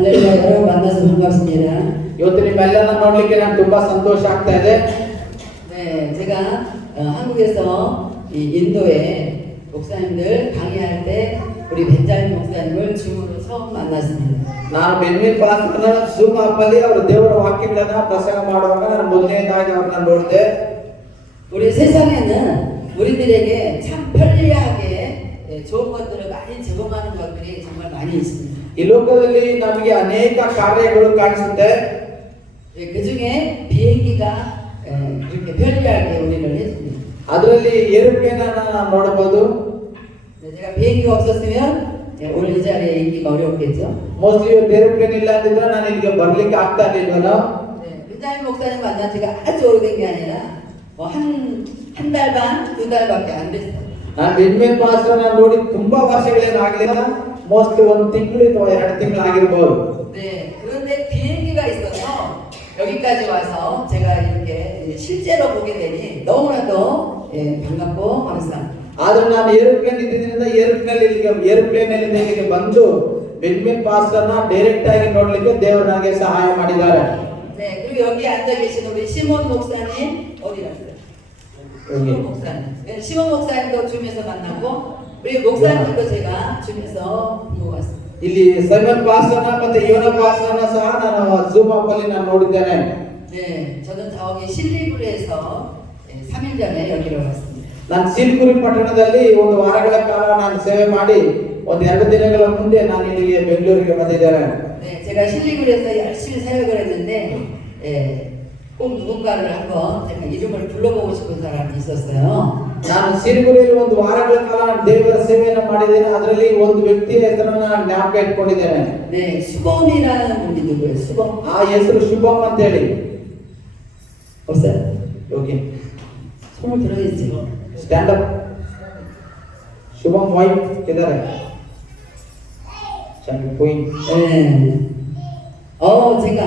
할렐루야. 여러분 만나서 반갑습니다. ಇವತ್ತು ನಿಮ್ಮೆಲ್ಲರನ್ನ ನೋಡ್ಲಿಕ್ಕೆ ನಾನು ತುಂಬಾ ಸಂತೋಷ ಆಗ್ತಾ ಇದೆ. 네, 제가 한국에서 이 인도에 목사님들 강의할 때 우리 벤자민 목사님을 줌으로 처음 만났습니다. ನಾನು ಬೆನ್ವಿಲ್ ಪಾಸ್ಟರ್ನ ಜೂಮ್ ಆಪ್ ಅಲ್ಲಿ ಅವರು ದೇವರ ವಾಕ್ಯಗಳನ್ನ ಪ್ರಸಂಗ ಮಾಡುವಾಗ ನಾನು ಮೊದಲನೇದಾಗಿ ಅವ್ರನ್ನ ನೋಡಿದೆ. 우리 세상에는 우리들에게 참 편리하게 좋은 것들을 많이 제공하는 것들이 정말 많이 있습니다. ಈ ಲೋಕದಲ್ಲಿ ನಮಗೆ ಅನೇಕ ಕಾರ್ಯಗಳು ಕಾಣಿಸುತ್ತೆ. 그 중에 비행기가 그렇게 편리하게 우리를 해줍니다. ಅದರಲ್ಲಿ ಏರೋಪ್ಲೇನ್ ಅನ್ನು ನೋಡಬಹುದು. 제가 비행기가 없었으면 오늘 이 자리에 있기가 어렵겠죠. ಮೋಸ್ಟ್ಲಿ ಇವತ್ತು ಏರೋಪ್ಲೇನ್ ಇಲ್ಲ ಅಂದಿದ್ರೆ ನಾನು ಇಲ್ಲಿಗೆ ಬರ್ಲಿಕ್ಕೆ ಆಗ್ತಾ ಇರ್ಲಿಲ್ವನೋ. 벤자민 목사님 만난 지가 아주 오래된 게 아니라 한 달 반, 2달밖에 안 됐어요. ನಾನು ಬೆನ್ವಿಲ್ ಪಾಸ್ಟರ್ನ ನೋಡಿ ತುಂಬಾ ವರ್ಷಗಳೇನಾಗಲಿಲ್ಲ. ಮೋಸ್ಟ್ಲಿ 1 ತಿಂಗಳು ಅಥವಾ 2 ತಿಂಗಳು ಆಗಿರಬಹುದು. 네, 그런데 비행기가 있어서 여기까지 와서 제가 이렇게 실제로 보게 되니 너무나도 반갑고 감사합니다. ಆದ್ರೆ ನಾನು ಏರೋಪ್ಲೇನ್ ಇದ್ದಿದ್ದರಿಂದ ಏರೋಪ್ಲೇನ್ ಇಲ್ಲಿಗೆ ಬಂದು ಬೆನ್ವಿಲ್ ಪಾಸ್ಟರ್ನ ಡೈರೆಕ್ಟ್ ಆಗಿ ನೋಡ್ಲಿಕ್ಕೆ ದೇವರು ನನಗೆ ಸಹಾಯ ಮಾಡಿದ್ದಾರೆ. 네, 그리고 여기 앉아 계신 우리 시몬 목사님 어디 갔어요? 시몬 목사님. 네, 시몬 목사님도 줌에서 만나고 우리 목사님도 제가 줌에서 보고 왔습니다. ಇಲ್ಲಿ ಸೈಮನ್ ಪಾಸ್ಟರ್ನ ಮತ್ತೆ ಯೋನ ಪಾಸ್ಟರ್ನ ಸಹ ನಾನು ಜೂಮ್ ಆಪ್ ಅಲ್ಲಿ ನಾನು ನೋಡಿದ್ದೇನೆ. 네, 저는 저기 실리부리에서 3일 전에 여기로 왔습니다. ನಾನು ಸಿಲ್ಗುರಿ ಪಟ್ಟಣದಲ್ಲಿ 1 ವಾರಗಳ ಕಾಲ ನಾನು ಸೇವೆ ಮಾಡಿ 2 ದಿನಗಳ ಮುಂದೆ ನಾನು ಇಲ್ಲಿಗೆ ಬೆಂಗಳೂರಿಗೆ ಬಂದಿದ್ದೇನೆ. 네, 제가 실리부리에서 열심히 사역을 했는데 꼭 누군가를 한번 제가 이름을 불러보고 싶은 사람이 있었어요. ನಾನು ಸಿಲ್ಗುರಿಯಲ್ಲಿ 1 ವಾರಗಳ ಕಾಲ ದೇವರ ಸೇವೆಯನ್ನು ಮಾಡಿದ್ದೇನೆ. ಅದರಲ್ಲಿ ಒಂದು ವ್ಯಕ್ತಿಯ ಹೆಸರನ್ನು ನಾನು ಜ್ಞಾಪಕ ಇಟ್ಕೊಂಡಿದ್ದೇನೆ. 네, 수범이라는 분이 누구예요? 수범? ಆ ಹೆಸರು ಶುಭಮ್ ಅಂತ ಹೇಳಿ. 없어요? Okay, 손을 들어야지. Stand up. Shubham wife ಇದ್ದಾರೆ. ಚಾಂಗ್ ಪೋಯಿಂಟ್. 네. 제가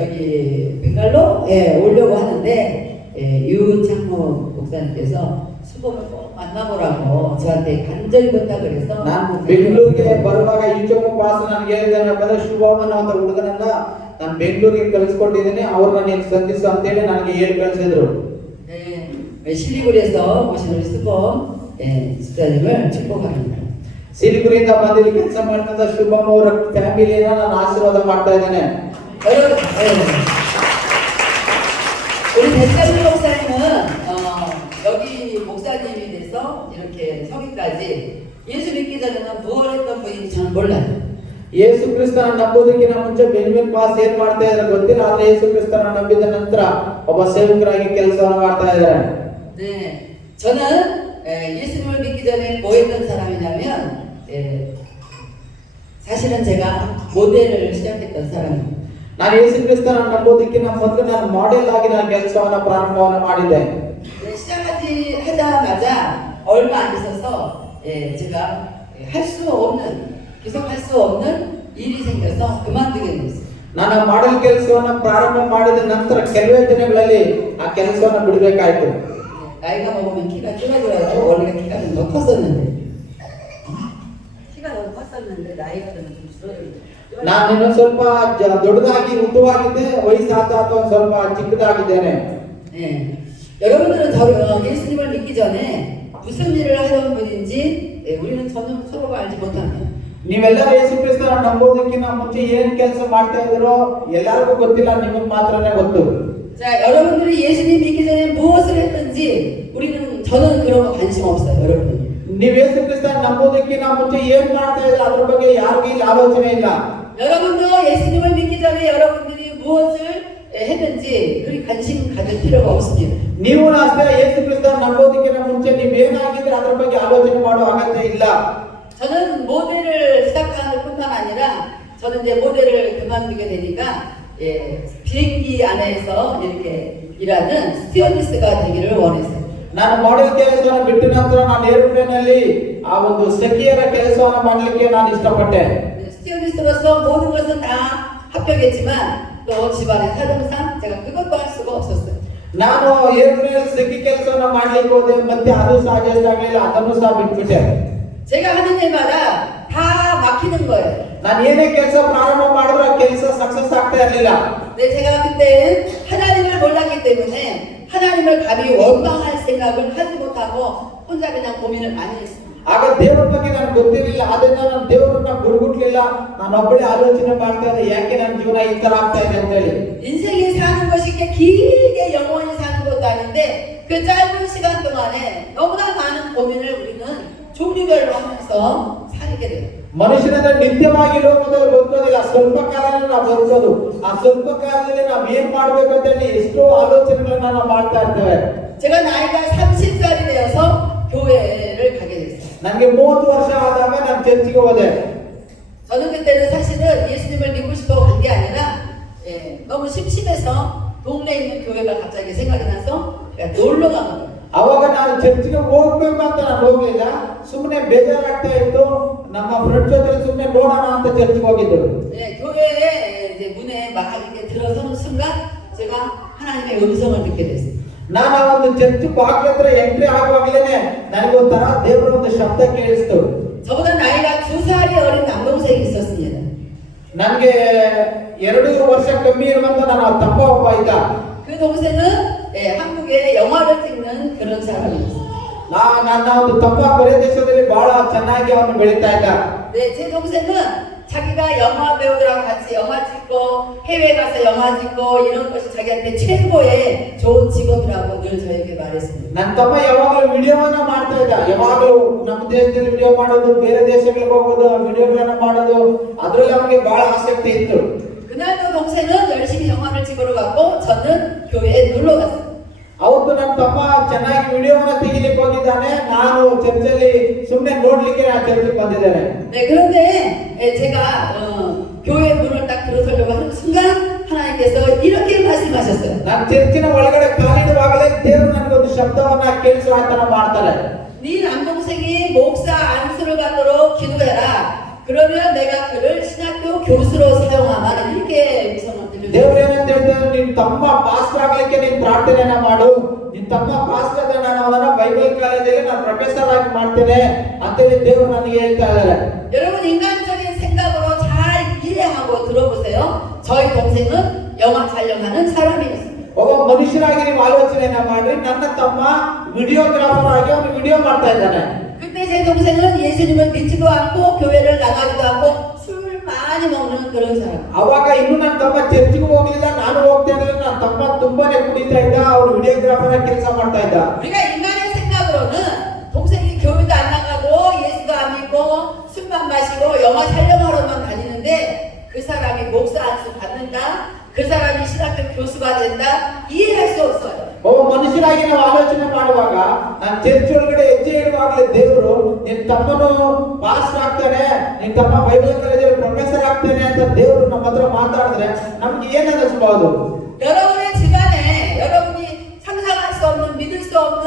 여기 벵갈로 오려고 하는데 유창모 목사님께서 수범을 꼭 만나보라고 저한테 간절히 부탁을 해서 ನಾನು ಬೆಂಗಳೂರಿಗೆ ಬರುವಾಗ ಈಚೊಮ್ಮ ಪಾಸ್ ನನಗೆ ಹೇಳಿದಾರೆ, ಶುಭಮನ ಅಂತ ಹುಡುಗನನ್ನ ನಾನು ಬೆಂಗಳೂರಿಗೆ ಕಳಿಸ್ಕೊಟ್ಟಿದ್ದೇನೆ, ಅವ್ರನ್ನ ನೀನು ಸಂಧಿಸು ಅಂತ ಹೇಳಿ ನನಗೆ ಹೇಳಿ ಕಳಿಸಿದ್ರು. 네, 실리구리에서 오신 우리 수범 집사님을 축복합니다. ಸಿಲಿಗುರಿಯಿಂದ ಬಂದು ಇಲ್ಲಿ ಕೆಲಸ ಮಾಡ್ತಾ ಶುಭಮ್ ಅವರ ಫ್ಯಾಮಿಲಿನ ನಾನು ಆಶೀರ್ವಾದ ಮಾಡ್ತಾ ಇದ್ದೇನೆ. 여러분, 우리 벤자민 목사님은 여기 목사님이 돼서 이렇게 서기까지 예수 믿기 전에는 무엇을 했던 분인지 저는 몰라요. ಯೇಸು ಕ್ರಿಸ್ತನ ನಂಬೋದಕ್ಕಿಂತ ಮುಂಚೆ ಬೆನ್ವಿಲ್ ಪಾಸ್ ಏನ್ ಮಾಡ್ತಾ ಇದ್ದಾರೆ ಗೊತ್ತಿಲ್ಲ. ಆದ್ರೆ ಯೇಸು ಕ್ರಿಸ್ತನ ನಂಬಿದ ನಂತರ ಒಬ್ಬ ಸೇವಕರಾಗಿ ಕೆಲಸವನ್ನು ಮಾಡ್ತಾ ಇದ್ದಾರೆ. 네, 저는 예수님을 믿기 전에 뭐 했던 사람이냐면 사실은 제가 모델을 시작했던 사람입니다. ನಾನು ಯೇಸು ಕ್ರಿಸ್ತನ ನಂಬೋದಕ್ಕಿಂತ ಮೊದಲು ನಾನು ಮಾಡೆಲ್ ಆಗಿ ನಾನು ಕೆಲಸವನ್ನು ಪ್ರಾರಂಭವನ್ನು ಮಾಡಿದ್ದೆ. 하자마자 얼마 안 있어서 제가 계속할 수 없는 일이 생겨서 그만두게 됐어요. ನಾನು ಮಾಡೆಲ್ ಕೆಲಸವನ್ನು ಪ್ರಾರಂಭ ಮಾಡಿದ ನಂತರ ಕೆಲವೇ ದಿನಗಳಲ್ಲಿ ಆ ಕೆಲಸವನ್ನು ಬಿಡಬೇಕಾಯಿತು. 나이가 먹으면 키가 줄어들어요. 원래 키가 좀 더 컸었는데 나이가 좀 줄어들어요. ನಾನು ಇನ್ನೊಂದು ಸ್ವಲ್ಪ ದೊಡ್ಡದಾಗಿ ಉದ್ದವಾಗಿದ್ದೆ, ವಯಸ್ಸಾದ ಒಂದು ಸ್ವಲ್ಪ ಚಿಕ್ಕದಾಗಿದ್ದೇನೆ. 네, 여러분들은 예수님을 믿기 전에 무슨 일을 하던 분인지 우리는 서로가 알지 못합니다. ನೀವೆಲ್ಲರೂ ಯೇಸು ಕ್ರಿಸ್ತನ ನಂಬೋದಕ್ಕಿಂತ ಮುಂಚೆ ಏನ್ ಕೆಲಸ ಮಾಡ್ತಾ ಇದ್ರೋ ಎಲ್ಲರಿಗೂ ಗೊತ್ತಿಲ್ಲ, ನಿಮಗೆ ಮಾತ್ರನೇ ಗೊತ್ತು. 자, 여러분들이 예수님 믿기 전에 무엇을 했든지 저는 그런 거 관심 없어요, 여러분. ನೀವು ಯೇಸು ಕ್ರಿಸ್ತನ ನಂಬೋದಕ್ಕಿಂತ ಮುಂಚೆ ಏನ್ ಮಾಡ್ತಾ ಇದ್ರೆ ಅದ್ರ ಬಗ್ಗೆ ಯಾರಿಗೂ ಇಲ್ಲಿ ಆಲೋಚನೆ ಇಲ್ಲ. 여러분도 예수님을 믿기 전에 여러분들이 무엇을 했는지 그리 관심 가질 필요가 없습니다. ನೀವು ಅಷ್ಟೇ ಯೇಸು ಕ್ರಿಸ್ತನ ನಂಬೋದಕ್ಕಿಂತ ಮುಂಚೆ ನೀವೇನಾಗಿದ್ರೆ ಅದ್ರ ಬಗ್ಗೆ ಆಲೋಚನೆ ಮಾಡುವ ಅಗತ್ಯ ಇಲ್ಲ. 저는 모델을 시작하는 뿐만 아니라 저는 이제 모델을 그만두게 되니까 비행기 안에서 이렇게 일하는 스튜어디스가 되기를 원했어요. ನಾನು ಮಾಡೆಲ್ ಕೆಲಸವನ್ನು ಬಿಟ್ಟ ನಂತರ ನಾನು ಏರೋಪ್ಲೇನ್ ಅಲ್ಲಿ ಆ ಒಂದು ಸಖಿಯರ ಕೆಲಸವನ್ನು ಮಾಡಲಿಕ್ಕೆ ನಾನು ಇಷ್ಟಪಟ್ಟೆ. 스튜어디스로서 모든 것은 다 합격했지만 또 집안의 사정상 제가 그것도 할 수가 없었어요. ನಾನು ಏರೋಪ್ಲೇನ್ ಸಖಿ ಕೆಲಸವನ್ನು ಮಾಡ್ಲಿಕ್ಕೆ ಹೋದೆ, ಮತ್ತೆ ಅದು ಸಹ ಅಡ್ಜಸ್ಟ್ ಆಗಲಿಲ್ಲ, ಅದನ್ನು ಸಹ ಬಿಟ್ಬಿಟ್ಟೆ. 제가 하는 일마다 다 막히는 거예요. ನಾನು ಏನೇ ಕೆಲಸ ಪ್ರಾರಂಭ ಮಾಡಿದ್ರು ಆ ಕೆಲಸ ಸಕ್ಸಸ್ ಆಗ್ತಾ ಇರಲಿಲ್ಲ. 네, 제가 그때 하나님을 몰랐기 때문에 하나님을 감히 원망할 생각을 하지 못하고 혼자 그냥 고민을 많이 했습니다. ಆಗ ದೇವರ ಬಗ್ಗೆ ನನಗೆ ಗೊತ್ತಿರಲಿಲ್ಲ. ಆದ್ರಿಂದ ನಾನು ದೇವರನ್ನ ಗುರುಗುಟ್ಲಿಲ್ಲ. ನಾನು ಒಬ್ಬಳೇ ಆಲೋಚನೆ ಮಾಡ್ತಾ ಇದ್ದೆ, ಯಾಕೆ ನನ್ನ ಜೀವನ ಈ ತರ ಆಗ್ತಾ ಇದೆ ಅಂತ ಹೇಳಿ. 인생이 사는 것이 이렇게 길게 영원히 사는 것도 아닌데 그 짧은 시간 동안에 너무나 많은 고민을 우리는 종류별로 하면서 살게 돼요. ಮನುಷ್ಯನಂದ್ರೆ ನಿತ್ಯವಾಗಿ ಲೋಕದಲ್ಲಿ ಬದುಕೋದಿಲ್ಲ, ಸ್ವಲ್ಪ ಕಾಲನೇ ನಾವು ಬದುಕೋದು. ಆ ಸ್ವಲ್ಪ ಕಾಲದಲ್ಲಿ ನಾವು ಏನ್ ಮಾಡ್ಬೇಕು ಅಂತ ಹೇಳಿ ಎಷ್ಟೋ ಆಲೋಚನೆಗಳನ್ನ ನಾವು ಮಾಡ್ತಾ ಇರ್ತೇವೆ. 제가 나이가 30살이 되어서 교회를 가게 됐어요. ನನಗೆ 30 ವರ್ಷ ಆದಾಗ ನಾನು ಚರ್ಚಿಗೆ ಹೋದೆ. 저는 그때는 사실은 예수님을 믿고 싶어 간 게 아니라 너무 심심해서 동네에 있는 교회가 갑자기 생각이 나서 그냥 놀러 간 거예요. ಅವಾಗ ನಾನು ಚರ್ಚಿಗೆ ಹೋಗ್ಬೇಕು ಅಂತ ನಾನು ಹೋಗ್ಲಿಲ್ಲ, ಸುಮ್ಮನೆ ಬೇಜಾರಾಗ್ತಾ ಇತ್ತು. ನಮ್ಮ ಫ್ರೆಂಡ್ಸ್ ಜೊತೆ ಸುಮ್ಮನೆ ನೋಡೋಣ ಅಂತ ಚರ್ಚಿಗೆ ಹೋಗಿದ್ದು. 교회에 이제 문에 막 이렇게 들어서는 순간 제가 하나님의 음성을 듣게 됐어요. ನಾನು ಆ ಒಂದು ಚರ್ಚ್ ಬಾಗಿಲ ಹತ್ರ ಎಂಟ್ರಿ ಆಗುವಾಗಲೇನೆ ನನಗೆ ಒಂಥರ ದೇವರ ಒಂದು ಶಬ್ದ ಕೇಳಿಸ್ತು. 저보다 나이가 2살이 어린 남동생이 있었습니다. ನನಗೆ 2 ವರ್ಷ ಕಮ್ಮಿ ಇರುವಂತ ನನ್ನ ತಮ್ಮ ಒಬ್ಬ ಇದ್ದ. 그 동생은 한국에 영화를 찍는 그런 사람이었어요. ನನ್ನ ಒಂದು ತಮ್ಮ ಹೊರ ದೇಶದಲ್ಲಿ ಬಹಳ ಚೆನ್ನಾಗಿ ಅವನು ಬೆಳೀತಾ ಇದ್ದ. 네, 제 동생은 자기가 영화 배우들하고 같이 영화 찍고 해외 가서 영화 찍고 이런 것이 자기한테 최고의 좋은 직업이라고 늘 저에게 말했습니다. ನನ್ನ ತಮ್ಮ ಯಾವಾಗಲೂ ವಿಡಿಯೋವನ್ನ ಮಾಡ್ತಾ ಇದ್ದ. ಯಾವಾಗಲೂ ನಮ್ಮ ದೇಶದಲ್ಲಿ ವಿಡಿಯೋ ಮಾಡೋದು, ಬೇರೆ ದೇಶಗಳಿಗೆ ಹೋಗೋದು, ವಿಡಿಯೋಗಳನ್ನ ಮಾಡೋದು, ಅದರಲ್ಲಿ ಅವನಿಗೆ ಬಹಳ ಆಸಕ್ತಿ ಇತ್ತು. 그날도 동생은 열심히 영화를 찍으러 갔고 저는 교회에 놀러 갔어요. ಅವತ್ತು ನನ್ನ ತಮ್ಮ ಚೆನ್ನಾಗಿ ವಿಡಿಯೋವನ್ನ ತೆಗಿಲಿಕ್ಕೆ ಹೋಗಿದ್ದಾನೆ. ನಾನು ಚರ್ಚಲ್ಲಿ ಸುಮ್ಮನೆ ನೋಡ್ಲಿಕ್ಕೆ ನಾನು ಚರ್ಚೆಗೆ ಬಂದಿದ್ದೇನೆ. 네, 그런데 제가 교회 문을 딱 들어서려고 하는 순간 하나님께서 이렇게 말씀하셨어요. ನಾನು ಚರ್ಚಿನ ಒಳಗಡೆ ಕಾಲಿಡುವಾಗಲೇ ದೇವರು ನನಗೊಂದು ಶಬ್ದವನ್ನ ಕೇಳಿಸುವ ಆತನ ಮಾಡ್ತಾರೆ. 네 남동생이 목사 안수를 받도록 기도해라. 그러면 내가 그를 신학교 교수로 사용하마. 이렇게 음성을 들려요. ದೇವರು ಏನಂತ ಹೇಳ್ತಾರೆ, ನಿನ್ ತಮ್ಮ ಪಾಸ್ಟರ್ ಆಗ್ಲಿಕ್ಕೆ ನೀನ್ ಪ್ರಾರ್ಥನೆಯನ್ನ ಮಾಡು. ನಿನ್ ತಮ್ಮ ಪಾಸ್ಟರ್ ಆದ ನಾನು ಅವನನ್ನ ಬೈಬಲ್ ಕಾಲೇಜಲ್ಲಿ ನಾನು ಪ್ರೊಫೆಸರ್ ಆಗಿ ಮಾಡ್ತೇನೆ ಅಂತೇಳಿ ದೇವರು ನನಗೆ ಹೇಳ್ತಾ ಇದ್ದಾರೆ. 여러분 인간적인 생각으로 잘 이해하고 들어보세요. 저희 동생은 영화 촬영하는 사람이었어요. ಒಬ್ಬ ಮನುಷ್ಯರಾಗಿ ನೀವು ಆಲೋಚನೆಯನ್ನ ಮಾಡ್ರಿ. ನನ್ನ ತಮ್ಮ ವಿಡಿಯೋಗ್ರಾಫರ್ ಆಗಿ ಅವನು ವಿಡಿಯೋ ಮಾಡ್ತಾ ಇದ್ದಾನೆ. 그때 제 동생은 예수님을 믿지도 않고 교회를 나가지도 않고 술 많이 먹는 그런 사람. ಅವಾಗ ಇನ್ನು ನನ್ನ ತಮ್ಮ ಚರ್ಚಿಗೆ ಹೋಗ್ಲಿಲ್ಲ, ನಾನು ಹೋಗ್ತಾ ಇರಲಿಲ್ಲ. ನನ್ನ ತಮ್ಮ ತುಂಬಾನೇ ಕುಡಿತಾ ಇದ್ದ, ಅವನು ವಿಡಿಯೋಗ್ರಾಫರ್ ಆಗಿ ಕೆಲಸ ಮಾಡ್ತಾ ಇದ್ದ. 우리가 인간의 생각으로는 동생이 교회도 안 나가고 예수도 안 믿고 술만 마시고 영화 촬영하러만 다니는데 그 사람이 목사 안수 받는다, 그 사람이 신학교 교수가 된다, 이해할 수 없어요. ಒಬ್ಬ ಮನುಷ್ಯರಾಗಿ ನಾವು ಆಲೋಚನೆ ಮಾಡುವಾಗ, ನಾನು ಚರ್ಚ್ ಒಳಗಡೆ ಹೆಜ್ಜೆ ಇಡುವಾಗಲೇ ದೇವರು ನಿನ್ ತಮ್ಮನು ಪಾಸ್ಟರ್ ಆಗ್ತಾನೆ, ನಿನ್ ತಮ್ಮ ಬೈಬಲ್ ಕಾಲೇಜಲ್ಲಿ ಪ್ರೊಫೆಸರ್ ಆಗ್ತಾನೆ ಅಂತ ದೇವರು ನಮ್ಮ ಹತ್ರ ಮಾತಾಡಿದ್ರೆ ನಮ್ಗೆ ಏನ್ ಅನಿಸ್ಬಹುದು? 여러분의 집안에 여러분이 상상할 수 없는 믿을 수 없는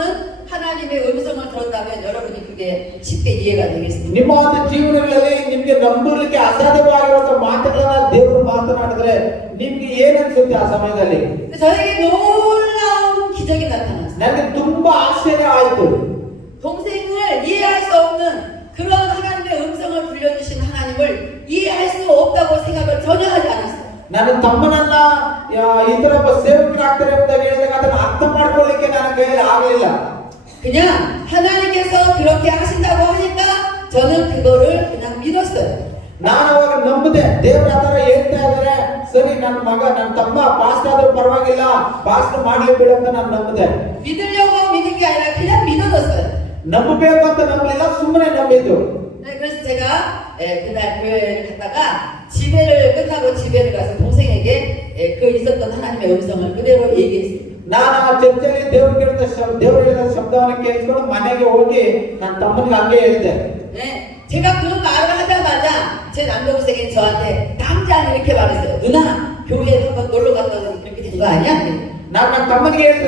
하나님의 음성을 들었다면 여러분이 그게 쉽게 이해가 되겠습니다. ನಿಮ್ಮ ಒಂದು ಜೀವನಗಳಲ್ಲಿ ನಿಮ್ಗೆ ನಂಬಲಿಕ್ಕೆ ಅಸಾಧ್ಯವಾಗಿರುವಂತ ಮಾತುಗಳನ್ನ ದೇವರು ಮಾತನಾಡಿದ್ರೆ ನಿಮ್ಗೆ ಏನ್ ಅನ್ಸುತ್ತೆ ಆ ಸಮಯದಲ್ಲಿ? 저에게 놀라운 기적이 나타났어요. ನನಗೆ ತುಂಬಾ ಆಶ್ಚರ್ಯ ಆಯ್ತು. 동생을 이해할 수 없는 그런 하나님의 음성을 들려주신 하나님을 이해할 수 없다고 생각을 전혀 하지 않았어요. ನನ್ನ ತಮ್ಮನನ್ನ ಈ ತರ ಒಬ್ಬ ಸೇವಕರಾಗ್ತಾರೆ ಅಂತ ಹೇಳಿದಾಗ ಅದನ್ನ ಅರ್ಥ ಮಾಡ್ಕೊಳ್ಳಿಕ್ಕೆ ನನ್ನ ಕೈಯಲ್ಲಿ ಆಗಲಿಲ್ಲ. 그냥 하나님께서 그렇게 하신다고 하니까 저는 그거를 그냥 믿었어요. ನಾನು ಅವಾಗ ನಂಬಿದೆ. ದೇವರ ಆತರ ಹೇಳ್ತಾ ಇದ್ದಾರೆ, ಸರಿ ನನ್ನ ಮಗ ನನ್ನ ತಮ್ಮ ಪಾಸ್ಟ್ ಆದ್ರೂ ಪರವಾಗಿಲ್ಲ, ಪಾಸ್ಟ್ ಮಾಡ್ಲಿ ಬಿಡು ಅಂತ ನಾನು ನಂಬಿದೆ. 믿으려고 믿은 게 아니라 그냥 믿어졌어요. ನಂಬಬೇಕು ಅಂತ ನಂಬಲಿಲ್ಲ, ಸುಮ್ಮನೆ ನಂಬಿದ್ದು. 네, 그래서 제가 그날 교회를 갔다가 집회를 끝나고 집회를 가서 동생에게 그 있었던 하나님의 음성을 그대로 얘기했습니다. ನಾನು ಆ ಚರ್ಚೆಯಲ್ಲಿ ದೇವರು ಹೇಳಿದ ಶಬ್ದವನ್ನು ಕೇಳಿಸ್ಕೊಂಡು ಮನೆಗೆ ಹೋಗಿ ನನ್ನ ತಮ್ಮನಿಗೆ ಹಂಗೆ ಹೇಳಿದೆ. 네, 제가 그 말을 하자마자 제 남동생이 저한테 당장 이렇게 말했어요. 누나, 교회에 한번 놀러 갔다가 이렇게 된 거 아니야? ನಾನು ನನ್ನ ತಮ್ಮನಿಗೆ ಹೇಳಿದ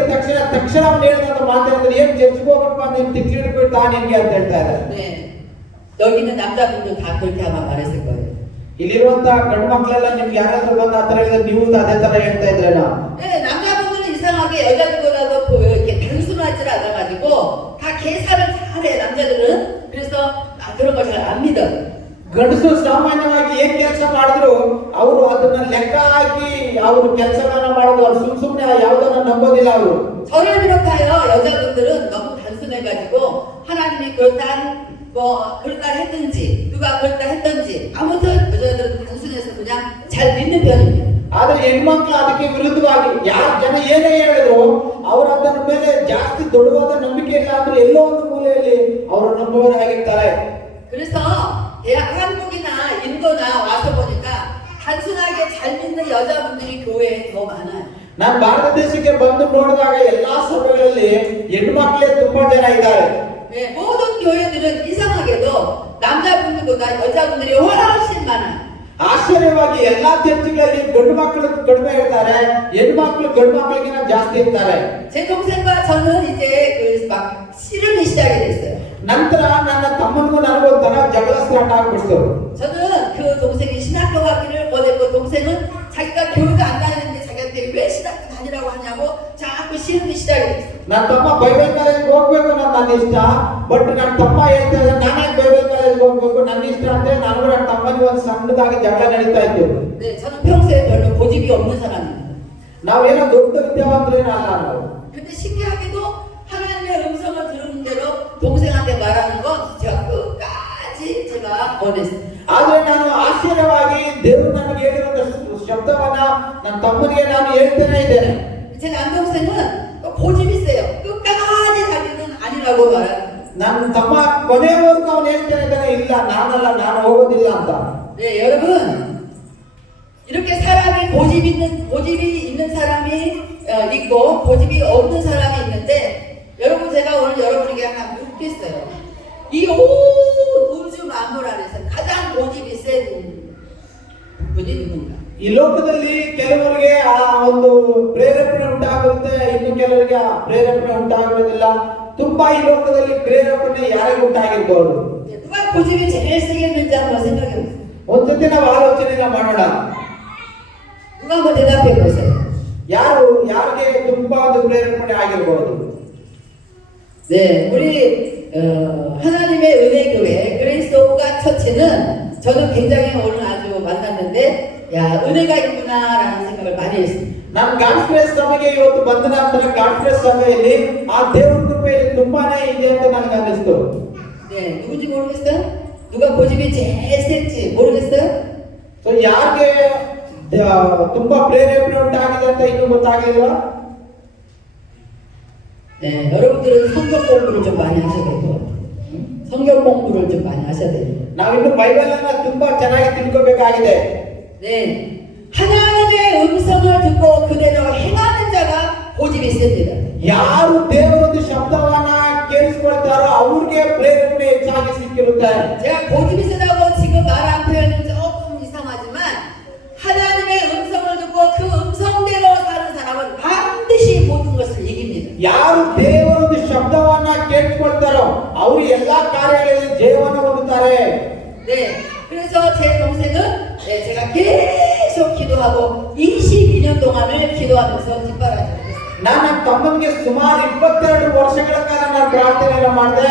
ತಕ್ಷಣ ಅವನು ಹೇಳಿದಂತ ಮಾತಾಡಿದ್ರೆ ಏನ್ ಚರ್ಚ್ಗೆ ಹೋಗ್ಬೇಕು ನೀನು ತಿಕ್ಕಿಡ್ಬಿಟ್ಟು ನಿನ್ಗೆ ಅಂತ ಹೇಳ್ತಾ ಇದ್ದಾರೆ. 네, 여기 있는 남자분들 다 그렇게 아마 말했을 거예요. ಇಲ್ಲಿರುವಂತ ಗಂಡು ಮಕ್ಕಳೆಲ್ಲ ನಿಮ್ಗೆ ಯಾರಾದ್ರೂ ಬಂದು ಆತರ ಹೇಳಿದ್ರೆ ನೀವು ಅದೇ ತರ ಹೇಳ್ತಾ ಇದ್ರೇನೋ? 네, 남자분들은 이상하게 여자들보다도 이렇게 단순하지 않아가지고 다 계산을 잘해 남자들은. 그래서 그런 걸 잘 안 믿어요. ಗಂಡಸರು ಸಾಮಾನ್ಯವಾಗಿ ಏನ್ ಕೆಲಸ ಮಾಡಿದ್ರು ಅವರು ಅದನ್ನ ಲೆಕ್ಕ ಹಾಕಿ ಅವರು ಕೆಲಸಗಳನ್ನ ಮಾಡೋದು. ಅವ್ರು ಸುಮ್ಮನೆ ಯಾವ್ದನ್ನ ನಂಬೋದಿಲ್ಲ ಅವರು. 저를 비롯하여 여자분들은 너무 단순해가지고 하나님이 그럴까 했든지 누가 그럴까 했든지 아무튼 여자들은 단순해서 그냥 잘 믿는 편입니다. ಆದ್ರೆ ಹೆಣ್ಮಕ್ಳು ಅದಕ್ಕೆ ವಿರುದ್ಧವಾಗಿ ಯಾರು ಜನ ಏನೇ ಹೇಳಿದ್ರು ಅವರು ಅದರ ಮೇಲೆ ಜಾಸ್ತಿ ದೊಡ್ಡವಾದ ನಂಬಿಕೆ ಇಲ್ಲ ಅಂದ್ರೆ ಎಲ್ಲೋ ಒಂದು ಮೂಲೆಯಲ್ಲಿ ಅವರು ನಂಬುವವರಾಗಿರ್ತಾರೆ. 그래서 한국이나 인도나 와서 보니까 단순하게 잘 믿는 여자분들이 교회에 더 많아요. ನಾನು ಭಾರತ ದೇಶಕ್ಕೆ ಬಂದು ನೋಡಿದಾಗ ಎಲ್ಲಾ ಸಭೆಗಳಲ್ಲಿ ಹೆಣ್ಮಕ್ಳೇ ತುಂಬಾ ಜನ ಇದ್ದಾರೆ. 네, 모든 교회들은 이상하게도 남자분들보다 여자분들이 훨씬 많아요. ಆಶ್ಚರ್ಯವಾಗಿ ಎಲ್ಲಾ ಚರ್ಚ್ಗಳಲ್ಲಿ ಗಂಡು ಮಕ್ಕಳು ಕಡಿಮೆ ಇರ್ತಾರೆ, ಹೆಣ್ಮಕ್ಳು ಗಂಡು ಮಕ್ಕಳಿಗಿಂತ ಜಾಸ್ತಿ ಇರ್ತಾರೆ. 제 동생과 저는 이제 막 씨름이 시작이 됐어요. ನಂತರ ನನ್ನ ತಮ್ಮನಿಗೂ ನನಗೂ ಒಂಥರ ಜಗಳ ಸ್ಟಾರ್ಟ್ ಆಗ್ಬಿಡ್ತು. 저는 그 동생이 신학교 가기를 원했고 동생은 자기가 교회가 안 다니는데 자기한테 왜 신학교 다니라고 하냐고 자꾸 씨름이 시작이 됐어요. ನನ್ನ ತಮ್ಮ ಬೈಬಲ್ ಕಾಲೇಜ್ ಹೋಗ್ಬೇಕು ಅನ್ನೋದು ನನ್ನ ಇಷ್ಟ. ಬಟ್ ನನ್ನ ತಮ್ಮ ಹೇಳ್ತಾ ಇದ್ದ ನಾನೇ ಬೈಬಲ್ ಕಾಲೇಜ್ ಹೋಗ್ಬೇಕು ನನ್ನ ಇಷ್ಟ ಅಂತ ನಾನು ನನ್ನ ತಮ್ಮನಿಗೆ ಒಂದು ಸಣ್ಣದಾಗಿ ಜಗಳ ನಡೀತಾ ಇತ್ತು. 네, 저는 평소에 별로 고집이 없는 사람입니다. ನಾವೇನೋ ದೊಡ್ಡ ವಿದ್ಯಾವಂತರೇನೂ ಅಲ್ಲ ನಾವು. 근데 신기하게도 하나님의 음성을 들은 대로 동생한테 말하는 건 제가 끝까지 제가 원했어요. ಆದ್ರೆ ನಾನು ಆಶ್ಚರ್ಯವಾಗಿ ದೇವರು ನನಗೆ ಹೇಳಿರುವಂತ ಶಬ್ದವನ್ನ ನನ್ನ ತಮ್ಮನಿಗೆ ನಾನು ಹೇಳ್ತೇನೆ ಇದ್ದೇನೆ. 제 남동생은 고집이 세요. 끝까지 자기는 아니라고 말해요. ನನ್ನ ತಮ್ಮ ಕೊನೆಯವರೆಗೂ ಅವನು ಹೇಳ್ತೇನೆ ಇದ್ದಾನೆ, ಇಲ್ಲ ನಾನಲ್ಲ, ನಾನು ಹೋಗೋದಿಲ್ಲ ಅಂತ. 네, 여러분 이렇게 사람이 고집이 있는 사람이 있고 고집이 없는 사람이 있는데 여러분 제가 오늘 여러분에게 하나 묻겠어요. 이 온 우주 만물 안에서 가장 고집이 센 분이 누군가? ಈ ಲೋಕದಲ್ಲಿ ಕೆಲವರಿಗೆ ಆ ಒಂದು ಪ್ರೇರೇಪಣೆ ಉಂಟಾಗುತ್ತೆ, ಇನ್ನು ಕೆಲವರಿಗೆ ಆ ಪ್ರೇರೇಪಣೆ ಉಂಟಾಗುವುದಿಲ್ಲ. ತುಂಬಾ ಈ ಲೋಕದಲ್ಲಿ ಪ್ರೇರೇಪಣೆ ಯಾರಿಗೆ ಉಂಟಾಗಿರ್ಬೋದು? 누가 고집이 제일 세게 있는지 한번 생각해 보세요. ಒಂದ್ಸತಿ ನಾವು ಆಲೋಚನೆನ ಮಾಡೋಣ. 누가 한번 대답해 보세요. ಯಾರಿಗೆ ತುಂಬಾ ಒಂದು ಪ್ರೇರೇಪಣೆ ಆಗಿರ್ಬೋದು? 네, 우리 하나님의 은혜 교회 그레이스 오브 갓 처치는 저는 굉장히 오늘 아주 만났는데 야 은혜가 있구나라는 생각을 많이 했습니다. ನಾನು ಗಾಡ್ಸ್ ಗ್ರೇಸ್ ಸಭೆಗೆ ಇವತ್ತು ಬಂದ ನಂತರ ಗಾಡ್ಸ್ ಗ್ರೇಸ್ ಸಭೆಯಲ್ಲಿ ಆ ದೇವರ ಕೃಪೆ ತುಂಬಾನೇ ಇದೆ ಅಂತ ನನಗೆ ಅನಿಸ್ತು. 네, 누군지 모르겠어요? 누가 고집이 제일 셌지 모르겠어요? ಯಾರಿಗೆ ತುಂಬಾ ಪ್ರೇರೇಪಣೆ ಉಂಟಾಗಿದೆ ಅಂತ ಇನ್ನೂ ಗೊತ್ತಾಗಲಿಲ್ಲ? 네, 여러분들은 성경 공부를 좀 많이 하셔야 되고 성경 공부를 좀 많이 하셔야 돼요. ನಾವಿನ್ನು ಬೈಬಲ್ ಅನ್ನ ತುಂಬಾ ಚೆನ್ನಾಗಿ ತಿಳ್ಕೋಬೇಕಾಗಿದೆ. 네, 하나님의 음성을 듣고 그대로 행하는 자가 고집이 셉니다. ಯಾರು ದೇವರೊಂದು ಶಬ್ದವನ್ನ ಕೇಳಿಸಿಕೊಳ್ತಾರೋ ಅವ್ರಿಗೆ ಪ್ರೇರಣೆ ಹೆಚ್ಚಾಗಿ ಸಿಕ್ಕಿರುತ್ತೆ. 제가 고집이 세다고 지금 말한 표현은 조금 이상하지만 하나님의 음성을 듣고 그 음성대로 사는 사람은 반드시 모든 것을 이깁니다. ಯಾರು ದೇವರೊಂದು ಶಬ್ದವನ್ನ ಕೇಳಿಸಿಕೊಳ್ತಾರೋ ಅವರು ಎಲ್ಲಾ ಕಾರ್ಯಗಳಲ್ಲಿ ಜಯವನ್ನು ಹೊಂದುತ್ತಾರೆ. 네, 그래서 제 동생은 제가 계속 기도하고 22년 동안을 기도하면서 뒷바라지를 했어요. ನನ್ನ ತಮ್ಮನಿಗೆ ಸುಮಾರು 22 ವರ್ಷಗಳ ಕಾಲ ನಾನು ಪ್ರಾರ್ಥನೆಯನ್ನು ಮಾಡಿದೆ,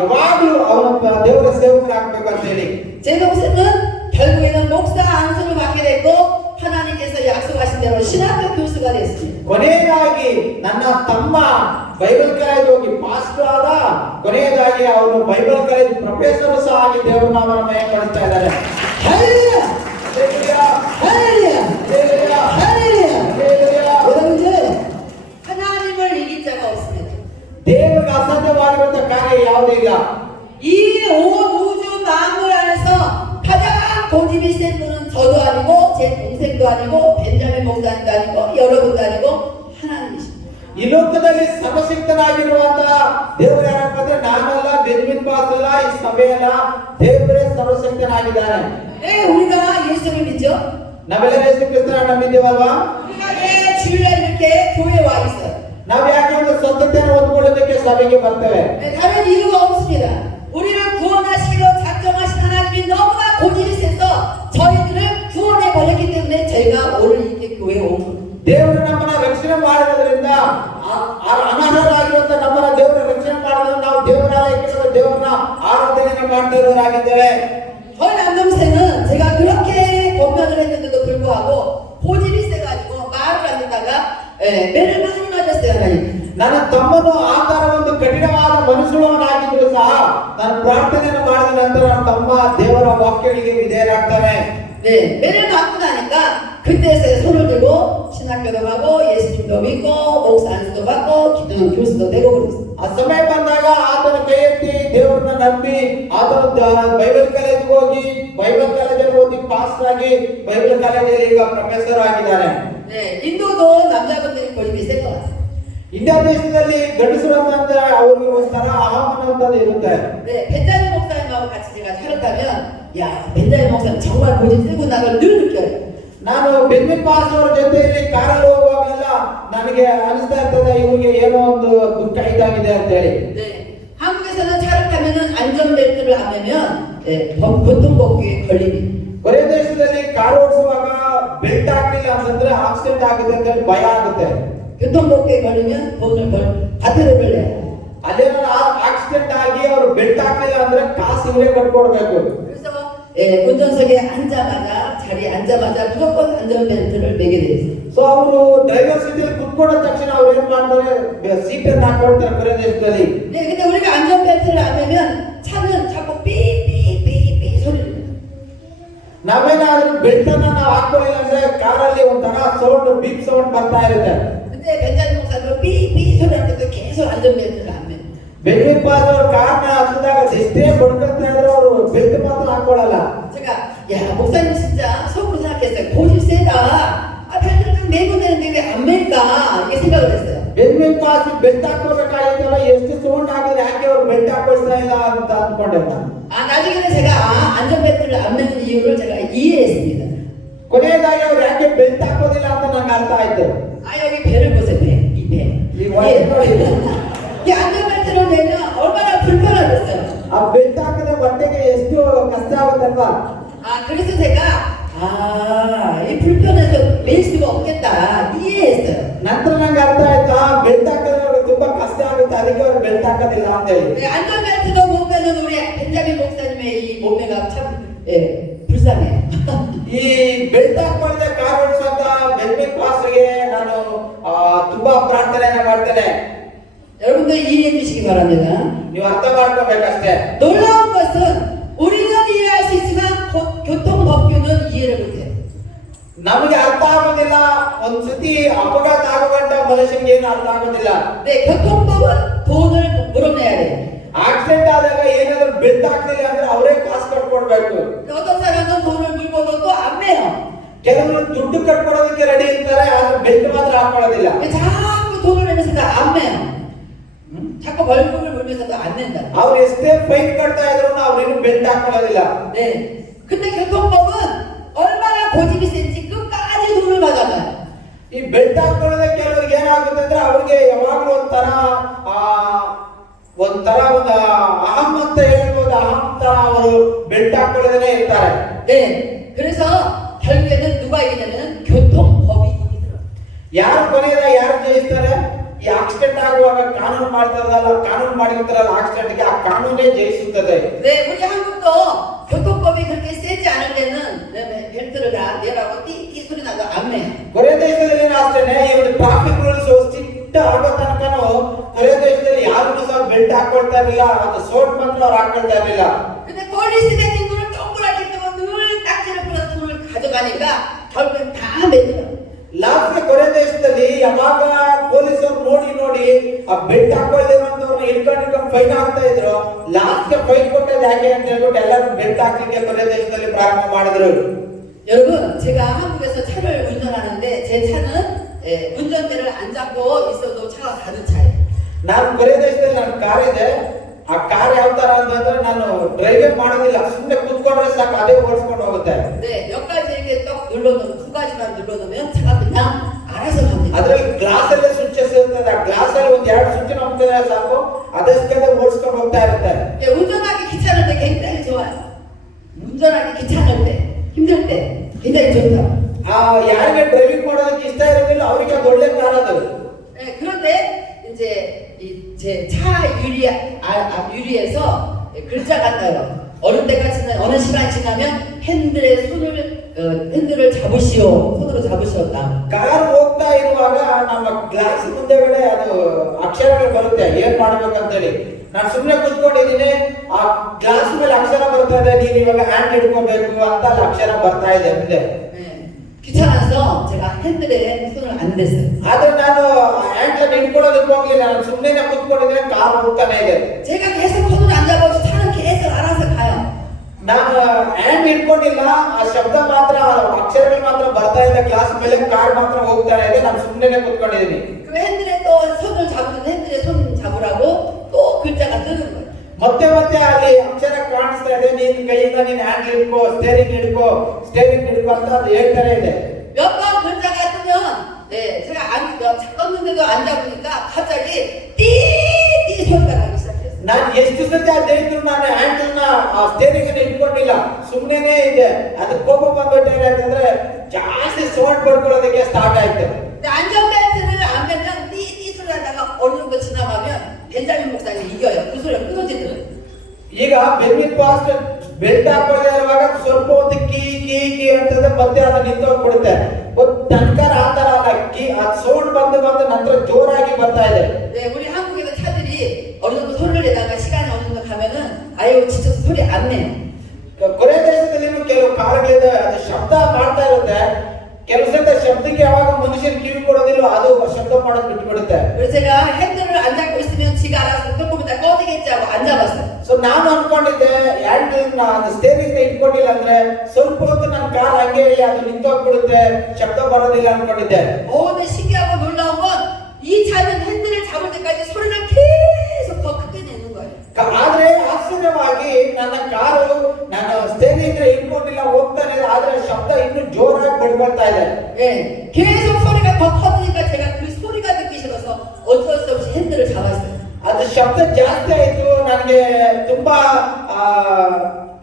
ಯಾವಾಗಲೂ ಅವನ ದೇವರ ಸೇವಕರಾಗಬೇಕು ಅಂತ ಹೇಳಿ. 제 동생은 결국에는 목사 안수를 받게 됐고 하나님께서 약속하신 대로 신학교 교수가 됐습니다. ಕೊನೆಯದಾಗಿ ನನ್ನ ತಮ್ಮ ಬೈಬಲ್ ಕಾಲೇಜ್ ಹೋಗಿ ಪಾಸ್ಟರ್ ಆದ. ಕೊನೆಯದಾಗಿ ಅವನು ಬೈಬಲ್ ಕಾಲೇಜ್ ಪ್ರೊಫೆಸರ್ ಸಹ ಆಗಿ ದೇವರ ನಾಮನ ಮಹಿಮೆಪಡಿಸ್ತಾ ಇದ್ದಾರೆ. 할렐루야! 할렐루야! 할렐루야! 여러분들 하나님을 이긴 자가 없습니다. ದೇವರಿಗೆ ಅಸಾಧ್ಯವಾಗಿರುವಂತಹ ಕಾರ್ಯ ಯಾವುದೂ ಇಲ್ಲ. 이 온 우주 만물 안에서 가장 고집이 센 분은 저도 아니고 제 동생도 아니고 벤자민 목사님도 아니고 여러분도 아니고 하나님이십니다. ಈ ಲೋಕದಲ್ಲಿ ಸರ್ವಶಕ್ತನಾಗಿರುವಂತಹ ದೇವರು ಯಾರಪ್ಪ ಅಂದ್ರೆ ನಾನಲ್ಲ, ಬೆಂಜಮಿನ್ ಪಾಸ್ ಅಲ್ಲ, ಈ ಸಭೆಯಲ್ಲ, ದೇವರೇ ಸರ್ವಶಕ್ತನಾಗಿದ್ದಾನೆ. 네, 우리가 예수를 믿죠? ನಾವೆಲ್ಲ ಯೇಸು ಕ್ರಿಸ್ತನನ್ನು ನಂಬಿದ್ದೇವಲ್ವಾ? 우리가 왜 주일날 이렇게 교회에 와 있어요? ನಾವು ಯಾಕೆ ಒಂದು ಸ್ವಸ್ಥತೆಯನ್ನು ಹೊಂದ್ಕೊಳ್ಳೋದಕ್ಕೆ ಸಭೆಗೆ ಬರ್ತೇವೆ? 네, 다른 이유가 없습니다. 우리를 구원하시기로 작정하신 하나님이 너무나 고집이 세서 저희들을 구원해 버렸기 때문에 저희가 오늘 이렇게 교회에 온 겁니다. ದೇವರು ನಮ್ಮನ್ನ ರಕ್ಷಣೆ ಮಾಡಿರೋದ್ರಿಂದ ಅನರ್ಹರಾಗಿರುವಂತ ನಮ್ಮನ್ನ ದೇವರ ರಕ್ಷಣೆ ಮಾಡಿದ್ರೆ ನಾವು ದೇವರನ್ನ ಆರಾಧನೆ ಮಾಡ್ತಾ ಇರೋರಾಗಿದ್ದೇವೆ. 남동생은 제가 그렇게 권면을 했는데도 불구하고 고집이 세가지고 말을 안 듣다가 매를 많이 맞았어요 하나님. ನನ್ನ ತಮ್ಮನು ಆ ತರ ಒಂದು ಕಠಿಣವಾದ ಮನುಷ್ಯನಾಗಿದ್ರು ಸಹ ನಾನು ಪ್ರಾರ್ಥನೆಯನ್ನು ಮಾಡಿದ ನಂತರ ನನ್ನ ತಮ್ಮ ದೇವರ ವಾಕ್ಯಗಳಿಗೆ ವಿಧೇಯರಾಗ್ತಾನೆ. 네, 매를 맞고 나니까 그때서야 손을 들고 신학교도 가고 예수님도 믿고 목사 안수도 받고 기도 교수도 되고 그랬어요. ಆ ಸಮಯ ಬಂದಾಗ ಆತನ ಕೈ ಎತ್ತಿ ದೇವರನ್ನ ನಂಬಿ ಆತನ ಬೈಬಲ್ ಕಾಲೇಜ್ಗೆ ಹೋಗಿ ಬೈಬಲ್ ಕಾಲೇಜಲ್ಲಿ ಓದಿ ಪಾಸ್ ಆಗಿ ಬೈಬಲ್ ಕಾಲೇಜಲ್ಲಿ ಈಗ ಪ್ರೊಫೆಸರ್ ಆಗಿದ್ದಾರೆ. 네, 인도도 남자분들이 고집이 센 것 같아요. ಇಂಡಿಯಾ ದೇಶದಲ್ಲಿ ಗಂಡಸರು ಅಂತಂದ್ರೆ ಅವ್ರಿಗೆ ಒಂಥರ ಅಹಮನ ಅಂತದ್ದು ಇರುತ್ತೆ. 네, 벤자민 목사님하고 같이 제가 차를 타면 야, 벤자민 목사님 정말 고집 세고 나를 늘 느껴요. ನಾನು ಬೆನ್ನಿ ಪಾಸ್ ಅವರ ಜೊತೆಯಲ್ಲಿ ಕಾರಲ್ಲಿ ಹೋಗುವಾಗೆಲ್ಲ ನನಗೆ ಅನಿಸ್ತಾ ಇರ್ತದೆ ಇವ್ರಿಗೆ ಏನೋ ಒಂದು ದುಃಖ ಇದಾಗಿದೆ ಅಂತ ಹೇಳಿ. 네, 한국에서는 차를 타면은 안전벨트를 안 매면 교통법규에 걸립니다. ಹೊರ ದೇಶದಲ್ಲಿ ಕಾರ್ ಓಡಿಸುವಾಗ ಬೆಲ್ಟ್ ಹಾಕಲಿಲ್ಲ ಅಂತಂದ್ರೆ ಆಕ್ಸಿಡೆಂಟ್ ಆಗಿದೆ ಅಂತ ಹೇಳಿ ಭಯ ಆಗುತ್ತೆ. 교통법규에 걸리면 돈을 과태료를 내요. ಅಲ್ಲೇನಾದ್ರು ಆಕ್ಸಿಡೆಂಟ್ ಆಗಿ ಅವರು ಬೆಲ್ಟ್ ಹಾಕಲಿಲ್ಲ ಅಂದ್ರೆ ಕಾಸು ಇವರೇ ಕಟ್ಕೊಡ್ಬೇಕು. 그래서 운전석에 앉자마자 자리에 앉자마자 무조건 안전벨트를 매게 돼 있어요. ಸೊ ಅವರು ಡ್ರೈವರ್ ಸೀಟಲ್ಲಿ ಕುತ್ಕೊಂಡ ತಕ್ಷಣ ಅವ್ರು ಏನ್ ಮಾಡ್ತಾರೆ ಸೀಟ್ ಅನ್ನು ಹಾಕೊಳ್ತಾರೆ ಹೊರ ದೇಶದಲ್ಲಿ. 네, 근데 우리가 안전벨트를 안 매면 차는 자꾸 삐삐삐삐 소리를 내요. ನಾವೇನಾದ್ರೂ ಬೆಲ್ಟ್ ಅನ್ನ ನಾವು ಹಾಕೊಳ್ಳಿಲ್ಲ ಅಂದ್ರೆ ಕಾರಲ್ಲಿ ಒಂಥರ ಸೌಂಡ್ ಬೀಪ್ ಸೌಂಡ್ ಬರ್ತಾ ಇರುತ್ತೆ. 근데 벤자민 목사도 삐삐 소리 하는데도 계속 안전벨트를 안 매요. ಬೆನ್ನಿ ಪಾಸ್ ಅವ್ರ ಕಾರ್ನ ಹತ್ತಿದಾಗ ಎಷ್ಟೇ ಬಡ್ಕೊಳ್ತಾ ಇದ್ರು ಅವರು ಬೆಲ್ಟ್ ಮಾತ್ರ ಹಾಕೊಳ್ಳಲ್ಲ. 제가 야 목사님 진짜 속으로 생각했어요. 고집 세다. 벨트를 좀 매고 되는데 왜 안 맬까 이렇게 생각을 했어요. ಬೆನ್ನಿ ಪಾಸ್ ಬೆಲ್ಟ್ ಹಾಕೋಬೇಕಾಗಿತ್ತಲ್ಲ ಎಷ್ಟು ಸೌಂಡ್ ಆಗಿದ್ರೆ ಯಾಕೆ ಅವ್ರು ಬೆಲ್ಟ್ ಹಾಕೊಳ್ತಾ ಇಲ್ಲ ಅಂತ ಅಂದ್ಕೊಂಡೆ ನಾನು. 나중에는 제가 안전벨트를 안 매는 이유를 제가 이해했습니다. ಕೊನೆಯದಾಗಿ ಅವ್ರು ಯಾಕೆ ಬೆಲ್ಟ್ ಹಾಕೋದಿಲ್ಲ ಅಂತ ನಂಗೆ ಅರ್ಥ ಆಯ್ತು. 여기 배를 보세요. 이 배. 이 와인 ನೋಡಿ. 이 안전벨트를 매면 얼마나 불편하겠어요. ಆ ಬೆಲ್ಟ್ ಹಾಕಿದ್ರೆ ಹೊಟ್ಟೆಗೆ ಎಷ್ಟು ಕಷ್ಟ ಆಗುತ್ತಲ್ವಾ. 그래서 제가 이 불편해서 맬 수가 없겠다 이해했어요. ನಂತರ ನಂಗೆ ಅರ್ಥ ಆಯ್ತು ಬೆಲ್ಟ್ ಹಾಕಿದ್ರೆ ಅವ್ರಿಗೆ ತುಂಬಾ ಕಷ್ಟ ಆಗುತ್ತೆ ಅದಕ್ಕೆ ಅವ್ರು ಬೆಲ್ಟ್ ಹಾಕೋದಿಲ್ಲ ಅಂತ ಹೇಳಿ. 네, 안전벨트도 못 매는 우리 벤자민 목사님의 이 몸매가 참 불쌍해요. ಈ ಬೆಲ್ಟ್ ಹಾಕೊಳ್ಳದೆ ಕಾರ್ ಓಡಿಸುವಂತ ಬೆನ್ನಿ ಪಾಸ್ಗೆ ನಾನು ತುಂಬಾ ಪ್ರಾರ್ಥನೆಯನ್ನ ಮಾಡ್ತೇನೆ. 여러분들 이해해 주시기 바랍니다. ನೀವು ಅರ್ಥ ಮಾಡ್ಕೋಬೇಕಷ್ಟೇ. 놀라운 것은 우리는 이해할 수 있지만 교통법규는 이해를 못해요. ನಮಗೆ ಅರ್ಥ ಆಗೋದಿಲ್ಲ. ಒಂದ್ಸತಿ ಅಪಘಾತ ಆಗುವಂತ ಮನುಷ್ಯನಿಗೆ ಏನು ಅರ್ಥ ಆಗೋದಿಲ್ಲ. 네, 교통법은 돈을 물어내야 돼. ಆಕ್ಸಿಡೆಂಟ್ ಆದಾಗ ಏನಾದ್ರು ಬೆಲ್ಟ್ ಹಾಕ್ಲಿಲ್ಲ ಅಂದ್ರೆ ಅವರೇ ಕಾಸು ಕಟ್ಕೊಡ್ಬೇಕು. 어떤 사람은 돈을 물고도 또 안 매요. ಕೆಲವರು ದುಡ್ಡು ಕಟ್ಕೊಡೋದಕ್ಕೆ ರೆಡಿ ಇರ್ತಾರೆ ಆದ್ರೆ ಬೆಲ್ಟ್ ಮಾತ್ರ ಹಾಕೊಳ್ಳೋದಿಲ್ಲ. 자꾸 돈을 내면서도 안 매요. 자꾸 벌금을 물면서도 안 낸다. ಅವ್ರು ಎಷ್ಟೇ ಫೈನ್ ಕಟ್ತಾ ಇದ್ರು ಅವ್ರೇನು ಬೆಲ್ಟ್ ಹಾಕೊಳ್ಳೋದಿಲ್ಲ. 네. 근데 교통법은 얼마나 고집이 센지 끝까지 돈을 받아가요. ಈ ಬೆಲ್ಟ್ ಹಾಕೊಳ್ಳೋದೇ ಕೆಲವರಿಗೆ ಏನಾಗುತ್ತೆ ಅಂದ್ರೆ ಅವ್ರಿಗೆ ಯಾವಾಗ್ಲೂ ಒಂಥರ ಒಂದು ಅಹಂ ಅಂತ ಹೇಳ್ಬೋದು. ಅಹಂ ತರ ಅವರು ಬೆಲ್ಟ್ ಹಾಕೊಳ್ಳೋದೇ ಇರ್ತಾರೆ. 네. 그래서 결국에는 누가 이기냐면 교통법이 이기더라고요. ಯಾರು ಕೊನೆಯದ ಯಾರು ಜಯಿಸ್ತಾರೆ? ಈ ಆಕ್ಸಿಡೆಂಟ್ ಆಗುವಾಗ ಕಾನೂನು ಮಾಡ್ತಾರಲ್ಲ, ಕಾನೂನು ಮಾಡಿರ್ತಾರಲ್ಲ ಆಕ್ಸಿಡೆಂಟ್ಗೆ, ಆ ಕಾನೂನೇ ಜಯಿಸುತ್ತದೆ. 네, 우리 한국도 교통법이 그렇게 세지 않을 때는 벨트를 다 내라고 띠 소리 나도 안 매요. ಕೊರೆ ದೇಶದಲ್ಲಿ ಅಷ್ಟೇನೆ ಈ ಒಂದು ಟ್ರಾಫಿಕ್ ರೂಲ್ಸ್ ಸ್ಟ್ರಿಕ್ಟ್ ಆಗೋ ತನಕನೂ ಕೊರೆ ದೇಶದಲ್ಲಿ ಯಾರು ಸಹ ಬೆಲ್ಟ್ ಹಾಕೊಳ್ತಾ ಇರಲಿಲ್ಲ. ಅದು ಸೋಟ್ ಮಾತ್ರ ಅವ್ರು ಹಾಕೊಳ್ತಾ ಇರಲಿಲ್ಲ. 근데 폴리스가 눈을 동그랗게 뜨고 늘 딱지를 풀어서 돈을 가져가니까 결국엔 다 매더라고요. ಲಾಸ್ಟ್ ಕೊರೆ ದೇಶದಲ್ಲಿ ಯಾವಾಗ ಪೊಲೀಸರು ನೋಡಿ ಆ ಬೆಲ್ಟ್ ಹಾಕೊಳ್ಳಿರೋಂಥವ್ರನ್ನ ಹಿಡ್ಕೊಂಡು ಫೈನ್ ಆಗ್ತಾ ಇದ್ರು. ಲಾಸ್ಟ್ ಫೈನ್ ಕೊಟ್ಟದ್ದು ಯಾಕೆ ಅಂತ ಹೇಳ್ಬಿಟ್ಟು ಎಲ್ಲರೂ ಬೆಲ್ಟ್ ಹಾಕ್ಲಿಕ್ಕೆ ಕೊರೆ ದೇಶದಲ್ಲಿ ಪ್ರಾರಂಭ ಮಾಡಿದ್ರು. 여러분, 제가 한국에서 차를 운전하는데 제 차는 운전대를 안 잡고 있어도 차가 가는 차예요. ನಾನು ಕೊರೆ ದೇಶದಲ್ಲಿ ನನ್ನ ಕಾರ್ ಇದೆ. ಆ ಕಾರ್ ಯಾವ ತರ ಅಂತಂದ್ರೆ ನಾನು ಡ್ರೈವಿಂಗ್ ಮಾಡೋದಿಲ್ಲ. ಸುಮ್ಮನೆ ಕೂತ್ಕೊಂಡ್ರೆ ಸಾಕು, ಅದೇ ಓಡಿಸ್ಕೊಂಡು ಹೋಗುತ್ತೆ. 네, 몇 가지 이렇게 딱 눌러놓으면 두 가지만 눌러놓으면 차가 그냥 알아서 갑니다. ಅದ್ರಲ್ಲಿ ಗ್ಲಾಸ್ ಅಲ್ಲೇ ಸ್ವಿಚಸ್ ಇರ್ತದೆ. ಆ ಗ್ಲಾಸ್ ಅಲ್ಲಿ ಒಂದ್ ಎರಡು ಸ್ವಿಚ್ ನಮ್ಗೆ ಸಾಕು, ಅದಷ್ಟೇ ಓಡಿಸ್ಕೊಂಡು ಹೋಗ್ತಾ ಇರುತ್ತೆ. 네, 운전하기 귀찮을 때 굉장히 좋아요. 운전하기 귀찮을 때, 힘들 때 굉장히 좋다. ಯಾರಿಗೆ ಡ್ರೈವಿಂಗ್ ಮಾಡೋದಕ್ಕೆ ಇಷ್ಟ ಇರೋದಿಲ್ಲ ಅವರಿಗೆ ಅದು ಒಳ್ಳೆ ಕಾರ್ ಅದು. 네, 그런데 이제 제 차 유리에서 글자가 떠요. 어느 시간이 지나면 핸들을 잡으시오. 손으로 잡으시었다. ಕಾರ್ ಹೋಗ್ತಾ ಇರುವಾಗ ನಮ್ಮ ಗ್ಲಾಸ್ ಮುಂದೆಗಡೆ ಅದು ಅಕ್ಷರಗಳು ಬರುತ್ತೆ ಏನ್ ಮಾಡ್ಬೇಕಂತೇಳಿ ನಾನು ಸುಮ್ಮನೆ ಕೂತ್ಕೊಂಡಿದ್ದೀನಿ ಆ ಗ್ಲಾಸ್ ಮೇಲೆ ಅಕ್ಷರ ಬರ್ತಾ ಇದೆ ನೀನು ಇವಾಗ ಹ್ಯಾಂಡ್ ಹಿಡ್ಕೋಬೇಕು ಅಂತ ಅಲ್ಲಿ ಅಕ್ಷರ ಬರ್ತಾ ಇದೆ ಮುಂದೆ 귀찮아서 제가 핸들에 손을 안 댔어요. ಆದ್ರೆ ನಾನು ಹ್ಯಾಂಡ್ ಹಿಡ್ಕೊಳ್ಳೋದಕ್ಕೆ ಹೋಗ್ಲಿಲ್ಲ ನಾನು ಸುಮ್ಮನೆ ಕೂತ್ಕೊಂಡಿದ್ರೆ ಕಾರ್ ಹೋಗ್ತಾನೆ ಇದೆ 제가 계속 손을 안 잡아도 차는 계속 알아서 가요. ನಾನು ಹ್ಯಾಂಡ್ ಹಿಡ್ಕೊಂಡಿಲ್ಲ ಆ ಶಬ್ದ ಮಾತ್ರ ಅಕ್ಷರಗಳು ಮಾತ್ರ ಬರ್ತಾ ಇದೆ ಕ್ಲಾಸ್ ಮೇಲೆ ಕಾರ್ ಮಾತ್ರ ಹೋಗ್ತಾ ಇದೆ ನಾನು ಸುಮ್ಮನೆ ಕೂತ್ಕೊಂಡಿದ್ದೀನಿ 그 핸들에 또 손을 잡으면 핸들에 손 잡으라고 또 글자가 뜨는 거예요. ಮತ್ತೆ ಮತ್ತೆ ಅಲ್ಲಿ ಅಕ್ಷರ ಕಾಣಿಸ್ತಾ ಇದೆ ನೀನ್ ಕೈಯಿಂದ ನೀನ್ ಹ್ಯಾಂಡ್ ಹಿಡ್ಕೋ ಸ್ಟೇರಿಂಗ್ ಹಿಡ್ಕೋ ಅಂತ ಅದು ಹೇಳ್ತಾನೆ ಇದೆ 몇 번 글자가 뜨면 제가 떴는데도 안 잡으니까 갑자기 띠띠 소리가 나기 시작했어요. ನಾನು ಎಷ್ಟು ಸತಿ ಅದೇನು ನಾನು ಹ್ಯಾಂಡಲ್ ನ ಸ್ಟೇರಿಂಗ್ ಅನ್ನು ಇಟ್ಕೊಂಡಿಲ್ಲ ಸುಮ್ಮನೆ ಇದೆ ಅದು ಕೋಪ ಬಂದ್ಬಿಟ್ಟೆ ಅಂತಂದ್ರೆ ಜಾಸ್ತಿ ಸೌಂಡ್ ಬರ್ಕೊಳ್ಳೋದಕ್ಕೆ ಸ್ಟಾರ್ಟ್ ಆಯ್ತು 안전벨트를 안 매면 띠띠 소리 하다가 어느 정도 지나가면 벤자민 목사님이 이겨요. 그 소리가 끊어지더라고요. ಈಗ ಬೆನ್ನಿನ ಪಾಸ್ಟ್ ಬೆಲ್ಟ್ ಹಾಕೊಳ್ಳದೆ ಇರುವಾಗ ಸ್ವಲ್ಪ ಹೊತ್ತು ಕೀ ಅಂತಂದ್ರೆ ಮತ್ತೆ ಅದು ನಿಂತೋಗ್ಬಿಡುತ್ತೆ ಒಂದು ಟಂಕರ್ ಆ ತರ ಅಲ್ಲ ಕೀ ಆ ಸೌಂಡ್ ಬಂದು ನಂತರ ಜೋರಾಗಿ ಬರ್ತಾ ಇದೆ 네, 우리 한국에서 차들이 어느 정도 소리를 내다가 시간이 어느 정도 가면은 아유 진짜 소리 안 내요. ಕೊರಿಯಾ ದೇಶದಲ್ಲಿ ಕೆಲವು ಕಾರುಗಳಿದೆ ಅದು ಶಬ್ದ ಮಾಡ್ತಾ ಇರುತ್ತೆ ಕೆಲವು ಸಲ ಶಬ್ದಕ್ಕೆ ಯಾವಾಗ ಮನುಷ್ಯನ ಕಿವಿ ಕೊಡೋದಿಲ್ಲ ಅದು ಶಬ್ದ ಮಾಡೋದು ಬಿಟ್ಬಿಡುತ್ತೆ 그래서 제가 핸들을 안 잡고 있으면 지가 알아서 조금 이따 꺼지겠지 하고 안 잡았어요. ಸೊ ನಾನು ಅನ್ಕೊಂಡಿದ್ದೆ ಹ್ಯಾಂಡಲ್ ನಾನು ಸ್ಟೇರಿಂಗ್ ಇಟ್ಕೊಂಡಿಲ್ಲ ಅಂದ್ರೆ ಸ್ವಲ್ಪ ಹೊತ್ತು ನನ್ನ ಕಾರ್ ಹಂಗೆ ಅದು ನಿಂತೋಗ್ಬಿಡುತ್ತೆ ಶಬ್ದ ಬರೋದಿಲ್ಲ ಅನ್ಕೊಂಡಿದ್ದೆ 근데 신기하고 놀라운 건 이 차는 핸들을 잡을 때까지 소리를 계속 더 크게 내는 거예요. ಆದ್ರೆ ಆಶ್ಚರ್ಯವಾಗಿ ನನ್ನ ಕಾರು ನಾನು ಸ್ಟೇರಿಂಗ್ ಇಟ್ಕೊಂಡಿಲ್ಲ ಹೋಗ್ತಾನೆ ಆದ್ರೆ ಶಬ್ದ ಇನ್ನು ಜೋರಾಗಿ ಬೆಳ್ಕೊಳ್ತಾ ಇದೆ 계속 소리가 더 커지니까 제가 그 소리가 듣기 싫어서 어쩔 수 없이 핸들을 잡았어요. ಅದು ಶಬ್ದ ಜಾಸ್ತಿ ಆಯ್ತು ನನಗೆ ತುಂಬಾ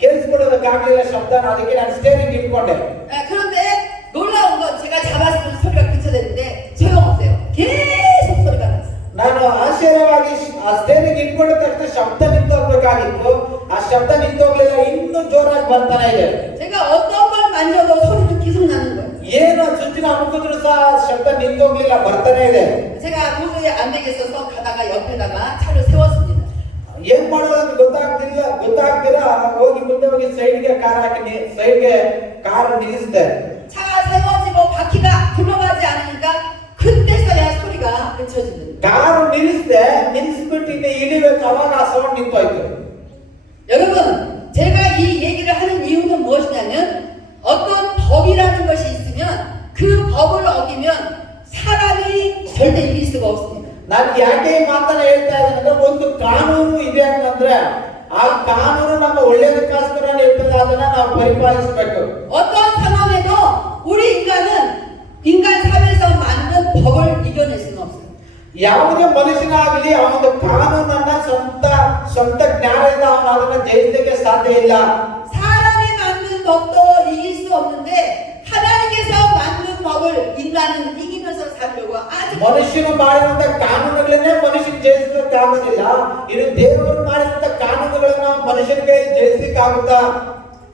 ಕೇಳಿಸ್ಕೊಳ್ಳೋದಕ್ಕಾಗಲಿಲ್ಲ ಶಬ್ದ ಅದಕ್ಕೆ ನಾನು ಸ್ಟೇರಿಂಗ್ ಇಟ್ಕೊಂಡೆ 그런데 놀라운 건 제가 잡았으면 소리가 그쳐졌는데 소용없어요. 계속 소리가 났어요. ನಾನು ಆಶ್ಚರ್ಯವಾಗಿ ಆ ಸ್ಟೇರಿಂಗ್ ಇಟ್ಕೊಂಡ ತಕ್ಷಣ ಶಬ್ದ ನಿಂತೋಗ್ಬೇಕಾಗಿತ್ತು ಆ ಶಬ್ದ ನಿಂತೋಗ್ಲಿಲ್ಲ ಇನ್ನೂ ಜೋರಾಗಿ ಬರ್ತಾನೆ ಇದೆ 제가 어떤 걸 만져도 소리는 계속 나는 거예요. ಏನು ಸುತ್ತಿನ ಅಮುಕಿದ್ರು ಸಹ ಶಬ್ದ ನಿಂತೋಗ್ಲಿಲ್ಲ ಬರ್ತಾನೆ ಇದೆ 제가 도저히 안 되겠어서 가다가 옆에다가 차를 세웠습니다. ಏನ್ ಮಾಡೋದಂತ ಗೊತ್ತಾಗ್ದಿರಾ ಹೋಗಿ ಮುಂದೆ ಹೋಗಿ ಸೈಡ್ಗೆ ಕಾರ್ ಹಾಕಿ ಸೈಡ್ಗೆ ಕಾರ್ ನಿಲ್ಲಿಸಿದೆ 차가 세워지고 바퀴가 굴러가지 않으니까 그때서야 소리가 그쳐지는 ಕಾರು ನಿಲ್ಲಿಸ್ಬಿಟ್ಟು ಇನ್ನು ಇಳಿಬೇಕು ಅವಾಗ ಆ ಸೌಂಡ್ ನಿಂತೋಯ್ತು 여러분 제가 이 얘기를 하는 이유는 무엇이냐면 어떤 법이라는 것이 있으면 그 법을 어기면 사람이 절대 이길 수가 없습니다. ನಾನು ಯಾಕೆ ಮಾತನ್ನ ಹೇಳ್ತಾ ಇದ್ದೇನೆ ಅಂದ್ರೆ ಒಂದು ಕಾನೂನು ಇದೆ ಅಂತಂದ್ರೆ ಆ ಕಾನೂನು ನಮ್ಮ ಒಳ್ಳೆಯದಕ್ಕೋಸ್ಕರ ಇರ್ತದೆ ಅದನ್ನ ನಾವು ಪರಿಪಾಲಿಸಬೇಕು 어떤 상황에도 우리 인간 사회에서 만든 법을 이겨낼 수는 없어요. ಯಾವುದೇ ಮನುಷ್ಯನಾಗಲಿ ಅವನ ಕಾನೂನನ್ನ ಸ್ವಂತ ಜ್ಞಾನದಿಂದ ಅವನು ಅದನ್ನ ಜಯಿಸಲಿಕ್ಕೆ ಸಾಧ್ಯ ಇಲ್ಲ 사람이 만든 법도 이길 수 없는데 하나님께서 만든 법을 인간은 이기면서 살려고 아주 ಮನುಷ್ಯನು ಮಾಡಿದಂತ ಕಾನೂನುಗಳನ್ನೇ ಮನುಷ್ಯನ ಜಯಿಸಲಿಕ್ಕಾಗುತ್ತಿಲ್ಲ ಇನ್ನು ದೇವರು ಮಾಡಿದಂತ ಕಾನೂನುಗಳನ್ನ ಮನುಷ್ಯನ ಕೈ ಜಯಿಸಲಿಕ್ಕಾಗುತ್ತಾ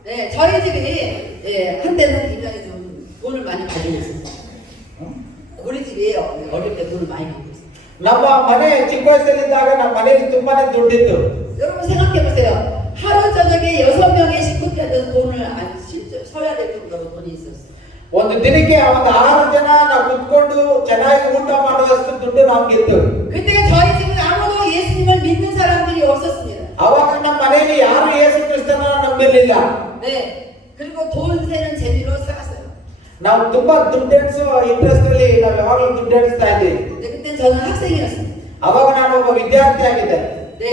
네, 저희 집이 한때는 굉장히 좀 돈을 많이 가지고 있었어요. 우리 집이 어릴 때 돈을 많이 가지고 있어요. ನಮ್ಮ ಮನೆ ಚಿಕ್ಕ ವಯಸ್ಸಲ್ಲಿದ್ದಾಗ ನಮ್ಮ ಮನೆಯಲ್ಲಿ ತುಂಬಾನೇ ದುಡ್ಡಿತ್ತು 여러분 생각해 보세요. 하루 저녁에 6명의 식구들한테 돈을 써야 될 정도로 돈이 있었어요. ಒಂದು ದಿನಕ್ಕೆ ಒಂದು 6 ಜನ ನಾವು ಕುತ್ಕೊಂಡು ಚೆನ್ನಾಗಿ ಊಟ ಮಾಡುವಷ್ಟು ದುಡ್ಡು ನಮ್ಗಿತ್ತು 그때 저희 집은 아무도 예수님을 믿는 사람들이 없었습니다. ಅವಾಗ ನಮ್ಮ ಮನೆಯಲ್ಲಿ ಯಾರು ಯೇಸು ಕ್ರಿಸ್ತನ ನಂಬಿರಲಿಲ್ಲ 네. 그리고 돈 세는 재미로 살았어요. ನಾವು ತುಂಬಾ ದುಡ್ಡೆಣಿಸೋ ಇಂಟ್ರೆಸ್ಟ್ ಅಲ್ಲಿ ನಾವು ಯಾವಾಗಲೂ ದುಡ್ಡೆಣಿಸ್ತಾ ಇದ್ವಿ 네, 그때 저는 학생이었어요. ಅವಾಗ ನಾನು ಒಬ್ಬ ವಿದ್ಯಾರ್ಥಿ ಆಗಿದ್ದೆ 네.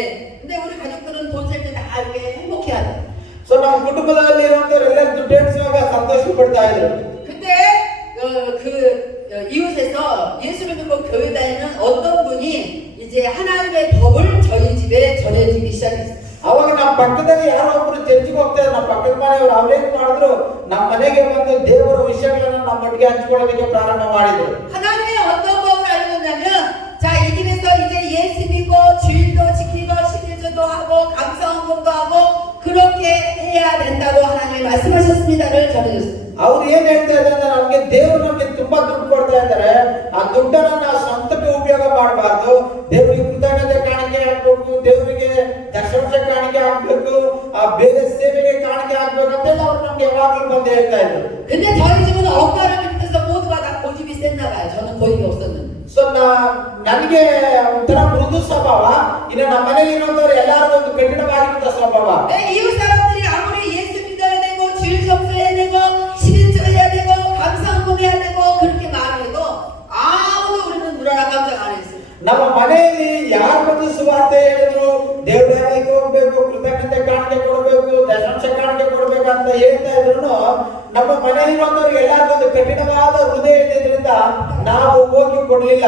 근데 우리 가족들은 돈 셀 때 다 이렇게 행복해하죠. ಸೊ ನಮ್ಮ ಕುಟುಂಬದಲ್ಲಿ ಇರುವಂತವರೆಲ್ಲ ದುಡ್ಡೆಣಿಸುವಾಗ ಸಂತೋಷ ಪಡ್ತಾ ಇದ್ರು 그때 이웃에서 예수를 믿고 교회 다니는 어떤 분이 이제 하나님의 법을 저희 집에 전해주기 시작했어요. ಅವಾಗ ನಮ್ಮ ಪಕ್ಕದಲ್ಲಿ ಯಾರೋ ಒಬ್ರು ಚರ್ಚಿಗೆ ಹೋಗ್ತಾರೆ ನಮ್ಮ ಪಕ್ಕದ ಮನೆಯವರು ಅವ್ರೇನ್ ಮಾಡಿದ್ರು ನಮ್ಮ ಮನೆಗೆ ಬಂದು ದೇವರ ವಿಷಯಗಳನ್ನ ನಮ್ಮೊಟ್ಟಿಗೆ ಹಂಚಿಕೊಳ್ಳೋದಕ್ಕೆ ಪ್ರಾರಂಭ ಮಾಡಿದ್ರು 하나님의 어떤 법을 알려줬냐면 자, 이 집에서 이제 예수 믿고 주일도 지키고 11조도 하고 감사헌금도 하고 그렇게 이렇게 해야 된다고 하나님이 말씀하셨습니다를 전해줬어요. ಅವ್ರು ಏನ್ ಹೇಳ್ತಾ ಇದ್ದಾರೆ ಅಂದ್ರೆ ನಮ್ಗೆ ದೇವರು ನಮ್ಗೆ ತುಂಬಾ ದುಡ್ಡು ಕೊಡ್ತಾ ಇದ್ದಾರೆ. ಆ ದುಡ್ಡನ್ನ ನಾವು ಸ್ವಂತಕ್ಕೆ ಉಪಯೋಗ ಮಾಡಬಾರ್ದು. ದೇವರಿಗೆ ಕೃತಜ್ಞತೆ ಕಾಣಿಕೆ ಹಾಕ್ಬೇಕು, ದೇವರಿಗೆ ದಶಾಂಶ ಕಾಣಿಕೆ ಹಾಕ್ಬೇಕು, ಆ ಬೇರೆ ಸೇವೆಗೆ ಕಾಣಿಕೆ ಹಾಕ್ಬೇಕಂತ ಅವ್ರು ನಮ್ಗೆ ಯಾವಾಗಲೂ ಬಂದು ಹೇಳ್ತಾ ಇದ್ರು. 근데 저희 집은 억가를 밑에서 모두가 다 고집이 셌나 봐요. 저는 고집이 없었는데. ಸೊ ನನಗೆ ಒಂಥರ ಮೃದು ಸ್ವಭಾವ, ಇನ್ನು ನಮ್ಮ ಮನೆಗೆ ಇರೋಂಥವ್ರು ಎಲ್ಲಾರು ಒಂದು ಕಠಿಣವಾಗಿರುತ್ತ ಸ್ವಭಾವ. 네, 이웃 사람들이 아무리 예수 믿어야 되고 주일 접수해야 되고 11조 해야 되고 감사헌금 해야 되고 그렇게 말해도 아무도 우리는 누라라 깜짝 안 했어요. ನಮ್ಮ ಮನೆಯಲ್ಲಿ ಯಾರು ಬಂದು ಸುವಾರ್ತೆ ಹೇಳಿದ್ರು, ದೇವರಿಗೆ ಹೋಗ್ಬೇಕು, ಕೃತಜ್ಞತೆ ಕಾಣಿಕೆ ಕೊಡಬೇಕು, ದಶಾಂಶ ಕಾಣಿಕೆ ಕೊಡ್ಬೇಕು ಅಂತ ಹೇಳ್ತಾ ಇದ್ರು, ನಮ್ಮ ಮನೆಯಲ್ಲಿರುವಂತವ್ರಿಗೆ ಎಲ್ಲಾರ್ಗೊಂದು ಕಠಿಣವಾದ ಹೃದಯ ಇದ್ರಿಂದ ನಾವು ಹೋಗಿ ಕೊಡ್ಲಿಲ್ಲ.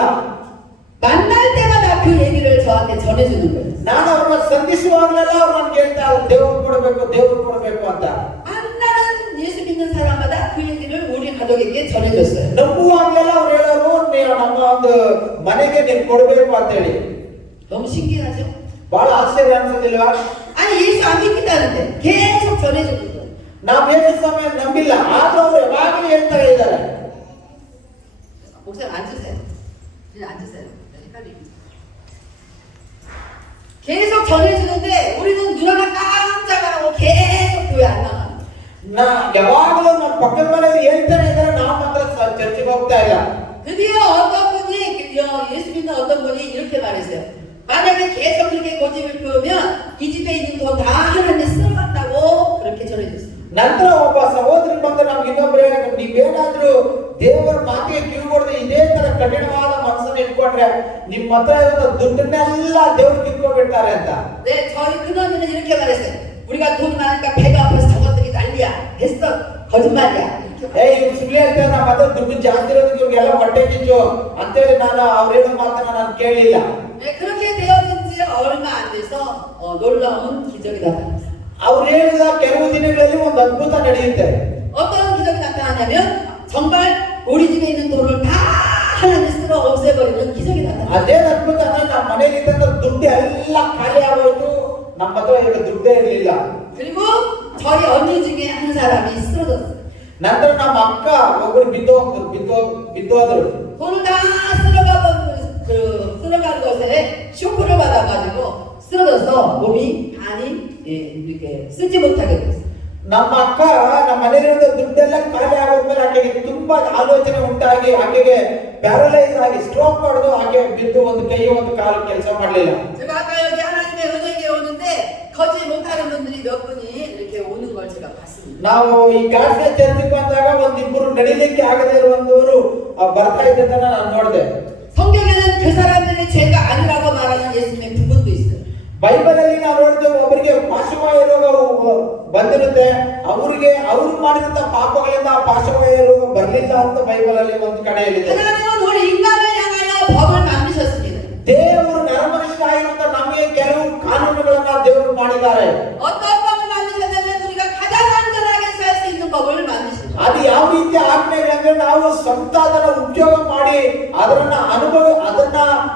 만날 때마다 그 얘기를 저한테 전해주는 거예요. ನಾನು ಅವ್ರನ್ನ ಸಂಧಿಸುವಾಗಲೆಲ್ಲ ಅವ್ರು ನನ್ಗೆ ಹೇಳ್ತಾ ಇದ್ರು, ದೇವ್ರು ಕೊಡಬೇಕು ಅಂತ. 만나는 예수 믿는 사람마다 그 얘기를 우리 가족에게 전해줬어요. ನಂಬುವಾಗಲೆಲ್ಲ ಅವ್ರು ಹೇಳೋರು, ನೀವು ನಮ್ಮ ಒಂದು ಮನೆಗೆ ನೀವು ಕೊಡಬೇಕು ಅಂತ ಹೇಳಿ. 너무 신기하죠? ಬಹಳ ಆಶ್ಚರ್ಯ ಅನ್ಸೋದಿಲ್ವಾ? 아니 예수 안 믿긴다는데 계속 전해주는 거예요. ನಾವು ಯೇಸು ಸ್ವಾಮಿ ನಂಬಿಲ್ಲ, ಆದ್ರೂ ಅವ್ರು ಯಾವಾಗಲೂ ಹೇಳ್ತಾ ಇದ್ದಾರೆ. 목사님 앉으세요. 그냥 앉으세요. 헷갈립니다. 계속 전해주는데 우리는 누나가 깜짝 안 하고 계속 교회 안 나가. ಯಾವಾಗಲೂ ನಮ್ಮ ಪಕ್ಕದ ಮನೆಯಲ್ಲಿ ಹೇಳ್ತಾನೆ ಇದ್ದಾರೆ, ನಾವು ಮಾತ್ರ ಚರ್ಚೆಗೆ ಹೋಗ್ತಾ ಇಲ್ಲ. 드디어 어떤 분이 예수 믿는 어떤 분이 이렇게 말했어요. 만약에 계속 그렇게 고집을 피우면 이 집에 있는 돈 다 하나님 쓸어간다고 그렇게 전해줬어요. ನಂತರ ಒಬ್ಬ ಸಹೋದರಿ ಬಂದು ನಮ್ಗೆ ಇನ್ನೊಬ್ರು ಹೇಳಿದ್ರು, ನೀವೇನಾದ್ರೂ ದೇವರ ಮಾತಿಗೆ ಕಿವಿಗೊಡದೆ ಇದೇ ತರ ಕಠಿಣವಾದ ಮನಸ್ಸನ್ನು ಇಟ್ಕೊಂಡ್ರೆ ನಿಮ್ಮ ಹತ್ರ ಇರೋ ದುಡ್ಡನ್ನೆಲ್ಲ ದೇವ್ರು ಕಿತ್ಕೊಂಡ್ಬಿಡ್ತಾರೆ ಅಂತ. 네, 저희 큰언니는 이렇게 말했어요. 우리가 돈 많으니까 배가 아파서 저것들이 난리야. 됐어. 거짓말이야. ಇವ್ರು ಸುಳ್ಳು ಹೇಳ್ತಾರೆ, ನಮ್ಮ ಹತ್ರ ದುಡ್ಡು ಜಾಸ್ತಿ ಇರೋದಕ್ಕೆ ಇವ್ರಿಗೆಲ್ಲ ಹೊಟ್ಟೆ ಕಿಚ್ಚು ಅಂತೇಳಿ ನಾನು ಅವ್ರು ಹೇಳೋ ಮಾತನ್ನ ನಾನು ಕೇಳಲಿಲ್ಲ. 네, 그렇게 되어진 지 얼마 안 돼서 놀라운 기적이 나타났어요. ಅವ್ರು ಹೇಳಿದ ಕೆಲವು ದಿನಗಳಲ್ಲಿ ಒಂದು ಅದ್ಭುತ ನಡೆಯುತ್ತೆ. 어떤 기적이 나타나냐면 정말 우리 집에 있는 돈을 다 하나님 쓸어 없애버리는 기적이 나타났어요. ಅದೇನು ಅದ್ಭುತ ಅಂದ್ರೆ ನಮ್ಮ ಮನೇಲಿ ಇದ್ದಂತ ದುಡ್ಡು ಎಲ್ಲ ಖಾಲಿ ಆಗೋಯ್ತು, ನಮ್ಮ ಹತ್ರ ಈಗ ದುಡ್ಡೇ ಇರಲಿಲ್ಲ. 그리고 저희 언니 중에 한 사람이 쓰러졌어요. ನಂತರ ನಮ್ಮ ಅಕ್ಕ ಒಬ್ಬರು ಬಿದ್ದೋದ್ರು. 돈을 다 쓸어간 것에 쇼크를 받아가지고 쓰러져서 몸이 반이 이렇게 쓰지 못하게 됐어요. ನಮ್ಮ ಅಕ್ಕ ನಮ್ಮ ಮನೆಯಲ್ಲಿರೋ ದುಡ್ಡೆಲ್ಲ ಖಾಲಿ ಆಗೋದ್ಮೇಲೆ ಆಕೆಗೆ ತುಂಬಾ ಆಲೋಚನೆ ಉಂಟಾಗಿ ಆಕೆಗೆ ಪ್ಯಾರಲೈಸ್ ಆಗಿ ಸ್ಟ್ರೋಕ್ ಹೊಡೆದು ಆಕೆ ಬಿದ್ದು ಒಂದು ಕೈ ಒಂದು ಕಾಲು ಕೆಲಸ ಮಾಡಲಿಲ್ಲ. 제가 아까 여기 하나님의 은혜에 오는데 걷지 못하는 분들이 몇 분이 이렇게 오는 걸 제가 봤습니다. ನಾವು ಈ ಗಾಡ್ಸೆ ಚರ್ಚಿಗೆ ಬಂದಾಗ ಒಂದಿಬ್ಬರು ನಡಿಲಿಕ್ಕೆ ಆಗದೆ ಇರುವಂತವರು ಬರ್ತಾ ಇದ್ದದನ್ನ ನಾನು ನೋಡಿದೆ. 성경에는 그 사람들이 죄가 아니라고 말하는 예수님의 부분도 있어요. ಬೈಬಲ್ ಅಲ್ಲಿ ನಾವು ನೋಡಿದ್ರೆ ಒಬ್ಬರಿಗೆ ಪಾರ್ಶ್ವವಾಯು ರೋಗ ಬಂದಿರುತ್ತೆ, ಅವ್ರಿಗೆ ಅವ್ರು ಮಾಡಿದಂತ ಪಾಪಗಳಿಂದ ಆ ಪಾರ್ಶ್ವವಾಯು ರೋಗ ಬರಲಿಲ್ಲ ಅಂತ ಬೈಬಲ್ ಅಲ್ಲಿ ಒಂದು ಕಡೆ ಹೇಳಿದೆ. 하나님은 우리 인간을 향하여 법을 만드셨습니다. ದೇವರು ನರಮನುಷ್ಯರಾಗಿರುವಂತ ನಮಗೆ ಕೆಲವು ಕಾನೂನುಗಳನ್ನ ದೇವರು ಮಾಡಿದ್ದಾರೆ. 어떤 법을 만드셨냐면 우리가 가장 안전하게 살 수 있는 법을 만드셨습니다. ಅದು ಯಾವ ರೀತಿಯ ಆಜ್ಞೆಗಳಂದ್ರೆ ನಾವು ಸ್ವಂತ ಅದನ್ನ ಉಪಯೋಗ ಮಾಡಿ ಅದನ್ನ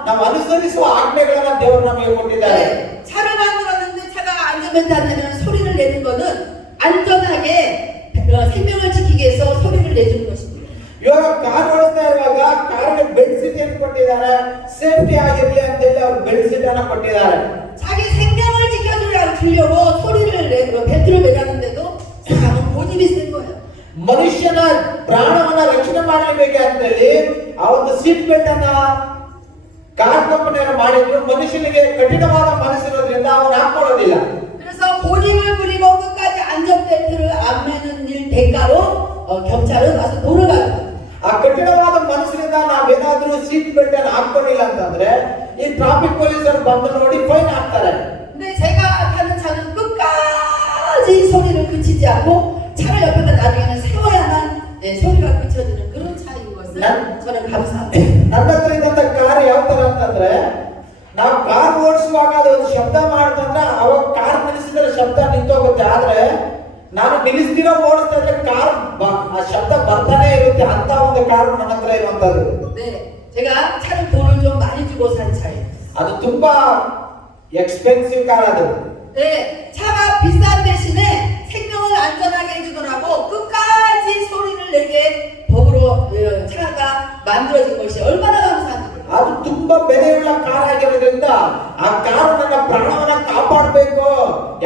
ನಾವು ಅನುಸರಿಸುವ ಆಜ್ಞೆಗಳನ್ನ ದೇವರು ನಮಗೆ ಕೊಟ್ಟಿದ್ದಾರೆ. 차를 만들었는데 차가 안전벨트하면 소리를 내는 거는 안전하게 생명을 지키기 위해서 소리를 내주는 것입니다. ಇವಾಗ ಕಾರ್ ಓಡಿಸ್ತಾ ಇರುವಾಗ ಕಾರಿಗೆ ಬೆಲ್ಟ್ ಸೀಟ್ ಅನ್ನು ಕೊಟ್ಟಿದ್ದಾರೆ, ಸೇಫ್ಟಿ ಆಗಿರ್ಲಿ ಅಂತ ಹೇಳಿ ಅವ್ರು ಬೆಲ್ಟ್ ಸೀಟ್ ಅನ್ನು ಕೊಟ್ಟಿದ್ದಾರೆ. 자기 생명을 지켜주려고 소리를 내고 벨트를 매라는데도 사람은 고집이 센 거예요. ಮನುಷ್ಯನ ಪ್ರಾಣವನ್ನ ರಕ್ಷಣೆ ಮಾಡಲೇಬೇಕು ಅಂತ ಹೇಳಿ ಆ ಒಂದು ಸೀಟ್ ಬೆಲ್ಟ್ ಅನ್ನ ಕಾರ್ ಕಂಪನಿಯವರು ಮಾಡಿದ್ರು. ಮನುಷ್ಯನಿಗೆ ಕಠಿಣವಾದ ಮನಸ್ಸಿರೋದ್ರಿಂದ ಅವನು ಹಾಕೊಳ್ಳೋದಿಲ್ಲ. 그래서 고집을 부리고 끝까지 안전벨트를 안 매는 일 대가로 경찰은 와서 돈을 가져가. ಆ ಕಠಿಣವಾದ ಮನಸ್ಸಿನಿಂದ ನಾವೇನಾದ್ರೂ ಸೀಟ್ ಬೆಲ್ಟ್ ಅನ್ನು ಹಾಕೊಳ್ಳಿಲ್ಲ ಅಂತಂದ್ರೆ ಈ ಟ್ರಾಫಿಕ್ ಪೊಲೀಸರು ಬಂದು ನೋಡಿ ಫೈನ್ ಹಾಕ್ತಾರೆ. 근데 제가 타는 차는 끝까지 소리를 그치지 않고 차를 옆에다 놔두면 세워야만 소리가 그쳐지는 그런 차인 것을 저는 감사합니다. ನನ್ನ ಹತ್ರ ಇದ್ದಂತ ಕಾರ್ ಯಾವ ತರ ಅಂತಂದ್ರೆ, ನಾವು ಕಾರ್ ಓಡಿಸುವಾಗ ಅದು ಒಂದು ಶಬ್ದ ಮಾಡಿದ್ರೆ ಅವಾಗ ಕಾರ್ ನಿಲ್ಲಿಸಿದ್ರೆ ಶಬ್ದ ನಿಂತೋಗುತ್ತೆ. ಆದ್ರೆ ನಾನು ನಿಲ್ಲಿಸ್ದಿರೋ ಓಡಿಸ್ತಾ ಇದ್ರೆ ಕಾರ್ ಆ ಶಬ್ದ ಬರ್ತಾನೆ ಇರುತ್ತೆ. ಅಂತ ಒಂದು ಕಾರ್ ನನ್ನ ಹತ್ರ ಇರುವಂತದ್ದು. 네, 제가 차를 돈을 좀 많이 주고 산 차예요. ಅದು ತುಂಬಾ ಎಕ್ಸ್ಪೆನ್ಸಿವ್ ಕಾರ್ ಅದು. 네, 차가 비싼 대신에 만들어진 것이 얼마나 감사한지. ಅದು ತುಂಬಾ ಬೆಲೆಯುಳ್ಳ ಕಾರ್ ಆಗಿರೋದ್ರಿಂದ ಆ ಕಾರು ನನ್ನ ಪ್ರಾಣವನ್ನ ಕಾಪಾಡಬೇಕು,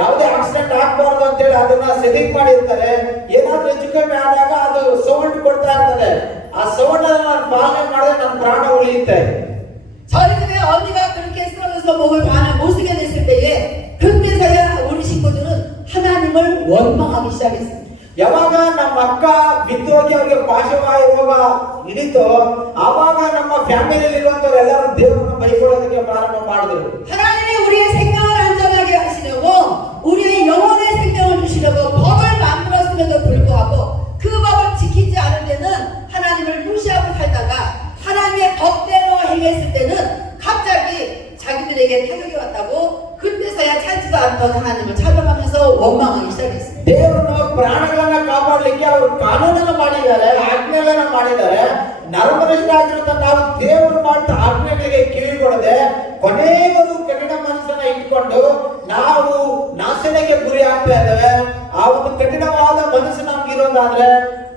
ಯಾವುದೇ ಆಕ್ಸಿಡೆಂಟ್ ಆಗಬಾರ್ದು ಅಂತ ಹೇಳಿ ಅದನ್ನ ಸೆಟ್ಟಿಂಗ್ ಮಾಡಿರ್ತಾರೆ. ಏನಾದ್ರೂ ಹೆಚ್ಚು ಕಮ್ಮಿ ಆದಾಗ ಅದು ಸೌಂಡ್ ಕೊಡ್ತಾ ಇರ್ತದೆ. ಆ ಸೌಂಡ್ ಅನ್ನು ನಾನು ಪಾಲನೆ ಮಾಡಿದ್ರೆ ನನ್ನ ಪ್ರಾಣ ಉಳಿಯುತ್ತೆ. 저희 집에 언니가 그렇게 쓰러져서 몸을 반을 못 쓰게 됐을 때에 그때서야 우리 식구들은 하나님을 원망하기 시작했어요. ಯಾವಾಗ ನಮ್ಮ ಅಕ್ಕ ಬಿದ್ದೋಗಿ ಅವ್ರಿಗೆ ಪಾರ್ಶ್ವವಾಯು ರೋಗ ಹಿಡಿತೋ ಆವಾಗ ನಮ್ಮ ಫ್ಯಾಮಿಲಿಯಲ್ಲಿ ಇರುವಂತವ್ರು ಎಲ್ಲರೂ ದೇವರನ್ನು ಬೈಕೊಳ್ಳೋದಕ್ಕೆ ಪ್ರಾರಂಭ ಮಾಡಿದ್ರು. 하나님이 우리의 생명을 안전하게 하시려고 우리의 영혼의 생명을 주시려고 법을 만들었음에도 불구하고 그 법을 지키지 않을 때는 하나님을 무시하고 살다가 하나님의 법대로 행했을 때는 갑자기 자기들에게 타격이 왔다고 그때서야 찾지도 않던 하나님을 찬양하면서 원망하기 시작했어요. ದೇವರು ಪ್ರಾಣಗಳನ್ನ ಕಾಪಾಡಲಿಕ್ಕೆ ಅವರು ಕಾನೂನನ್ನ ಮಾಡಿದ್ದಾರೆ, ಆಜ್ಞೆಗಳನ್ನ ಮಾಡಿದ್ದಾರೆ. ನರಮನುಷ್ಯರಾಗಿರುತ್ತ ನಾವು ದೇವರು ಮಾಡಿದ ಆಜ್ಞೆಗಳಿಗೆ ಕಿವಿಗೊಡದೆ ಕೊನೆಗೊಂದು ಕಠಿಣ ಮನಸ್ಸನ್ನ ಇಟ್ಕೊಂಡು ನಾವು ನಾಶನಕ್ಕೆ ಗುರಿ ಆಗ್ತಾ ಇದ್ದೇವೆ. ಆ ಒಂದು ಕಠಿಣವಾದ ಮನಸ್ಸು ನಮ್ಗಿರೋದಾದ್ರೆ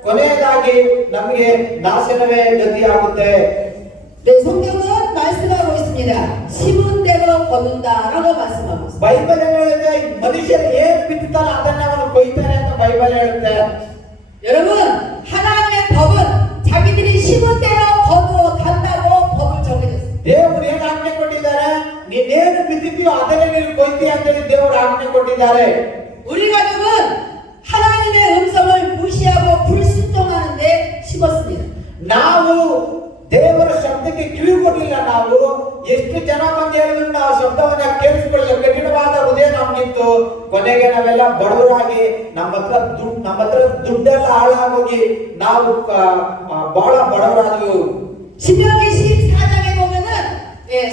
ಕೊನೆಯದಾಗಿ ನಮಗೆ ನಾಶನವೇ ಗತಿಯಾಗುತ್ತೆ. 네, 성경은 말씀하고 있습니다. 심은 대로 거둔다라고 말씀하고 있습니다. ಬೈಬಲ್ ಹೇಳುತ್ತೆ ಮನುಷ್ಯರು ಏನ್ ಬಿತ್ತುತ್ತಾರೋ ಅದನ್ನ ಅವನು ಕೊಯ್ತಾನೆ ಅಂತ ಬೈಬಲ್ ಹೇಳುತ್ತೆ. 여러분, 하나님의 법은 자기들이 심은 대로 거두어 간다고 법을 정해졌어요. ದೇವರು ಏನು ಆಜ್ಞೆ ಕೊಟ್ಟಿದ್ದಾರೆ? ನೀನೇನು ಬಿತ್ತಿದೆಯೋ ಅದನ್ನೇ ನೀನು ಕೊಯ್ತೀಯ ಅಂತ ಹೇಳಿ ದೇವರು ಆಜ್ಞೆ ಕೊಟ್ಟಿದ್ದಾರೆ. 우리 가족은 하나님의 음성을 무시하고 불순종하는데 심었습니다. ನಾವು ದೇವರ ಶಬ್ದಕ್ಕೆ ಕಿವಿ ಕೊಡಲಿಲ್ಲ. ನಾವು ಎಷ್ಟು ಜನ ಬಂದು ಹೇಳಿದ್ರು ನಾವು ಶಬ್ದವನ್ನ ಕೇಳಿಸಿಕೊಳ್ಳಿಲ್ಲ. ಕಠಿಣವಾದ ಹೃದಯ ನಮ್ಗಿತ್ತು. ಕೊನೆಗೆ ನಾವೆಲ್ಲ ಬಡವರಾಗಿ ನಮ್ಮ ಹತ್ರ ದುಡ್ಡೆಲ್ಲ ಹಾಳಾಗೋಗಿ ನಾವು ಬಹಳ ಬಡವರಾದವು. 신명기 14장에 보면은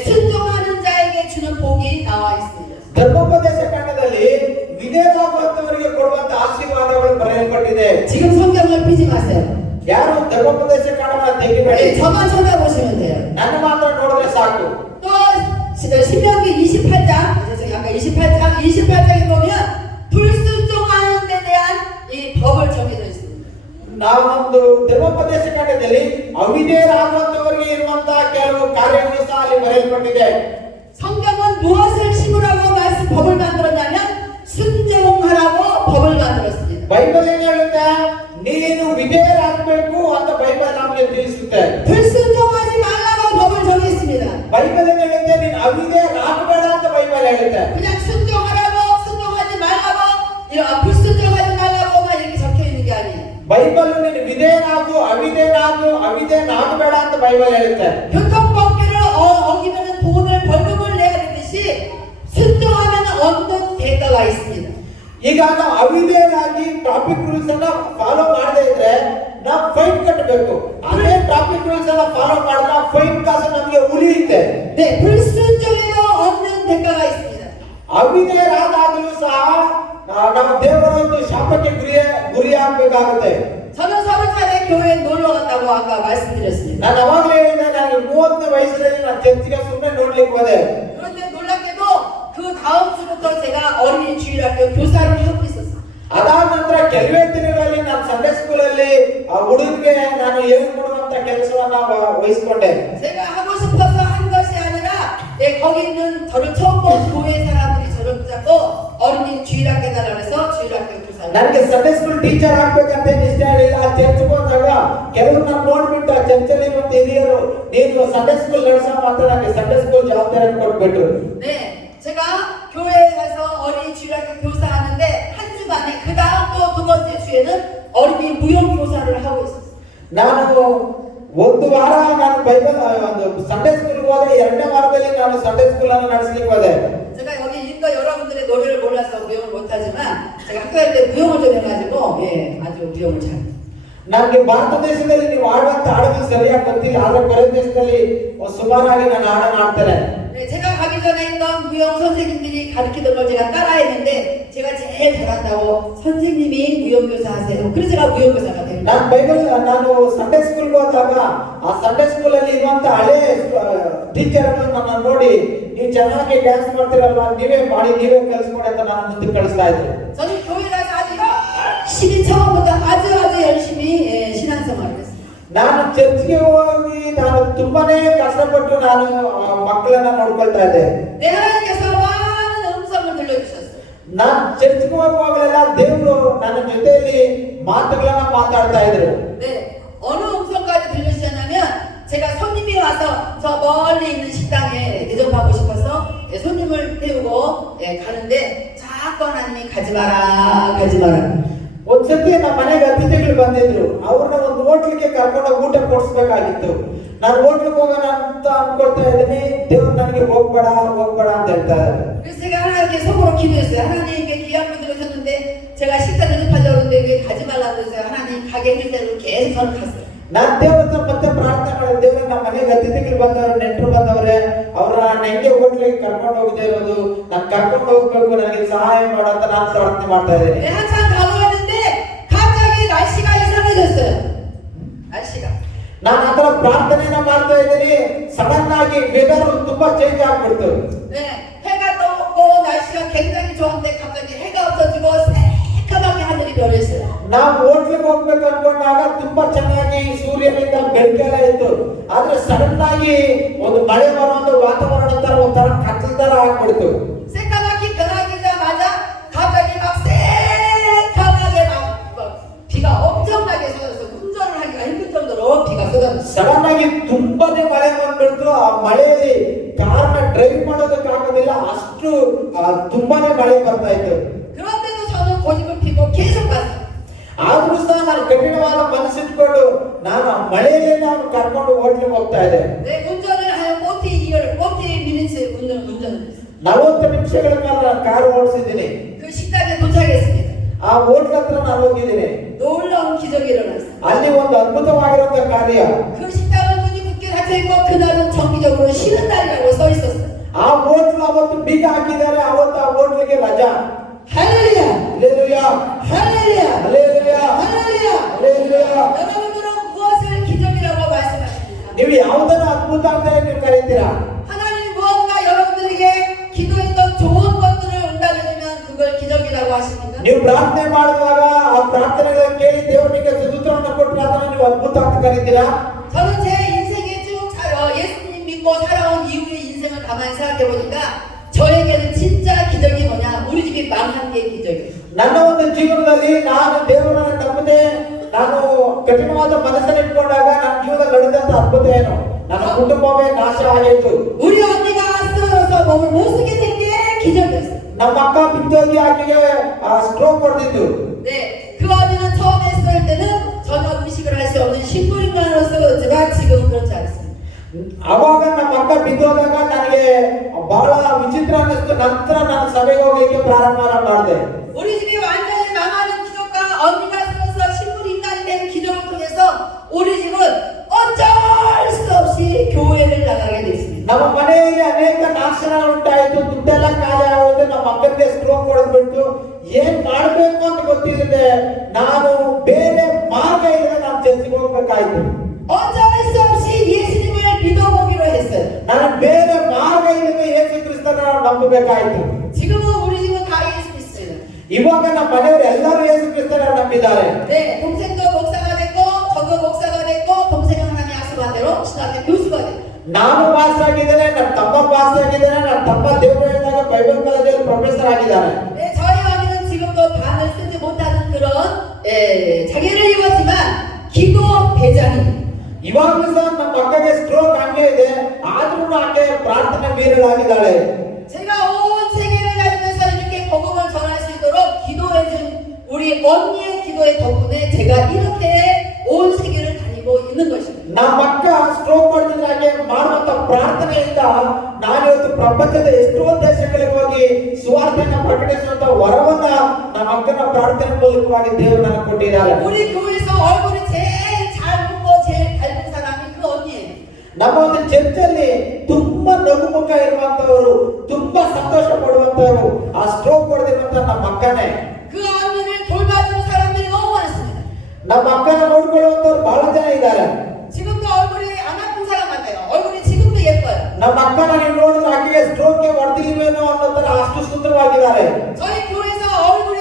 순종하는 자에게 주는 복이 나와 있습니다. ಧರ್ಮೋಪದೇಶ ಕಾಂಡದಲ್ಲಿ ವಿಧೇಯರಾಗುವಂತವರಿಗೆ ಕೊಡುವಂತ ಆಶೀರ್ವಾದಗಳು ಬರೆಯಲ್ಪಟ್ಟಿದೆ. 지금 성경을 피지 마세요. ಯಾರು ಧರ್ಮೋಪದೇಶ ಕಾಂಡವನ್ನ ತೆಗಿಬೇಡಿ. 저만 쳐다보시면 돼요. ನನ್ನ ಮಾತ್ರ ನೋಡಿದ್ರೆ ಸಾಕು. 또 신명기 28장, 아까 28장에 보면 불순종하는 데 대한 이 법을 정해져 있습니다. ನಾವೊಂದು ಧರ್ಮೋಪದೇಶ ಕಾಂಡದಲ್ಲಿ ಅವಿಧೇಯರಾಗುವಂತವರಿಗೆ ಇರುವಂತಹ ಕೆಲವು ಕಾರ್ಯಗಳು ಸಹ ಅಲ್ಲಿ ಬರೆಯಲ್ಪಟ್ಟಿದೆ. 성경은 무엇을 심으라고 말씀 법을 만들었냐면 순종하라고 법을 만들었습니다. ಬೈಬಲ್ ಏನ್ ಹೇಳುತ್ತೆ? ನೀನು ವಿಧೇಯರಾಗಬೇಕು ಅಂತ ಬೈಬಲ್ ನಮಗೆ ತಿಳಿಸುತ್ತೆ. 불순종하지 말라고 법을 정했습니다. ಬೈಬಲ್ ಏನ್ ಹೇಳುತ್ತೆ? ನೀನು ಅವಿಧೇಯರಾಗಬೇಡ ಅಂತ ಬೈಬಲ್ ಹೇಳುತ್ತೆ. 그냥 순종하라고 순종하지 말라고 불순종하지 말라고만 이렇게 적혀 있는 게 아니에요. ಬೈಬಲ್ ನೀನು ಅವಿಧೇಯನಾಗಬೇಡ ಅಂತ ಬೈಬಲ್ ಹೇಳುತ್ತೆ. 교통법규를 어기면 돈을 벌금을 내야 되듯이 순종하면 얻는 대가가 있습니다. ಈಗ ನಾವು ಅವಿಧೇಯರಾಗಿ ಟ್ರಾಫಿಕ್ ರೂಲ್ಸ್ ಅನ್ನ ಫಾಲೋ ಮಾಡದೇ ಇದ್ರೆ ನಾವು ಫೈನ್ ಕಟ್ಟಬೇಕು. ಅದೇ ಟ್ರಾಫಿಕ್ ರೂಲ್ಸ್ ಅನ್ನ ಫಾಲೋ ಮಾಡಿದ್ರೆ ಫೈನ್ ಕಾಸು ನಮಗೆ ಉಳಿಯುತ್ತೆ. 네, 불순종에도 얻는 대가가 있습니다. ಅವಿಧೇಯರಾದಾಗಲೂ ಸಹ ನಾವು ದೇವರ ಒಂದು ಶಾಪಕ್ಕೆ ಗುರಿಯಾಗಬೇಕಾಗುತ್ತೆ. 저는 30살에 교회에 놀러 갔다고 아까 말씀드렸습니다. ನಾನು ಅವಾಗಲೇ ಹೇಳಿದೆ, ನನಗೆ 30ನೇ ವಯಸ್ಸಲ್ಲಿ ನಾನು ಚರ್ಚಿಗೆ ಸುಮ್ಮನೆ ನೋಡ್ಲಿಕ್ಕೆ ಹೋದೆ. 그런데 놀랍게도 그 다음 주부터 제가 어린이 주일학교 교사를 하고 있었어요. ಅದಾದ ನಂತರ ಕೆಲವೇ ದಿನಗಳಲ್ಲಿ ನಾನು ಸಂಡೇ ಸ್ಕೂಲ್ ಅಲ್ಲಿ ಆ ಹುಡುಗರಿಗೆ ನಾನು ಹೇಳ್ಕೊಡುವಂತ ಕೆಲಸವನ್ನ ವಹಿಸಿಕೊಂಡೆ. 제가 하고 싶어서 한 것이 아니라 거기 있는 저를 처음 본 교회 사람들이 저를 붙잡고 어린이 주일학교 달라고 해서 주일학교 교사를. ನನಗೆ ಸಂಡೇ ಸ್ಕೂಲ್ ಟೀಚರ್ ಆಗ್ಬೇಕಂತ ಇಷ್ಟ ಇರಲಿಲ್ಲ. ಆ ಚರ್ಚ್ ಹೋದಾಗ ಕೆಲವರು ನಾನು ನೋಡ್ಬಿಟ್ಟು ಆ ಚರ್ಚಲ್ಲಿ ಇರುವಂತ ಹಿರಿಯರು ನೀನು ಸಂಡೇ ಸ್ಕೂಲ್ ನಡೆಸೋ ಮಾತ್ರ ನನಗೆ ಸಂಡೇ ಸ್ಕೂಲ್ ಜವಾಬ್ದಾರಿ ಕೊಟ್ಬಿಟ್ರು. 네, 제가 교회에 가서 어린이 주일학교 교사하는데 한 주간에 그 다음 또 두 번째 주에는 어린이 무용 교사를 하고 있었어요. ನಾನು ಒಂದು ವಾರ ನಾನು ಬೈಬಲ್ ಒಂದು ಸಂಡೇ ಸ್ಕೂಲ್ ಹೋದೆ. ಎರಡನೇ ವಾರದಲ್ಲಿ ನಾನು ಸಂಡೇ ಸ್ಕೂಲ್ ಅನ್ನು ನಡೆಸಲಿಕ್ಕೆ ಹೋದೆ. 제가 여기 있는 여러분들의 노래를 몰라서 무용을 못하지만 제가 학교 갈 때 무용을 좀 해가지고 아주 무용을 잘. ನನಗೆ ಭಾರತ ದೇಶದಲ್ಲಿ ನೀವು ಆಡುವಂತ ಹಾಡುಗಳು ಸರಿಯಾಗಿ ಗೊತ್ತಿಲ್ಲ, ಆದ್ರೆ ಕೊರಿಯಾ ದೇಶದಲ್ಲಿ ಸುಮಾರಾಗಿ ನಾನು ಹಾಡನ್ನು ಆಡ್ತೇನೆ. 네, 제가 가기 전에 있던 무용 선생님들이 가르치던 걸 제가 따라했는데 제가 제일 잘한다고 선생님이 무용교사 하세요. 그래서 제가 무용교사가 된 거예요. ನಾನು ಸಂಡೇ ಸ್ಕೂಲ್ ಹೋದಾಗ ಆ ಸಂಡೇ ಸ್ಕೂಲ್ ಅಲ್ಲಿ ಇರುವಂತ ಹಳೆ ಟೀಚರ್ ನನ್ನ ನೋಡಿ ನೀವು ಚೆನ್ನಾಗಿ ಡ್ಯಾನ್ಸ್ ಮಾಡ್ತೀರಲ್ವಾ, ನೀವೇ ಮಾಡಿ ನೀವೇ ಕಲಿಸ್ಕೊಡಿ ಅಂತ ನಾನು ಮುಂದಕ್ಕೆ ಕಳಿಸ್ತಾ ಇದ್ದೆ. 저는 교회 가서 아주 열심히 처음부터 아주 열심히 신앙생활을 했어요. ನಾನು ಚರ್ಚ್ಗೆ ಹೋಗಿ ನಾನು ತುಂಬಾನೇ ಕಷ್ಟಪಟ್ಟು ನಾನು ಮಕ್ಕಳನ್ನ ನೋಡ್ಕೊಳ್ತಾ ಇದ್ದೆ. 내 하나님께서 많은 음성을 들려주셨어요. ನಾನು ಚರ್ಚ್ಗೆ ಹೋಗುವಾಗಲೆಲ್ಲ ದೇವರು ನನ್ನ ಜೊತೆಯಲ್ಲಿ ಮಾತುಗಳನ್ನ ಮಾತಾಡ್ತಾ ಇದ್ರು. 네, 어느 음성까지 들려주셨냐면 제가 손님이 와서 저 멀리 있는 식당에 대접하고 싶어서 손님을 태우고 가는데 자꾸 하나님이 가지 마라. ಒಂದ್ಸತಿ ನಮ್ಮ ಮನೆಗೆ ಅತಿಥಿಗಳು ಬಂದಿದ್ರು. ಅವ್ರನ್ನ ಒಂದು ಹೋಟ್ಲಿಗೆ ಕರ್ಕೊಂಡು ಊಟ ಕೊಡಿಸ್ಬೇಕಾಗಿತ್ತು. ನಾನು ಹೋಟ್ಲಿಗೆ ಹೋಗೋಣ ಅಂತ ಅನ್ಕೊಳ್ತಾ ಇದ್ದೀನಿ. ದೇವ್ರು ನನಗೆ ಹೋಗ್ಬೇಡ ಅಂತ ಹೇಳ್ತಾ ಇದ್ದಾರೆ. 그래서 제가 하나님께 속으로 기도했어요. 하나님께 귀한 분들 오셨는데 제가 식사 대접하려고 하는데 왜 가지 말라고 했어요. 하나님 가게 해주세요. 계속 저는 갔어요. ನಾನು ದೇವ್ರ ಹತ್ರ ಮತ್ತೆ ಪ್ರಾರ್ಥನೆ ಮಾಡಿದೆ. ದೇವ್ರ ನಮ್ಮ ಮನೆಗೆ ಅತಿಥಿಗಳು ಬಂದವರು, ನೆಂಟರು ಬಂದವ್ರೆ, ಅವ್ರ ಹೆಂಗೆ ಹೋಟ್ಲಿಗೆ ಕರ್ಕೊಂಡು ಹೋಗದೆ ಇರೋದು, ನಾನು ಕರ್ಕೊಂಡು ಹೋಗ್ಬೇಕು, ನನಗೆ ಸಹಾಯ ಮಾಡು ಅಂತ ನಾನು ಪ್ರಾರ್ಥನೆ ಮಾಡ್ತಾ ಇದ್ದೀನಿ. 네, 한참 가고 있는데 갑자기 날씨가 이상해졌어요. 날씨가. ನಾನು ಅದರ ಪ್ರಾರ್ಥನೆಯನ್ನ ಮಾಡ್ತಾ ಇದ್ದೀನಿ. ಸಡನ್ ಆಗಿ ವೆದರ್ ತುಂಬಾ ಚೇಂಜ್ ಆಗ್ಬಿಡ್ತು. 네, 해가 떠오르고 날씨가 굉장히 좋은데 갑자기 해가 없어지고 새까맣게 하늘이 변했어요. ನಾವು ಹೋಟ್ಲಿಗೆ ಹೋಗ್ಬೇಕು ಅನ್ಕೊಂಡಾಗ ತುಂಬಾ ಚೆನ್ನಾಗಿ ಸೂರ್ಯನಿಂದ ಬೆಳಕೆಲ್ಲ ಇತ್ತು. ಆದ್ರೆ ಸಡನ್ ಆಗಿ ಒಂದು ಮಳೆ ಬರುವಂತ ವಾತಾವರಣ ತರ ಒಂಥರ ಕತ್ತಲ ತರ ಆಗ್ಬಿಡ್ತು. 새까맣게 변하기자마자 갑자기 막 새까맣게 막 비가 엄청나게 쏟아서 운전을 하기가 힘들 정도로 비가 쏟아졌어요. ಸಡನ್ ಆಗಿ ತುಂಬಾನೇ ಮಳೆ ಬಂದ್ಬಿಡ್ತು. ಆ ಮಳೆಯಲ್ಲಿ ಕಾರ್ನ ಡ್ರೈವ್ ಮಾಡೋದಕ್ಕಾಗೋದಿಲ್ಲ, ಅಷ್ಟು ತುಂಬಾನೇ ಮಳೆ ಬರ್ತಾ ಇತ್ತು. 그런데도 저는 고집을 피고 계속 갔어요. ಆದ್ರೂ ಸಹ ನಾನು ಕಠಿಣವಾದ ಮನಸ್ಸಿಟ್ಕೊಂಡು ನಾನು ಆ ಮಳೆಯಲ್ಲೇ ನಾನು ಕರ್ಕೊಂಡು ಹೋಟ್ಲಿಗೆ ಹೋಗ್ತಾ ಇದ್ದೆ. 내 운전을 한 40 minutes 운전을 했어요. 40 ನಿಮಿಷಗಳ ಕಾಲ ಕಾರು ಓಡಿಸಿದ್ದೀನಿ. 그 식당에 도착했습니다. ಆ ಹೋಟ್ಲ ಹತ್ರ ನಾನು ಹೋಗಿದ್ದೀನಿ. 놀라운 기적이 일어났어요. ಅಲ್ಲಿ ಒಂದು ಅದ್ಭುತವಾಗಿರುವಂತ ಕಾರ್ಯ. 그 식당은 문이 굳게 닫혀 있고 그날은 정기적으로 쉬는 날이라고 써 있었어요. ಆ ಹೋಟ್ಲು ಅವತ್ತು ಬೀಗ ಹಾಕಿದ್ದಾರೆ. ಅವತ್ತು ಆ ಹೋಟ್ಲಿಗೆ ರಜಾ. 할렐루야! 할렐루야! 할렐루야! 할렐루야! 할렐루야! 할렐루야! 여러분들은 무엇을 기적이라고 말씀하십니까? ನೀವು ಯಾವುದನ್ನ ಅದ್ಭುತ ಅಂತ ನೀವು ಕರೀತೀರಾ? 하나님 무언가 여러분들에게 기도했던 좋은 것들을 응답해주면 그걸 기적이라고 하십니까? ನೀವು ಪ್ರಾರ್ಥನೆ ಮಾಡುವಾಗ ಆ ಪ್ರಾರ್ಥನೆಗಳನ್ನು ಕೇಳಿ ದೇವರಿಗೆ ಸುತ್ತೂತ್ರವನ್ನು ಕೊಟ್ಟರೆ ಅದನ್ನು ನೀವು ಅದ್ಭುತ ಅಂತ ಕರೀತೀರಾ? 저는 제 인생에 쭉 예수님 믿고 살아온 이후의 인생을 가만히 생각해 보니까 저에게는 진짜 기적이 뭐냐? 우리 집이 망한 게 기적이에요. ನನ್ನ ಒಂದು ಜೀವನದಲ್ಲಿ ನಾನು ದೇವರನ್ನ ನಂಬದೆ ನಾನು ಕಠಿಣವಾದ ಮನಸ್ಸನ್ನು ಇಟ್ಕೊಂಡಾಗ ನನ್ನ ಜೀವನದಲ್ಲಿ ನಡೆದಂತ ಅದ್ಭುತ ಏನು? ನನ್ನ ಕುಟುಂಬವೇ ನಾಶ ಆಯಿತು. 우리 언니가 쓰러져서 몸을 못 쓰게 된 게 기적이었어요. ನಮ್ಮ ಅಕ್ಕ ಬಿದ್ದೋಗಿ ಆಕೆಗೆ ಸ್ಟ್ರೋಕ್ ಹೊಡೆದಿದ್ದು. 네, 그 언니는 처음에 쓰러질 때는 전혀 의식을 할 수 없는 식물인간으로 쓰러졌지만 지금은 그렇지 않습니다. ಅವಾಗ ನಮ್ಮ ಅಕ್ಕ ಬಿದ್ದೋದಾಗ ನನಗೆ ಬಹಳ ವಿಚಿತ್ರ ಅನ್ನಿಸ್ತು. ನಂತರ ನಾನು ಸಭೆಗೆ ಹೋಗ್ಲಿಕ್ಕೆ ಪ್ರಾರಂಭ ಮಾಡಿದೆ. 우리 집이 완전히 망하는 기적과 언니가 쓰러져서 식물인간이 된 기적을 통해서 우리 집은 어쩔 수 없이 교회를 나가게 됐습니다. ನಮ್ಮ ಮನೆಯಲ್ಲಿ ಅನೇಕ ನಾಶನಗಳು ಉಂಟಾಯಿತು. ದುಡ್ಡೆಲ್ಲ ಖಾಲಿ ಆಗೋದು. ನಮ್ಮ ಅಕ್ಕನಿಗೆ ಸ್ಟ್ರೋಕ್ ಹೊಡೆದ್ಬಿಟ್ಟು ಏನ್ ಮಾಡ್ಬೇಕು ಅಂತ ಗೊತ್ತಿಲ್ಲದೆ ನಾನು ಬೇರೆ ಮಾರ್ಗ ಇಲ್ಲದೆ ನಾನು ಚರ್ಚಿಗೆ ಹೋಗ್ಬೇಕಾಯ್ತು. 어쩔 수 없이 예수님을 믿어보기로 했어요. ನಾನು ಬೇರೆ ಮಾರ್ಗ ಇಲ್ಲದೆ ಯೇಸು ಕ್ರಿಸ್ತನ ನಂಬಬೇಕಾಯ್ತು. 지금은 우리 집은 다 예수 믿습니다. ಇವಾಗ ನಮ್ಮ ಮನೆಯವರು ಎಲ್ಲರೂ ಯೇಸು ಕ್ರಿಸ್ತನ ನಂಬಿದ್ದಾರೆ. 네, 동생도 목사가 됐고 저도 목사가 됐고 동생은 하나님 약속한 대로 신학교 교수가 됐고 ನಾನು ಪಾಸ್ ಆಗಿದ್ದೇನೆ, ನನ್ನ ತಮ್ಮ ಪಾಸ್ ಆಗಿದ್ದಾನೆ, ನನ್ನ ತಮ್ಮ ದೇವರು ಹೇಳಿದಾಗ ಬೈಬಲ್ ಕಾಲೇಜಲ್ಲಿ ಪ್ರೊಫೆಸರ್ ಆಗಿದ್ದಾನೆ. 네, 저희 언니는 지금도 반을 쓰지 못하는 그런 장애를 입었지만 기도 대장이 ಇವಾಗಲೂ ಸಹ ನಮ್ಮ ಅಕ್ಕಗೆ ಸ್ಟ್ರೋಕ್ ಹಂಗೆ ಇದೆ. ಆದ್ರೂ ಆಕೆ ಪ್ರಾರ್ಥನೆ ವೀರಳಾಗಿದ್ದಾಳೆ. 제가 온 세계를 다니면서 이렇게 복음을 전할 수 있도록 기도해준 우리 언니의 기도의 덕분에 제가 이렇게 온 세계를 다니고 있는 것입니다. ನಮ್ಮ ಅಕ್ಕ ಸ್ಟ್ರೋಕ್ ಹೊಡೆದಿದ್ರೆ ಆಕೆ ಮಾಡುವಂತ ಪ್ರಾರ್ಥನೆಯಿಂದ ನಾನಿವತ್ತು ಪ್ರಪಂಚದ ಎಷ್ಟೋ ದೇಶಗಳಿಗೆ ಹೋಗಿ ಸುವಾರ್ತೆಯನ್ನು ಪ್ರಕಟಿಸುವಂತ ವರವನ್ನ ನಮ್ಮ ಅಕ್ಕನ ಪ್ರಾರ್ಥನೆ ಮೂಲಕವಾಗಿ ದೇವರು ನನಗೆ ಕೊಟ್ಟಿದ್ದಾರೆ. 우리 교회에서 얼굴이 제일 잘 웃고 제일 밝은 사람이 그 언니예요. ನಮ್ಮ ಒಂದು ಚರ್ಚಲ್ಲಿ ತುಂಬಾ ನಗುಮುಖ ಇರುವಂತವರು, ತುಂಬಾ ಸಂತೋಷ ಪಡುವಂತವರು ಆ ಸ್ಟ್ರೋಕ್ ಹೊಡೆದಿರುವಂತ ನಮ್ಮ ಅಕ್ಕನೇ. 그 언니를 돌봐주는 사람들이 너무 많습니다. ನಮ್ಮ ಅಕ್ಕನ ನೋಡ್ಕೊಳ್ಳುವಂತವ್ರು ಬಹಳ ಜನ ಇದ್ದಾರೆ. 지금도 얼굴이 안 아픈 사람 같아요. 얼굴이 지금도 예뻐요. ನಮ್ಮ ಅಕ್ಕನ ನೀವು ನೋಡಿದ್ರೆ ಆಕೆಗೆ ಸ್ಟ್ರೋಕ್ಗೆ ಹೊಡೆದಿಲ್ವೇನೋ ಅನ್ನೋ ತರ ಅಷ್ಟು ಸುಂದರವಾಗಿದ್ದಾರೆ. 저희 교회에서 얼굴에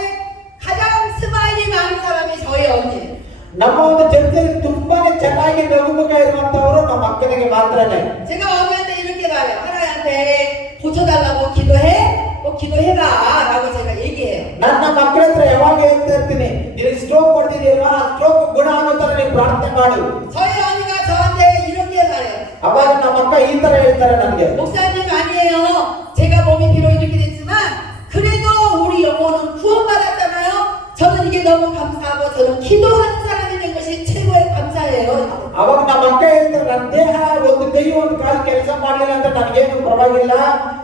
가장 스마일이 많은 사람이 저희 언니예요. ನಮ್ಮ ಒಂದು ಚರ್ಚೆಯಲ್ಲಿ ತುಂಬಾನೇ ಚೆನ್ನಾಗಿ ಖುಷಿಯಾಗಿ ನಗುಮುಖ ಇರುವಂತವರು ನಮ್ಮ ಅಕ್ಕನಿಗೆ ಮಾತ್ರನೇ. 제가 어머니한테 이렇게 말해요. 하나님한테 고쳐달라고 기도해? 꼭 기도해봐 라고 제가 얘기해요. ನನ್ನ ಮಕ್ಕಳ ಹತ್ರ ಯಾವಾಗ ಹೇಳ್ತಾ ಇರ್ತೀನಿ, ನಿನಗೆ ಸ್ಟ್ರೋಕ್ ಕೊಡ್ತಿದೆಯಲ್ವಾ, ಆ ಸ್ಟ್ರೋಕ್ ಗುಣ ಆಗೋ ತರ ನೀನು ಪ್ರಾರ್ಥನೆ ಮಾಡು. 저희 언니가 저한테 이렇게 말해요. ಅವಾಗ ನಮ್ಮ ಅಕ್ಕ ಈ ತರ ಹೇಳ್ತಾರೆ ನನಗೆ, 목사님 아니에요. 제가 몸이 비록 이렇게 됐지만 그래도 우리 영혼은 구원받았잖아요. 저는 이게 너무 감사하고 저는 기도하는 사람이 된 것이 최고의 감사예요. ಅವಾಗ ನಮ್ಮ ಅಕ್ಕ ಹೇಳ್ತಾರೆ, ನನ್ನ ದೇಹ ಒಂದು ಕೈ ಒಂದು ಕಾಲು ಕೆಲಸ ಮಾಡಲಿಲ್ಲ ಅಂತ ನನಗೇನು ಪರವಾಗಿಲ್ಲ,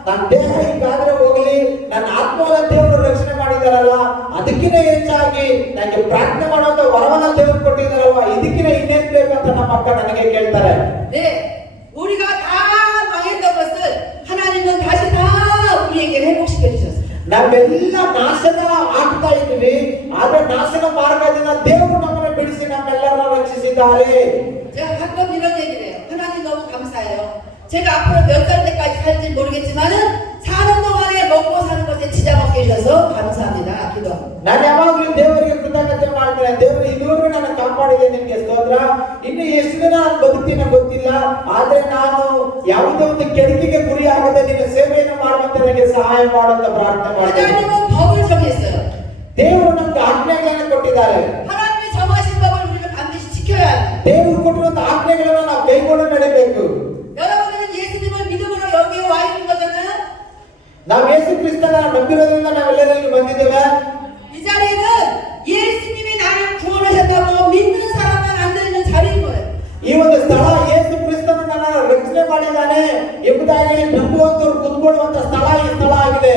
ನನ್ನ ದೇಹ ಹಿಂಗಾದ್ರೆ ಹೋಗ್ಲಿ, ನನ್ನ ಆತ್ಮದ ದೇವರು ರಕ್ಷಣೆ ಮಾಡಿದಾರಲ್ಲ, ಅದಕ್ಕಿಂತ ಹೆಚ್ಚಾಗಿ ನನಗೆ ಪ್ರಾರ್ಥನೆ ಮಾಡುವಂತ ವರವನ್ನ ದೇವರು ಕೊಟ್ಟಿದ್ದಾರಲ್ವಾ, ಇದಕ್ಕಿಂತ ಇನ್ನೇನ್ ಬೇಕಂತ ನಮ್ಮ ಅಕ್ಕ ನನಗೆ ಕೇಳ್ತಾರೆ. 네, 우리가 다 망했던 것을 하나님은 다시 다 우리에게 회복시켜 주셨어요. ನಾವೆಲ್ಲ ನಾಶನ ಆಗ್ತಾ ಇದ್ವಿ, ಆದ್ರೆ ನಾಶನ ಮಾರ್ಗದಿಂದ ದೇವರು ನಮ್ಮನ್ನು ಬಿಡಿಸಿ ನಮ್ಮೆಲ್ಲರನ್ನ ರಕ್ಷಿಸಿದ್ದಾರೆ. 제가 가끔 이런 얘기를 해요. 하나님 너무 감사해요. 제가 앞으로 몇 살 때까지 살지 모르겠지만은 사는 동안에 먹고 사는 것에 지장 없게 해주셔서 감사합니다. 기도합니다. ನಾನು ಯಾವಾಗಲೂ ದೇವರಿಗೆ ಕೃತಜ್ಞತೆ ಮಾಡ್ತೇನೆ. ದೇವರು ಇದುವರೆಗೂ ನನ್ನ ಕಾಪಾಡಿದೆ, ನಿಮಗೆ ಸ್ತೋತ್ರ. ಇನ್ನು ಎಷ್ಟು ದಿನ ನಾನು ಬದುಕ್ತೀನೋ ಗೊತ್ತಿಲ್ಲ, ಆದ್ರೆ ನಾನು ಯಾವುದೇ ಒಂದು ಕೆಡುಕಿಗೆ ಗುರಿಯಾಗದೆ ನಿನ್ನ ಸೇವೆಯನ್ನು ಮಾಡುವಂತ ನನಗೆ ಸಹಾಯ ಮಾಡುವಂತ ಪ್ರಾರ್ಥನೆ ಮಾಡ್ತೇನೆ. 하나님은 법을 정했어요. ದೇವರು ನಮ್ಗೆ ಆಜ್ಞೆಗಳನ್ನು ಕೊಟ್ಟಿದ್ದಾರೆ. 하나님이 정하신 법을 우리가 반드시 지켜야 해요. ದೇವರು ಕೊಟ್ಟಿರುವಂತ ಆಜ್ಞೆಗಳನ್ನು ನಾವು ಕೈಗೊಂಡು ನಡಿಬೇಕು. 여러분들은 예수님을 믿음으로 여기에 와 있는 거잖아요. ನಾವು ಯೇಸು ಕ್ರಿಸ್ತನ ನಂಬಿರೋದ್ರಿಂದ ನಾವೆಲ್ಲರೂ ಇಲ್ಲಿ ಬಂದಿದ್ದೇವೆ. 이 자리에는 예수님이 나를 구원하셨다고 믿는 사람만 앉아 있는 자리인 거예요. ಈ ಒಂದು ಸ್ಥಳ ಯೇಸು ಕ್ರಿಸ್ತನು ನನ್ನನ್ನು ರಕ್ಷಣೆ ಮಾಡಿದ್ದಾನೆ ಎಂಬುದಾಗಿ ನಂಬುವಂತರು ಕುತ್ಕೊಳ್ಳುವಂತ ಸ್ಥಳ ಈ ಸ್ಥಳ ಆಗಿದೆ.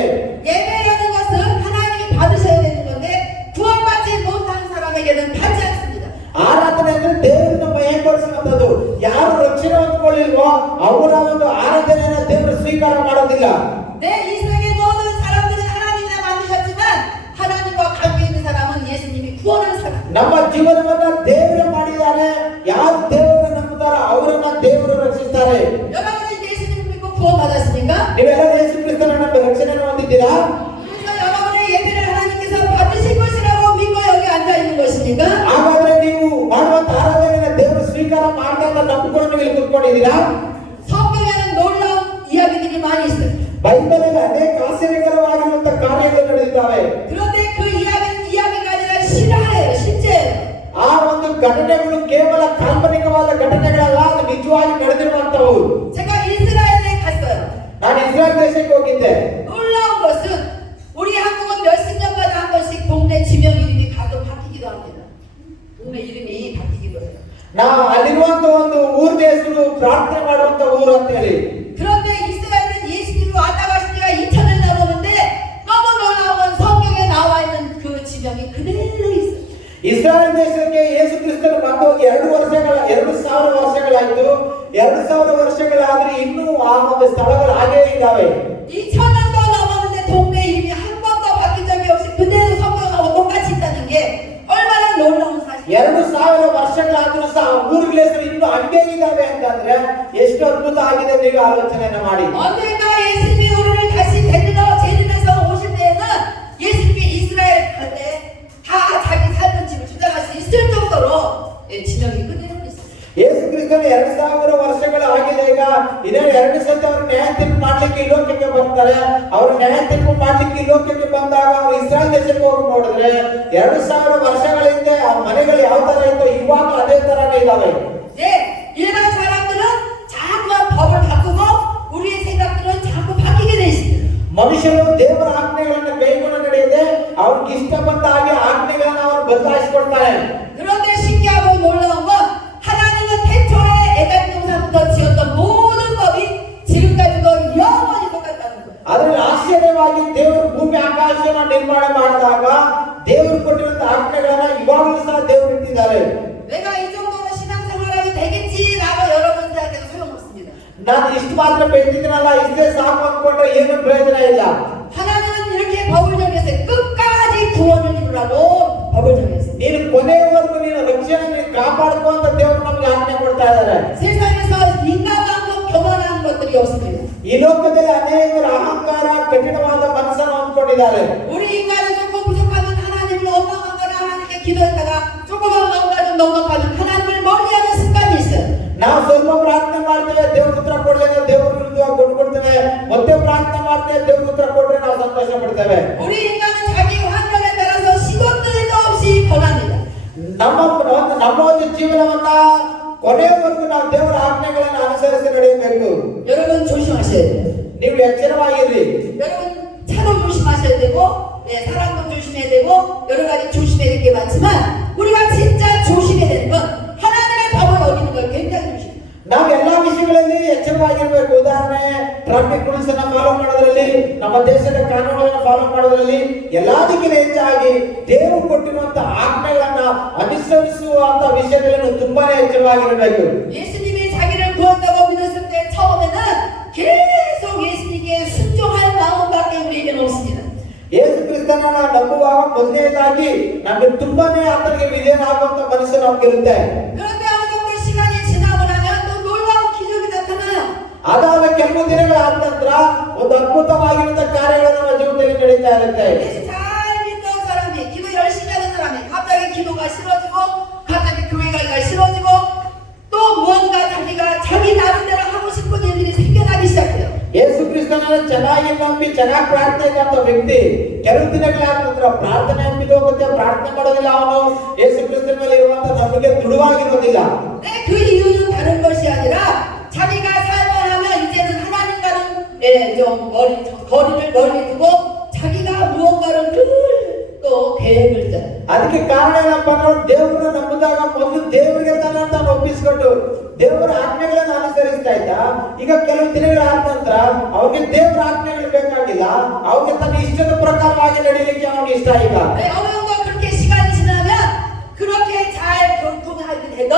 예배라는 것은 하나님이 받으셔야 되는 건데 구원받지 못한 사람에게는 받지 않습니다. ಆರಾಧನೆ ಅಂದ್ರೆ ದೇವರನ್ನ ಮಹಿಮೆಪಡಿಸುವಂತದ್ದು. ಯಾರು ರಕ್ಷಣೆ ಹೊಂದ್ಕೊಳ್ಳಿಲ್ವೋ ಅವರ ಒಂದು ಆರಾಧನೆಯನ್ನ ದೇವರು ಸ್ವೀಕಾರ ಮಾಡೋದಿಲ್ಲ. 내 이 세계 모든 사람들은 하나님이 만드셨지만 하나님과 관계 있는 사람은 예수님이 구원한 사람. ನಮ್ಮ ಜೀವನವನ್ನ ದೇವರು ಮಾಡಿದ್ದಾರೆ. ಯಾರು ದೇವರನ್ನ ನಂಬುತ್ತಾರೋ ಅವರನ್ನ ದೇವರು ರಕ್ಷಿಸ್ತಾರೆ. 여러분은 예수님을 믿고 구원받았습니까? ನೀವೆಲ್ಲ ಯೇಸು ಕ್ರಿಸ್ತನನ್ನ ರಕ್ಷಣೆಯನ್ನು ಹೊಂದಿದ್ದೀರಾ? 그래서 여러분의 예배를 하나님께서 받으실 것이라고 믿고 여기 앉아 있는 것입니까? ಹಾಗಾದ್ರೆ ನೀವು ಮಾಡುವಂತ ಆರಾಧನೆಯನ್ನ ದೇವರು ಸ್ವೀಕಾರ ಮಾಡ್ತಾ ಅಂತ ನಂಬಿಕೊಂಡು ಇಲ್ಲಿ ಕೂತ್ಕೊಂಡಿದ್ದೀರಾ? 성경에는 놀라운 이야기들이 많이 있어요. ಬೈಬಲಲ್ಲಿ ಅನೇಕ ಆಶ್ಚರ್ಯಕರವಾಗಿರುವಂತ ಕಾರ್ಯಗಳು ನಡೆದಿದ್ದಾವೆ. 그런데 그 이야기는 이야기가 아니라 실화예요, 실제예요. ಆ ಒಂದು ಘಟನೆಗಳು ಕೇವಲ ಕಾಲ್ಪನಿಕವಾದ ಘಟನೆಗಳಲ್ಲ, ಅದು ನಿಜವಾಗಿ ನಡೆದಿರುವಂತವು. 제가 이스라엘에 갔어요. ನಾನು ಇಸ್ರಾಯೇಲ್ ದೇಶಕ್ಕೆ ಹೋಗಿದ್ದೆ. 놀라운 것은 우리 한국은 몇십 년마다 한 번씩 동네 지명 이름이 가끔 바뀌기도 합니다. 동네 이름이 바뀌기도 해요. ನಾವು ಅಲ್ಲಿರುವಂತ ಒಂದು ಊರ ಹೆಸರು ಪ್ರಾರ್ಥನೆ ಮಾಡುವಂತ ಊರು ಅಂತ ಹೇಳಿ. 그런데 이스라엘은 예수님이 왔다 가신 지가 2000년 넘었는데 너무 놀라운 건 성경에 나와 있는 그 지명이 그대로 있어요. ಇಸ್ರಾಯೇಲ್ ದೇಶಕ್ಕೆ ಯೇಸು ಕ್ರಿಸ್ತನು ಬಂದು 2000 ವರ್ಷಗಳಾಯಿತು. 2000 ವರ್ಷಗಳಾದ್ರೆ ಇನ್ನೂ ಆ ಒಂದು ಸ್ಥಳಗಳು ಹಾಗೇ ಇದ್ದಾವೆ. 2000년도 넘었는데 동네 이름이 한 번도 바뀐 적이 없이 그대로 성경하고 똑같이 있다는 게 얼마나 놀라운 사실이에요. 2000 ವರ್ಷಗಳಾದ್ರೂ ಸಹ ಊರುಗಳ ಹೆಸರು ಇನ್ನೂ ಹಂಗೆ ಇದ್ದಾವೆ ಅಂತಂದ್ರೆ ಎಷ್ಟು ಅದ್ಭುತ ಆಗಿದೆ. ನೀವು ಆಲೋಚನೆಯನ್ನ ಮಾಡಿ. 언젠가 예수님이 우리를 다시 데리러 재림해서 오실 때에는 예수님이 이스라엘 갈 때 다 자기 삶은 집을 주장할 수 있을 정도로 지명이 그대로 있어요. ಯೇಸು ಕ್ರಿಸ್ತನು 2000 ವರ್ಷಗಳು ಆಗಿದೆ. ಈಗ ಇದೇ 2 ಸತಿ ಅವರು ನ್ಯಾಯ ತೀರ್ಪು ಮಾಡ್ಲಿಕ್ಕೆ ಈ ಲೋಕಕ್ಕೆ ಬರ್ತಾರೆ. ಅವರು ನ್ಯಾಯ ತೀರ್ಪು ಮಾಡ್ಲಿಕ್ಕೆ ಈ ಲೋಕಕ್ಕೆ ಬಂದಾಗ ಅವರು ಇಸ್ರಾಯೇಲ್ ದೇಶಕ್ಕೆ ಹೋಗಿ ನೋಡಿದ್ರೆ 2000 ವರ್ಷಗಳ ಹಿಂದೆ ಆ ಮನೆಗಳು ಯಾವ ತರ ಇತ್ತು ಇವಾಗ ಅದೇ ತರನೇ ಇದಾವೆ. 네, 일반 사람들은 자꾸 법을 바꾸고 우리의 생각들은 자꾸 바뀌게 돼 있습니다. ಮನುಷ್ಯರು ದೇವರ ಆಜ್ಞೆಗಳನ್ನು ಕೈಗೊಂಡು ನಡೆಯದೆ ಅವ್ರಿಗೆ ಇಷ್ಟ ಬಂದ ಹಾಗೆ ಆಜ್ಞೆಗಳನ್ನ ಅವರು ಬದಲಾಯಿಸಿಕೊಳ್ತಾರೆ. 그런데 신기하고 놀라운 건 하나님은 태초에 에덴 동산부터 지었던 모든 법이 지금까지도 영원히 똑같다는 거예요. ಅದರಲ್ಲಿ ಆಶ್ಚರ್ಯವಾಗಿ ದೇವರು ಭೂಮಿ ಆಕಾಶವನ್ನು ನಿರ್ಮಾಣ ಮಾಡಿದಾಗ ದೇವರು ಕೊಟ್ಟಿರುವಂತ ಆಜ್ಞೆಗಳನ್ನ ಇವಾಗಲೂ ಸಹ ದೇವರು ಇಟ್ಟಿದ್ದಾರೆ. 내가 이 정도로 신앙생활하면 되겠지라고 여러분 생각해도 소용없습니다. ನಾನು ಇಷ್ಟು ಮಾತ್ರ ಬೆಳೆದಿದ್ದೀನಲ್ಲ, ಇಷ್ಟೇ ಸಾಕು ಅಂದ್ಕೊಂಡ್ರೆ ಏನು ಪ್ರಯೋಜನ ಇಲ್ಲ. 하나님은 이렇게 법을 정했어요. 끝까지 구원을 이루라고 법을 정했어요. ನೀನು ಕೊನೆಯವರೆಗೂ ನೀನು ರಕ್ಷಣೆ ಕಾಪಾಡ್ಕೊಂತ ದೇವರು ನಮಗೆ ಆಜ್ಞೆ ಕೊಡ್ತಾ ಇದ್ದಾರೆ. 세상에서 인간만큼 교만한 것들이 없습니다. ಈ ಲೋಕದಲ್ಲಿ ಅನೇಕರು ಅಹಂಕಾರ ಕಠಿಣವಾದ ಮನಸ್ಸನ್ನು ಹೊಂದ್ಕೊಂಡಿದ್ದಾರೆ. 우리 인간은 조금 부족하면 하나님을 원망하거나 하나님께 기도했다가 조금만 뭔가 좀 넉넉하면 하나님을 멀리하는 습관이 있어요. 우리 인간은 자기 환경에 따라서 시도 때도 없이 변합니다. ನಮ್ಮ ಒಂದು ಜೀವನವನ್ನ ಕೊನೆಯವರೆಗೂ ನಾವು ದೇವರ ಆಜ್ಞೆಗಳನ್ನು ಅನುಸರಿಸಿ ನಡೆಯಬೇಕು. 여러분 조심하셔야 돼요. ನೀವು ಎಚ್ಚರವಾಗಿರ್ರಿ. 여러분 차도 조심하셔야 되고, 사람도 조심해야 되고, 여러 가지 조심해야 될 게 많지만 우리가 진짜 조심해야 되는 건 하나님의 법을 어기는 걸 굉장히 조심해요. ನಾವು ಎಲ್ಲಾ ವಿಷಯಗಳಲ್ಲಿ ಎಚ್ಚರವಾಗಿರ್ಬೇಕು. ಉದಾಹರಣೆ, ಟ್ರಾಫಿಕ್ ರೂಲ್ಸ್ ಅನ್ನ ಫಾಲೋ ಮಾಡೋದ್ರಲ್ಲಿ, ನಮ್ಮ ದೇಶದ ಕಾನೂನುಗಳನ್ನು ಫಾಲೋ ಮಾಡೋದ್ರಲ್ಲಿ, ಎಲ್ಲದಕ್ಕಿಂತ ಹೆಚ್ಚಾಗಿ ದೇವರು ಕೊಟ್ಟಿರುವಂತ ಆಜ್ಞೆಗಳನ್ನ ಅನುಸರಿಸುವಂತ ವಿಷಯದಲ್ಲಿ ತುಂಬಾನೇ ಎಚ್ಚರವಾಗಿರಬೇಕು. 예수님이 자기를 구한다고 믿었을 때 처음에는 계속 예수님께 순종할 마음밖에 우리에게는 없습니다. ಯೇಸು ಕ್ರಿಸ್ತನನ್ನ ನಂಬುವಾಗ ಮೊದಲನೇದಾಗಿ ನಮಗೆ ತುಂಬಾನೇ ಆತನಿಗೆ ವಿಧೇಯನಾಗುವಂತ ಮನಸ್ಸು ನಮಗಿರುತ್ತೆ. 그런데 어느 정도 시간이 지나고 나면 또 놀라운 기적이 나타나요. ಅದಾದ ಕೆಲವು ದಿನಗಳಾದ ನಂತರ ಒಂದು ಅದ್ಭುತವಾಗಿರುವಂತ ಕಾರ್ಯಗಳು ನಮ್ಮ ಜೀವನದಲ್ಲಿ ನಡೀತಾ ಇರುತ್ತೆ. 예수 잘 믿던 사람이, 기도 열심히 하는 사람이 갑자기 기도가 싫어지고, 갑자기 교회 가기가 싫어지고, 또 무언가 자기가 자기 나름대로 하고 싶은 일들이 생겨나기 시작해요. ಯೇಸು ಕ್ರಿಸ್ತನನ್ನ ಚೆನ್ನಾಗಿ ನಂಬಿ ಚೆನ್ನಾಗಿ ಪ್ರಾರ್ಥನೆ ಮಾಡೋ ವ್ಯಕ್ತಿ ಕೆಲವು ದಿನಗಳಾದ ನಂತರ ಪ್ರಾರ್ಥನೆ ನಂಬಿದ ಹೋಗುತ್ತೆ, ಪ್ರಾರ್ಥನೆ ಮಾಡೋದಿಲ್ಲ. ಅವನು ಯೇಸು ಕ್ರಿಸ್ತನ ಮೇಲೆ ಇರುವಂತ ನಂಬಿಕೆ ದೃಢವಾಗಿರೋದಿಲ್ಲ. 그 이유는 다른 것이 아니라 자기가 살만하면 이제는 하나님과는 좀 거리를 멀리 두고 자기가 무언가를 늘 또 계획을 짜요. ಅದಕ್ಕೆ ಕಾರಣ ಏನಪ್ಪ ಅಂದ್ರೆ ದೇವರನ್ನ ನಂಬಿದಾಗ ಮೊದಲು ದೇವರಿಗೆ ತಾನು ಒಪ್ಪಿಸಿಕೊಂಡು ದೇವರ ಆಜ್ಞೆಗಳನ್ನು ಅನುಸರಿಸ್ತಾ ಇದ್ದ. ಈಗ ಕೆಲವು ದಿನಗಳಾದ ನಂತರ ಅವನಿಗೆ ದೇವರ ಆಜ್ಞೆಗಳು ಬೇಕಾಗಿಲ್ಲ, ಅವನಿಗೆ ತನ್ನ ಇಷ್ಟದ ಪ್ರಕಾರವಾಗಿ ನಡೀಲಿಕ್ಕೆ ಅವನಿಗೆ ಇಷ್ಟ ಈಗ. 어느 정도 그렇게 시간이 지나면 그렇게 잘 교통하게 되던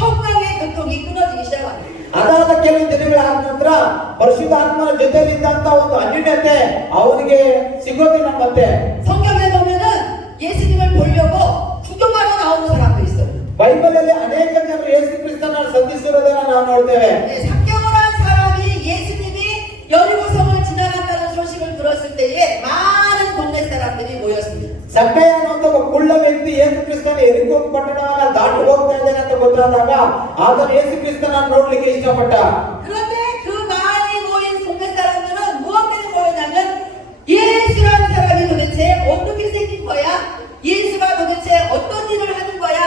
성령의 교통이 끊어지기 시작합니다. ಅದಾದ ಕೆಲವು ದಿನಗಳಾದ ನಂತರ ಪರಿಶುದ್ಧಾತ್ಮನ ಜೊತೆಲಿದ್ದಂತ ಒಂದು ಅನ್ಯೋನ್ಯತೆ ಅವನಿಗೆ ಸಿಗೋದಿಲ್ಲ. ಮತ್ತೆ 성경에 보면은 예수님을 보려고 구경하러 나오는 사람도 있어요. ಬೈಬಲಲ್ಲಿ ಅನೇಕ ಜನರು ಯೇಸು ಕ್ರಿಸ್ತನನ್ನು ಸಂಧಿಸಿರೋದನ್ನ ನಾವು ನೋಡ್ತೇವೆ. 삭개오란 사람이 예수님이 여리고성을 지나간다는 소식을 들었을 때에 많은 동네 사람들이 모였습니다. ಸಕ್ಕಯ್ಯ ಅನ್ನುವಂತ ಒಬ್ಬ ಕುಳ್ಳ ವ್ಯಕ್ತಿ ಯೇಸು ಕ್ರಿಸ್ತನ ಎರಿಕೋ ಪಟ್ಟಣವನ್ನ ದಾಟಿ ಹೋಗ್ತಾ ಇದ್ದಾನೆ ಅಂತ ಗೊತ್ತಾದಾಗ ಆತನು ಯೇಸು ಕ್ರಿಸ್ತನನ್ನು ನೋಡ್ಲಿಕ್ಕೆ ಇಷ್ಟಪಟ್ಟ. 그런데 그 많이 모인 동네 사람들은 무엇 때문에 모였냐면 예수라는 사람이 도대체 어떻게 생긴 거야? 예수가 도대체 어떤 일을 하는 거야?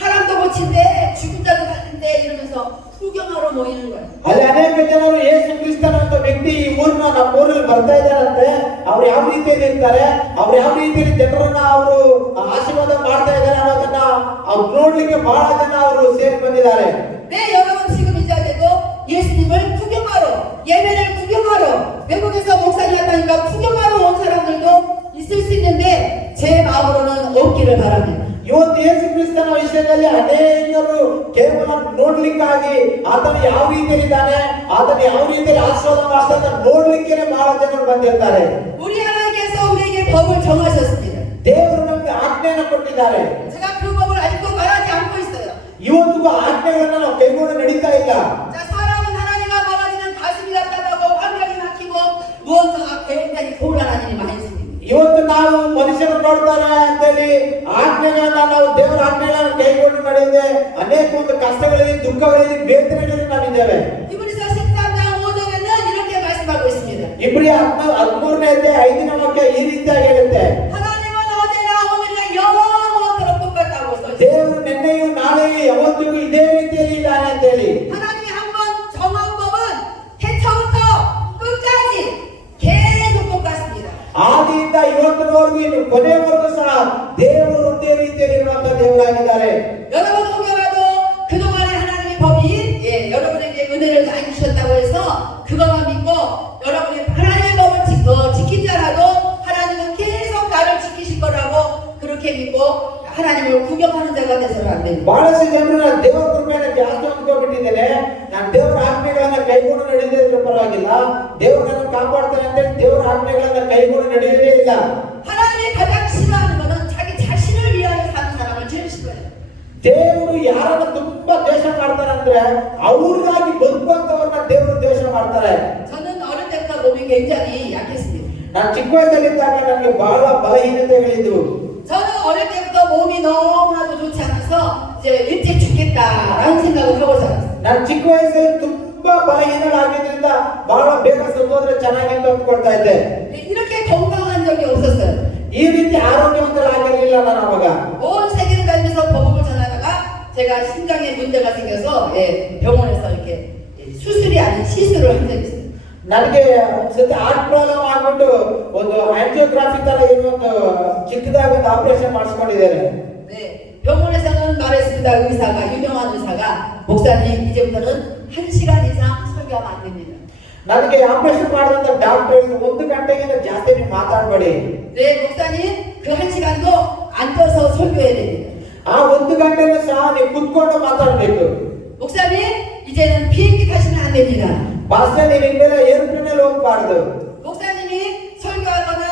사람도 고친대, 죽은 자도 살린대 이러면서 구경하러 모이는 거야. ಅಲ್ಲಿ ಅನೇಕ ಜನರು ಯೇಸು ಕ್ರಿಸ್ತನ ಅಂತ ವ್ಯಕ್ತಿ ಈ ಊರಿನ ನಮ್ಮ ಊರಲ್ಲಿ ಬರ್ತಾ ಇದ್ದಾರಂತೆ. ಅವ್ರು ಯಾವ ರೀತಿಯಲ್ಲಿ ಇರ್ತಾರೆ, ಅವ್ರು ಯಾವ ರೀತಿಯಲ್ಲಿ ಜನರನ್ನ ಅವರು ಆಶೀರ್ವಾದ ಮಾಡ್ತಾ ಇದ್ದಾರೆ ಅನ್ನೋದನ್ನ ಅವ್ರು ನೋಡ್ಲಿಕ್ಕೆ ಬಹಳ ಜನ ಅವರು ಸೇರಿ ಬಂದಿದ್ದಾರೆ. 네, 여러분 지금 이 자리에도 예수님을 구경하러, 예배를 구경하러, 외국에서 목사님 왔다니까 구경하러 온 사람들도 있을 수 있는데 제 마음으로는 없기를 바랍니다. ಇವತ್ತು ಯೇಸು ಕ್ರಿಸ್ತನ ವಿಷಯದಲ್ಲಿ ಅನೇಕರು ಕೇವಲ ನೋಡ್ಲಿಕ್ಕಾಗಿ ಆತನು ಯಾವ ರೀತಿಯಲ್ಲಿ ಇದ್ದಾನೆ, ಆತನು ಯಾವ ರೀತಿಯಲ್ಲಿ ಆಶೀರ್ವಾದ ಮಾಡ್ತಾನೆ ನೋಡ್ಲಿಕ್ಕೆ ಬಹಳ ಜನರು ಬಂದಿರ್ತಾರೆ. 우리 하나님께서 우리에게 법을 정하셨습니다. ದೇವರು ನಮಗೆ ಆಜ್ಞೆಯನ್ನು ಕೊಟ್ಟಿದ್ದಾರೆ. 제가 그 법을 아직도 말하지 않고 있어요. ಇವತ್ತಿಗೂ ಆಜ್ಞೆಗಳನ್ನ ನಾವು ಕೈಗೊಂಡು ನಡೀತಾ ಇಲ್ಲ. 자, 사람은 하나님과 멀어지는 가슴이 답답하고 환경이 막히고 무언가가 굉장히 곤란한 일이 많이 있습니다. ಇವತ್ತು ನಾವು ಮನುಷ್ಯರು ನೋಡ್ತಾರೆ ಅಂತೇಳಿ ಆಜ್ಞೆಗಳನ್ನ ನಾವು ದೇವರ ಆಜ್ಞೆಗಳನ್ನ ಕೈಗೊಂಡು ನಡೆಯದೆ ಅನೇಕ ಒಂದು ಕಷ್ಟಗಳಲ್ಲಿ, ದುಃಖಗಳಲ್ಲಿ, ಬೇದನೆಗಳಲ್ಲಿ ನಾವಿದ್ದೇವೆ. 히브리서 13장 5절에는 이렇게 말씀하고 있습니다. ಇಬ್ರಿ 13ನೇ ಅಧ್ಯಾಯ 5ನೇ ವಾಕ್ಯ ಈ ರೀತಿಯಾಗಿ ಹೇಳುತ್ತೆ. 하나님은 어제나 오늘이나 영원토록 똑같다고 써있어요. ದೇವರು ನಿನ್ನೆಯೂ ನಾಳೆಯೂ ಯಾವತ್ತಿಗೂ ಇದೇ ರೀತಿಯಲ್ಲಿ ಇದ್ದಾನೆ ಅಂತ ಹೇಳಿ. 하나님이 한번 정한 법은 태초부터 끝까지 계속 똑같습니다. ಆದಿಯಿಂದ ಇವತ್ತಿನವರೆಗೂ ಇನ್ನು ಕೊನೆಯವರೆಗೂ ಸಹ ದೇವರು ಒಂದೇ ರೀತಿಯಲ್ಲಿ ಇರುವಂತಹ ದೇವರಾಗಿದ್ದಾರೆ. 여러분 혹여라도 그동안에 하나님의 법이 여러분에게 은혜를 많이 주셨다고 해서 그것만 믿고 여러분이 하나님의 법을 지키지 않아도 하나님은 계속 나를 지키실 거라고 그렇게 믿고 하나님을 구경하는 자가 되서는 안 됩니다. ಬಹಳಷ್ಟು ಜನರು ನಾನು ದೇವರ ಕೃಪೆಯನ್ನು ಜಾಸ್ತಿ ಅಂದ್ಕೊಂಡಿದ್ದೇನೆ, ನಾನು ದೇವರ ಆಜ್ಞೆಗಳನ್ನ ಕೈಗೊಂಡು ನಡೆದಿದ್ರೆ ಪರವಾಗಿಲ್ಲ, ದೇವರು ನನ್ನ ಕಾಪಾಡ್ತಾನೆ ಅಂತೇಳಿ ದೇವರ ಆಜ್ಞೆಗಳನ್ನ ಕೈಗೊಂಡು ನಡೆಯೋದೇ ಇಲ್ಲ. 하나님이 가장 싫어하는 것은 자기 자신을 위하여 사는 사람을 제일 싫어해요. ದೇವರು ಯಾರನ್ನ ತುಂಬಾ ದ್ವೇಷ ಮಾಡ್ತಾರೆ ಅಂದ್ರೆ ಅವ್ರಿಗಾಗಿ ಬದುಕುವಂತವ್ರನ್ನ ದೇವರು ದ್ವೇಷ ಮಾಡ್ತಾರೆ. 저는 어릴 때부터 몸이 굉장히 약했습니다. ನಾನು ಚಿಕ್ಕ ವಯಸ್ಸಲ್ಲಿದ್ದಾಗ ನನಗೆ ಬಹಳ ಬಲಹೀನತೆಗಳಿದ್ವು. 저는 어릴 때부터 몸이 너무나도 좋지 않아서 이제 일찍 죽겠다라는 생각을 하고 살았어요. ನಾನು ಚಿಕ್ಕ ವಯಸ್ಸಲ್ಲಿ ತುಂಬಾ ಬಲಹೀನರಾಗಿದ್ದರಿಂದ ಬಹಳ ಬೇಗ ಸತ್ತೋದ್ರೆ ಚೆನ್ನಾಗಿತ್ತು ಅಂದ್ಕೊಳ್ತಾ ಇದ್ದೆ. 이렇게 건강한 적이 없었어요. ಈ ರೀತಿ ಆರೋಗ್ಯವಂತರಾಗಿರಲಿಲ್ಲ ನಾನು ಅವಾಗ. 온 세계를 다니면서 복음을 전하다가 제가 심장에 문제가 생겨서 병원에서 이렇게 수술이 아닌 시술을 한 적이 있어요. ನನಗೆ ಸತಿ ಹಾರ್ಟ್ ಪ್ರಾಬ್ಲಮ್ ಆಗ್ಬಿಟ್ಟು ಒಂದು ಆಂಜಿಯೋಗ್ರಾಫಿ ತರ ಏನೋ ಒಂದು ಚಿಕ್ಕದಾಗಿ ಒಂದು ಆಪರೇಷನ್ ಮಾಡಿಸ್ಕೊಂಡಿದ್ದೇನೆ. 네, 병원에서는 말했습니다. 의사가, 유명한 의사가, 목사님 이제부터는 1시간 이상 설교하면 안 됩니다. ನನಗೆ ಆಪರೇಷನ್ ಮಾಡಿದಂತ ಡಾಕ್ಟರ್ ಹೇಳಿದ್ರು 1 ಗಂಟೆಗಿಂತ ಜಾಸ್ತಿ ನೀವು ಮಾತಾಡಬೇಡಿ. 네, 목사님 그 1시간도 앉아서 설교해야 됩니다. ಆ 1 ಗಂಟೆನೂ ಸಹ ನೀವು ಕುತ್ಕೊಂಡು ಮಾತಾಡಬೇಕು. 목사님 이제는 비행기 타시면 안 됩니다. ಪಾಸ್ಟರ್ ನೀವು ಇನ್ಮೇಲೆ ಏರೋಪ್ಲೇನ್ ಅಲ್ಲಿ ಹೋಗಬಾರದು. 목사님이 설교하거나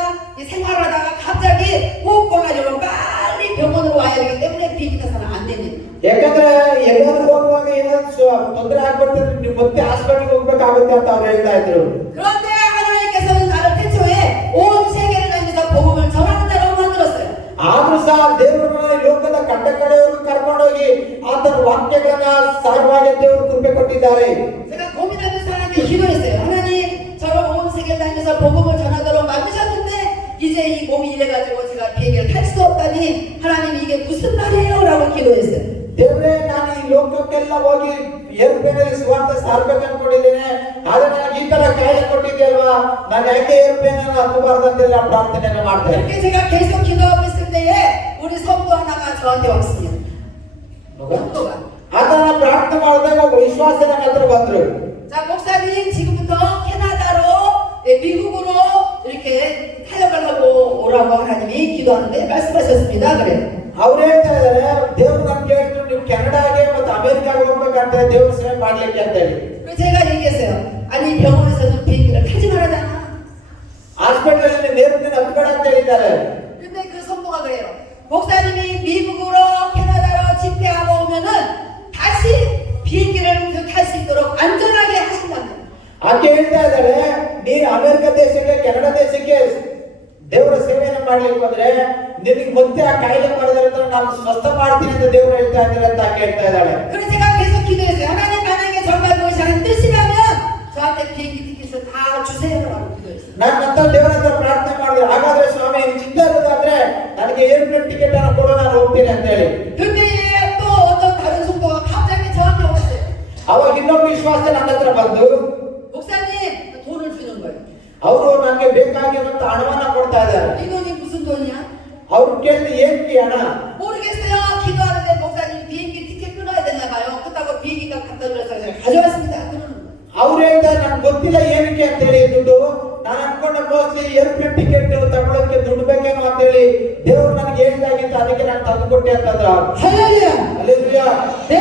생활하다가 갑자기 호흡 곤란이면 빨리 병원으로 와야 되기 때문에 비행기 타서는 안 됩니다. ಯಾಕಂದ್ರೆ ಎಲ್ಲಾದ್ರೂ ಹೋಗುವಾಗ ಏನಾದ್ರು ತೊಂದರೆ ಆಗ್ಬಿಡ್ತದೆ ನೀವು ಮತ್ತೆ ಹಾಸ್ಪಿಟಲ್ಗೆ ಹೋಗ್ಬೇಕಾಗುತ್ತೆ ಅಂತ ಅವ್ರು ಹೇಳ್ತಾ ಇದ್ರು. 그런데 하나님께서는 나를 태초에 온 세계를 다니면서 복음을 전하는 자로 만들었어요. ಆದ್ರೂ ಸಹ ದೇವರು ಲೋಕದ ಕಟ್ಟ ಕಡೆಯವರೆಗೂ ಕರ್ಕೊಂಡೋಗಿ ಆತನ ವಾಕ್ಯಗಳನ್ನ ಸಾರುವಾಗೆ ದೇವರು ಕೃಪೆ ಕೊಟ್ಟಿದ್ದಾರೆ. 제가 고민하면서 하나님께 기도했어요. 하나님 저를 온 세계를 다니면서 복음을 전하도록 만드셨는데 이제 이 몸이 이래가지고 제가 비행기를 탈 수 없다니 하나님 이게 무슨 말이에요? 라고 기도했어요. ದೇವರೇ ನಾನು ಈ ಲೋಕಕ್ಕೆಲ್ಲ ಹೋಗಿ ಏರ್ಪ್ಲೇನಲ್ಲಿ ಸುವಾರ್ತೆ ಸಾರ್ಬೇಕು ಅನ್ಕೊಂಡಿದ್ದೇನೆ. ಆದ್ರೆ ನನಗೆ ಈ ತರ ಕಾಯಿಲೆ ಕೊಟ್ಟಿದ್ಯಲ್ವಾ, ನಾನು ಯಾಕೆ ಏರ್ಪ್ಲೇನ್ ಹತ್ತಬಾರ್ದು ಅಂತೆಲ್ಲ ಪ್ರಾರ್ಥನೆಯನ್ನು ಮಾಡ್ತೇನೆ. 이렇게 제가 계속 기도하고 있을 때에 우리 성도 하나가 저한테 왔습니다. 성도가. ಆತನ ಪ್ರಾರ್ಥನೆ ಮಾಡಿದಾಗ ಒಬ್ಬ ವಿಶ್ವಾಸ ನನ್ನ ಹತ್ರ ಬಂದ್ರು. 자, 목사님 지금부터 캐나다로 미국으로 이렇게 타협을 하고 오라고 하나님이 기도하는데 말씀하셨습니다. 그래. ಅವ್ರು ಹೇಳ್ತಾ ಇದಾರೆ ದೇವ್ರು ನಮ್ಗೆ ಹೇಳಿದ್ರು ನೀವು ಕೆನಡಾಗೆ ಮತ್ತು ಅಮೆರಿಕಾಗೆ ಹೋಗ್ಬೇಕಂತ ದೇವ್ರ ಸೇವೆ ಮಾಡ್ಲಿಕ್ಕೆ ಅಂತ ಹೇಳಿ. 그래서 제가 얘기했어요. 아니 병원에서는 비행기를 타지 말아잖아. ಹಾಸ್ಪಿಟಲ್ ಏರ್ಪ್ಲೇನ್ ಹತ್ಬೇಡ ಅಂತ ಹೇಳಿದ್ದಾರೆ. 근데 그 성도가 그래요. 목사님이 미국으로 캐나다로 집회하고 오면은 다시 비행기를 탈 수 있도록 안전하게 하신답니다. ಆಕೆ ಹೇಳ್ತಾ ಇದ್ದಾರೆ ನೀ ಅಮೆರಿಕ ದೇಶಕ್ಕೆ ಕೆನಡಾ ದೇಶಕ್ಕೆ ದೇವರ ಸೇವೆಯನ್ನು ಮಾಡ್ಲಿಕ್ಕೆ ಹೋದ್ರೆ ನಿನಗೆ ಮತ್ತೆ ಆ ಕಾಯಿಲೆ ಬರೋದ್ರ ನಾನು ಸ್ವಸ್ಥ ಮಾಡ್ತೀನಿ ಅಂತ ದೇವರು ಹೇಳ್ತಾ ಇದ್ದಾರೆ ಅಂತ ಆಕೆ ಹೇಳ್ತಾ ಇದ್ದಾಳೆ. 그래서 제가 계속 기도했어요. 하나님 만약에 정말 그것이 안 뜻이라면 저한테 비행기 티켓을 다 주세요라고 기도했어요. ನಾನು ಮತ್ತೆ ದೇವರ ಹತ್ರ ಪ್ರಾರ್ಥನೆ ಮಾಡಿದೆ. ಹಾಗಾದ್ರೆ ಸ್ವಾಮಿ ನಿನ್ ಚಿಂತೆ ಇರೋದಾದ್ರೆ ನನಗೆ ಏರ್ಪ್ಲೇನ್ ಟಿಕೆಟ್ ಅನ್ನು ಕೊಡು, ನಾನು ಹೋಗ್ತೀನಿ ಅಂತ ಹೇಳಿ. 근데 또 어떤 다른 성도가 갑자기 저한테 오셨어요. ಅವಾಗ ಇನ್ನೊಬ್ಬ ವಿಶ್ವಾಸ ನನ್ನ ಹತ್ರ ಬಂದು 목사님 돈을 주는 거예요. ಅವರು ನನಗೆ ಬೇಕಾಗಿರುವಂತ ಹಣವನ್ನ ಕೊಡ್ತಾ ಇದ್ದಾರೆ. 이 돈이 무슨 돈이야? ಅವ್ರು ಕೇಳಿದ್ರೆ ಏನಕ್ಕೆ ಹಣ? 모르겠어요. 기도하는데 목사님 비행기 티켓 끊어야 되나 봐요. 그렇다고 비행기가 갖다 드려서 제가 가져왔습니다. ಅವ್ರು ಹೇಳ್ತಾರೆ ನನ್ಗೆ ಗೊತ್ತಿಲ್ಲ ಏನಕ್ಕೆ ಅಂತ ಹೇಳಿ ದುಡ್ಡು. ನಾನು ಅನ್ಕೊಂಡ ಮೋಸ್ಟ್ಲಿ ಏರ್ಪ್ಲೇನ್ ಟಿಕೆಟ್ ತಗೊಳ್ಳೋಕೆ ದುಡ್ಡು ಬೇಕೇನೋ ಅಂತ ಹೇಳಿ ದೇವರು ನನಗೆ ಹೇಳ್ದಾಗಿತ್ತು, ಅದಕ್ಕೆ ನಾನು ತಂದು ಕೊಟ್ಟೆ ಅಂತಂದ್ರ. 할렐루야. 할렐루야. 네,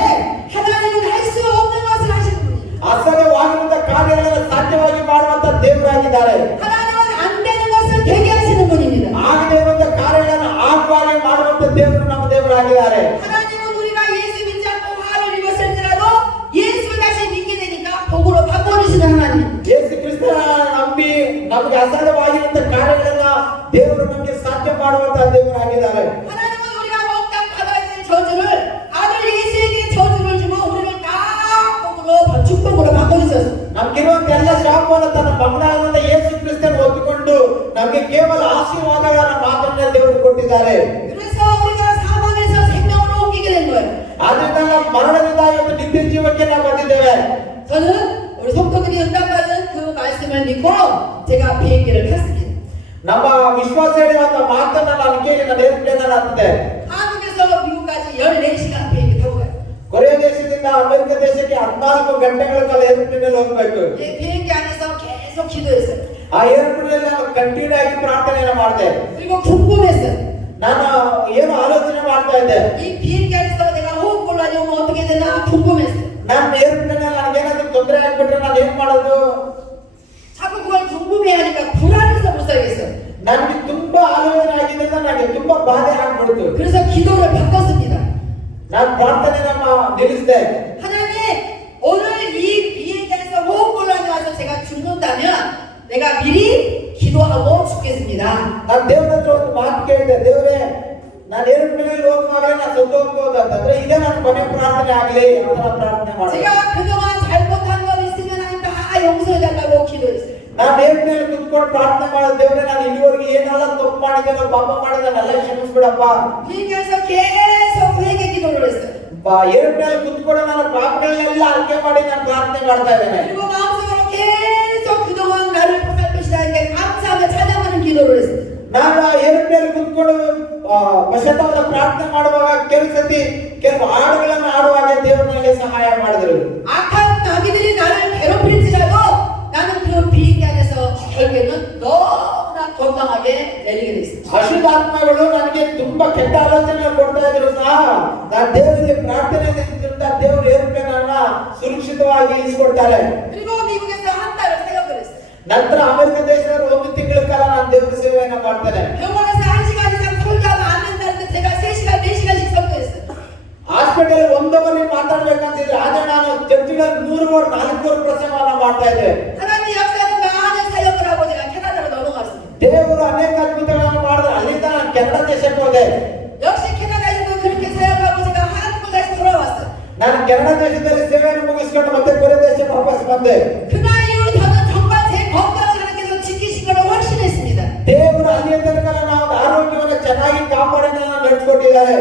하나님은 할 수 없는 것을 하시는 분이에요. ಅಸಾಧ್ಯವಾಗಿರುವಂತ ಕಾರ್ಯಗಳನ್ನು ಸಾಧ್ಯವಾಗಿ ಮಾಡುವಂತ ದೇವರಾಗಿದ್ದಾರೆ. 하나님은 안 되는 것을 되게 하시는 분입니다. ಆಗದೇ ಇರುವಂತ ಕಾರ್ಯಗಳನ್ನು ಆಗುವಾಗೆ ಮಾಡುವಂತ ದೇವರು ನಮ್ಮ ದೇವರಾಗಿದ್ದಾರೆ. 하나님은 우리가 예수 믿지 않고 화를 입었을지라도 예수를 다시 믿게 되니까 복으로 바꿔주시는 하나님. ಯೇಸು ಕ್ರಿಸ್ತನ ನಂಬಿ ನಮಗೆ ಅಸಾಧ್ಯವಾಗಿರುವಂತ ಕಾರ್ಯಗಳನ್ನ ದೇವರು ನಮಗೆ ಸಾಧ್ಯ ಮಾಡುವಂತ ದೇವರಾಗಿದ್ದಾರೆ. 하나님은 우리가 먹다 받아야 될 저주를 아들 예수에게 저주를 주고 우리를 다 복으로 축복으로 바꿔주셨어요. ನಮ್ಗಿರುವಂತ ಎಲ್ಲ ಶಾಪವನ್ನು ತನ್ನ ಮಗನಾದಂತ ಯೇಸು ಕ್ರಿಸ್ತನ ಒತ್ತುಕೊಂಡು ನಮಗೆ ಕೇವಲ ಆಶೀರ್ವಾದಗಳ ಮಾತನ್ನ ದೇವರು ಕೊಟ್ಟಿದ್ದಾರೆ. 그래서 우리가 사망에서 생명으로 옮기게 된 거예요. ಆದ್ರಿಂದ ನಾವು ಮರಣದಿಂದ ಇವತ್ತು ನಿತ್ಯ ಜೀವಕ್ಕೆ ನಾವು ಬಂದಿದ್ದೇವೆ. 저는 우리 성도들이 응답받은 그 말씀을 믿고 제가 비행기를 탔습니다. ನಮ್ಮ ವಿಶ್ವಾಸ ಹೇಳುವಂತ ಮಾತನ್ನ ನಾನು ಕೇಳಿ ನನ್ನ ಏರ್ಪ್ಲೇನ್ ಅನ್ನು ಹತ್ತಿದೆ. 한국에서 미국까지 14시간 비행기 타고 가요. ಕೊರಿಯಾ ದೇಶದಿಂದ ಅಮೆರಿಕ ದೇಶಕ್ಕೆ 14 ಗಂಟೆಗಳ ಕಾಲ ಏರ್ಪ್ಲೇನ್ ಅಲ್ಲಿ ಹೋಗ್ಬೇಕು. 이 비행기 안에서 계속 기도했어요. ಆ ಏರ್ಪ್ಲೇನ್ ಅಲ್ಲಿ ನಾನು ಕಂಟಿನ್ಯೂ ಆಗಿ ಪ್ರಾರ್ಥನೆಯನ್ನು ಮಾಡಿದೆ. 그리고 궁금했어요. ನಾನು ಏನು ಆಲೋಚನೆ ಮಾಡ್ತಾ ಇದ್ದೆ. 이 비행기 안에서 내가 호흡곤란이 오면 어떻게 되나 궁금했어요. ನಾನು ಏರ್ಪ್ಲೇನ್ ಅಲ್ಲಿ ನನಗೇನಾದ್ರೂ ತೊಂದರೆ ಆಗ್ಬಿಟ್ರೆ ನಾನು ಏನ್ ಮಾಡೋದು? 자꾸 그걸 궁금해하니까 불안해서 못 살겠어요. ನನಗೆ ತುಂಬಾ ಆಲೋಚನೆ ಆಗಿದ್ದರಿಂದ ನನಗೆ ತುಂಬಾ ಬಾಧೆ ಆಗ್ಬಿಡ್ತು. 그래서 기도를 바꿨습니다. ನಾನು ಪ್ರಾರ್ಥನೆನ ನಿಲ್ಲಿಸಿದೆ. 하나님, 오늘 이 비행기에서 호흡곤란이 와서 제가 죽는다면 내가 미리 기도하고 죽겠습니다. ನಾನು ದೇವರ ಹತ್ರ ಒಂದು ಮಾತು ಕೇಳಿದೆ. ದೇವರೇ, ನಾನು ಏರ್ಪ್ಲೇನ್ ಅಲ್ಲಿ ಹೋಗುವಾಗಲೇ ನಾನು ಸತ್ತು ಹೋಗ್ಬೋದು ಅಂತಂದ್ರೆ ಇದೇ ನನ್ನ ಕೊನೆ ಪ್ರಾರ್ಥನೆ ಆಗಲಿ ಅಂತ ಪ್ರಾರ್ಥನೆ ಮಾಡಿದೆ. 제가 그동안 잘못한 건 있으면 다 용서해달라고 기도했어요. ನಾನು ಏರ್ನಲ್ಲಿ ಕುತ್ಕೊಂಡು ಪ್ರಾರ್ಥನೆ ಮಾಡಿದ ದೇವರೇ ನಾನು ಇಲ್ಲಿವರೆಗೆ ಏನೆಲ್ಲ ತಪ್ಪು ಮಾಡಿದ್ದೇನೋ ಪಾಪ ಮಾಡಿದ್ದೇನೆಲ್ಲ ಕ್ಷಮಿಸ್ಬಿಡಪ್ಪ. 비행기에서 계속 회개 기도를 했어요. ಏರ್ನಲ್ಲಿ ಕುತ್ಕೊಂಡು ನಾನು ಪಾಪಗಳನ್ನೆಲ್ಲ ಅರಿಕೆ ಮಾಡಿ ನಾನು ಪ್ರಾರ್ಥನೆ ಮಾಡ್ತಾ ಇದ್ದೇನೆ. 그리고 마음속으로 계속 그동안 나를 보살피시다 이렇게 감사하며 찬양하는 기도를 했어요. ನಾನು ಏರ್ನಲ್ಲಿ ಕುತ್ಕೊಂಡು ಪಶ್ಚಾತ್ತಾಪದ ಪ್ರಾರ್ಥನೆ ಮಾಡುವಾಗ ಕೆಲವು ಹಾಡುಗಳನ್ನು ಹಾಡುವಾಗ ದೇವರು ನನಗೆ ಸಹಾಯ ಮಾಡಿದರು. 악한 마귀들이 나를 괴롭힐지라도 나는 그 비행기 안에서 결국에는 너무나 건강하게 내리게 됐어요. ಅಶುದ್ಧಾತ್ಮಗಳು ನನಗೆ ತುಂಬಾ ಕೆಟ್ಟ ಆಲೋಚನೆ ಕೊಡ್ತಾ ಇದ್ರು ಸಹ ನಾನು ದೇವರಿಗೆ ಪ್ರಾರ್ಥನೆ ನಿಂತಿದ್ದ ದೇವರು ಏರ್ಪ್ಲೇನ್ ಸುರಕ್ಷಿತವಾಗಿ ಇಳಿಸಿಕೊಡ್ತಾರೆ. 그리고 미국에서 한 달을 생각을 했어요. ನಂತರ ಅಮೆರಿಕ ದೇಶದಲ್ಲಿ 1 ತಿಂಗಳ ಕಾಲ ನಾನು ದೇವರ ಸೇವೆಯನ್ನು ಮಾಡ್ತೇನೆ. 병원에서 1시간 이상 설교하면 안 된다는데 제가 3시간, 4시간씩 설교했어요. ಹಾಸ್ಪಿಟಲ್ 1 ಅವರ್ ಮಾತಾಡ್ಬೇಕಂತಿದ್ರೆ ಆದ್ರೆ ನಾನು ಚರ್ಚಿನಲ್ಲಿ 3 ಅವರ್ 4 ಅವರ್ ಪ್ರಸಂಗವನ್ನು ಮಾಡ್ತಾ ಇದ್ದೆ. 하나님 역사는 많은 사역을 하고 제가 캐나다로 넘어갔습니다. ದೇವರು ಅನೇಕ ಅದ್ಭುತಗಳನ್ನು ಮಾಡಿದ್ರು. ಅಲ್ಲಿಂದ ನಾನು ಕೆನಡಾ ದೇಶಕ್ಕೆ ಹೋದೆ. 역시 캐나다에서도 그렇게 사역하고 제가 한국을 다시 돌아왔어요. ನಾನು ಕೆನಡಾ ದೇಶದಲ್ಲಿ ಸೇವೆಯನ್ನು ಮುಗಿಸಿಕೊಂಡು ಮತ್ತೆ ಕೊರಿಯಾ ದೇಶಕ್ಕೆ ವಾಪಸ್ ಬಂದೆ. 그날 이후로 저는 정말 제 건강을 하나님께서 지키신 걸 확신했습니다. ದೇವರು ಅಲ್ಲಿಯ ತನಕ ನಾವು ಆರೋಗ್ಯವನ್ನು ಚೆನ್ನಾಗಿ ಕಾಪಾಡಿ ನಡೆಸಿಕೊಟ್ಟಿದ್ದಾರೆ.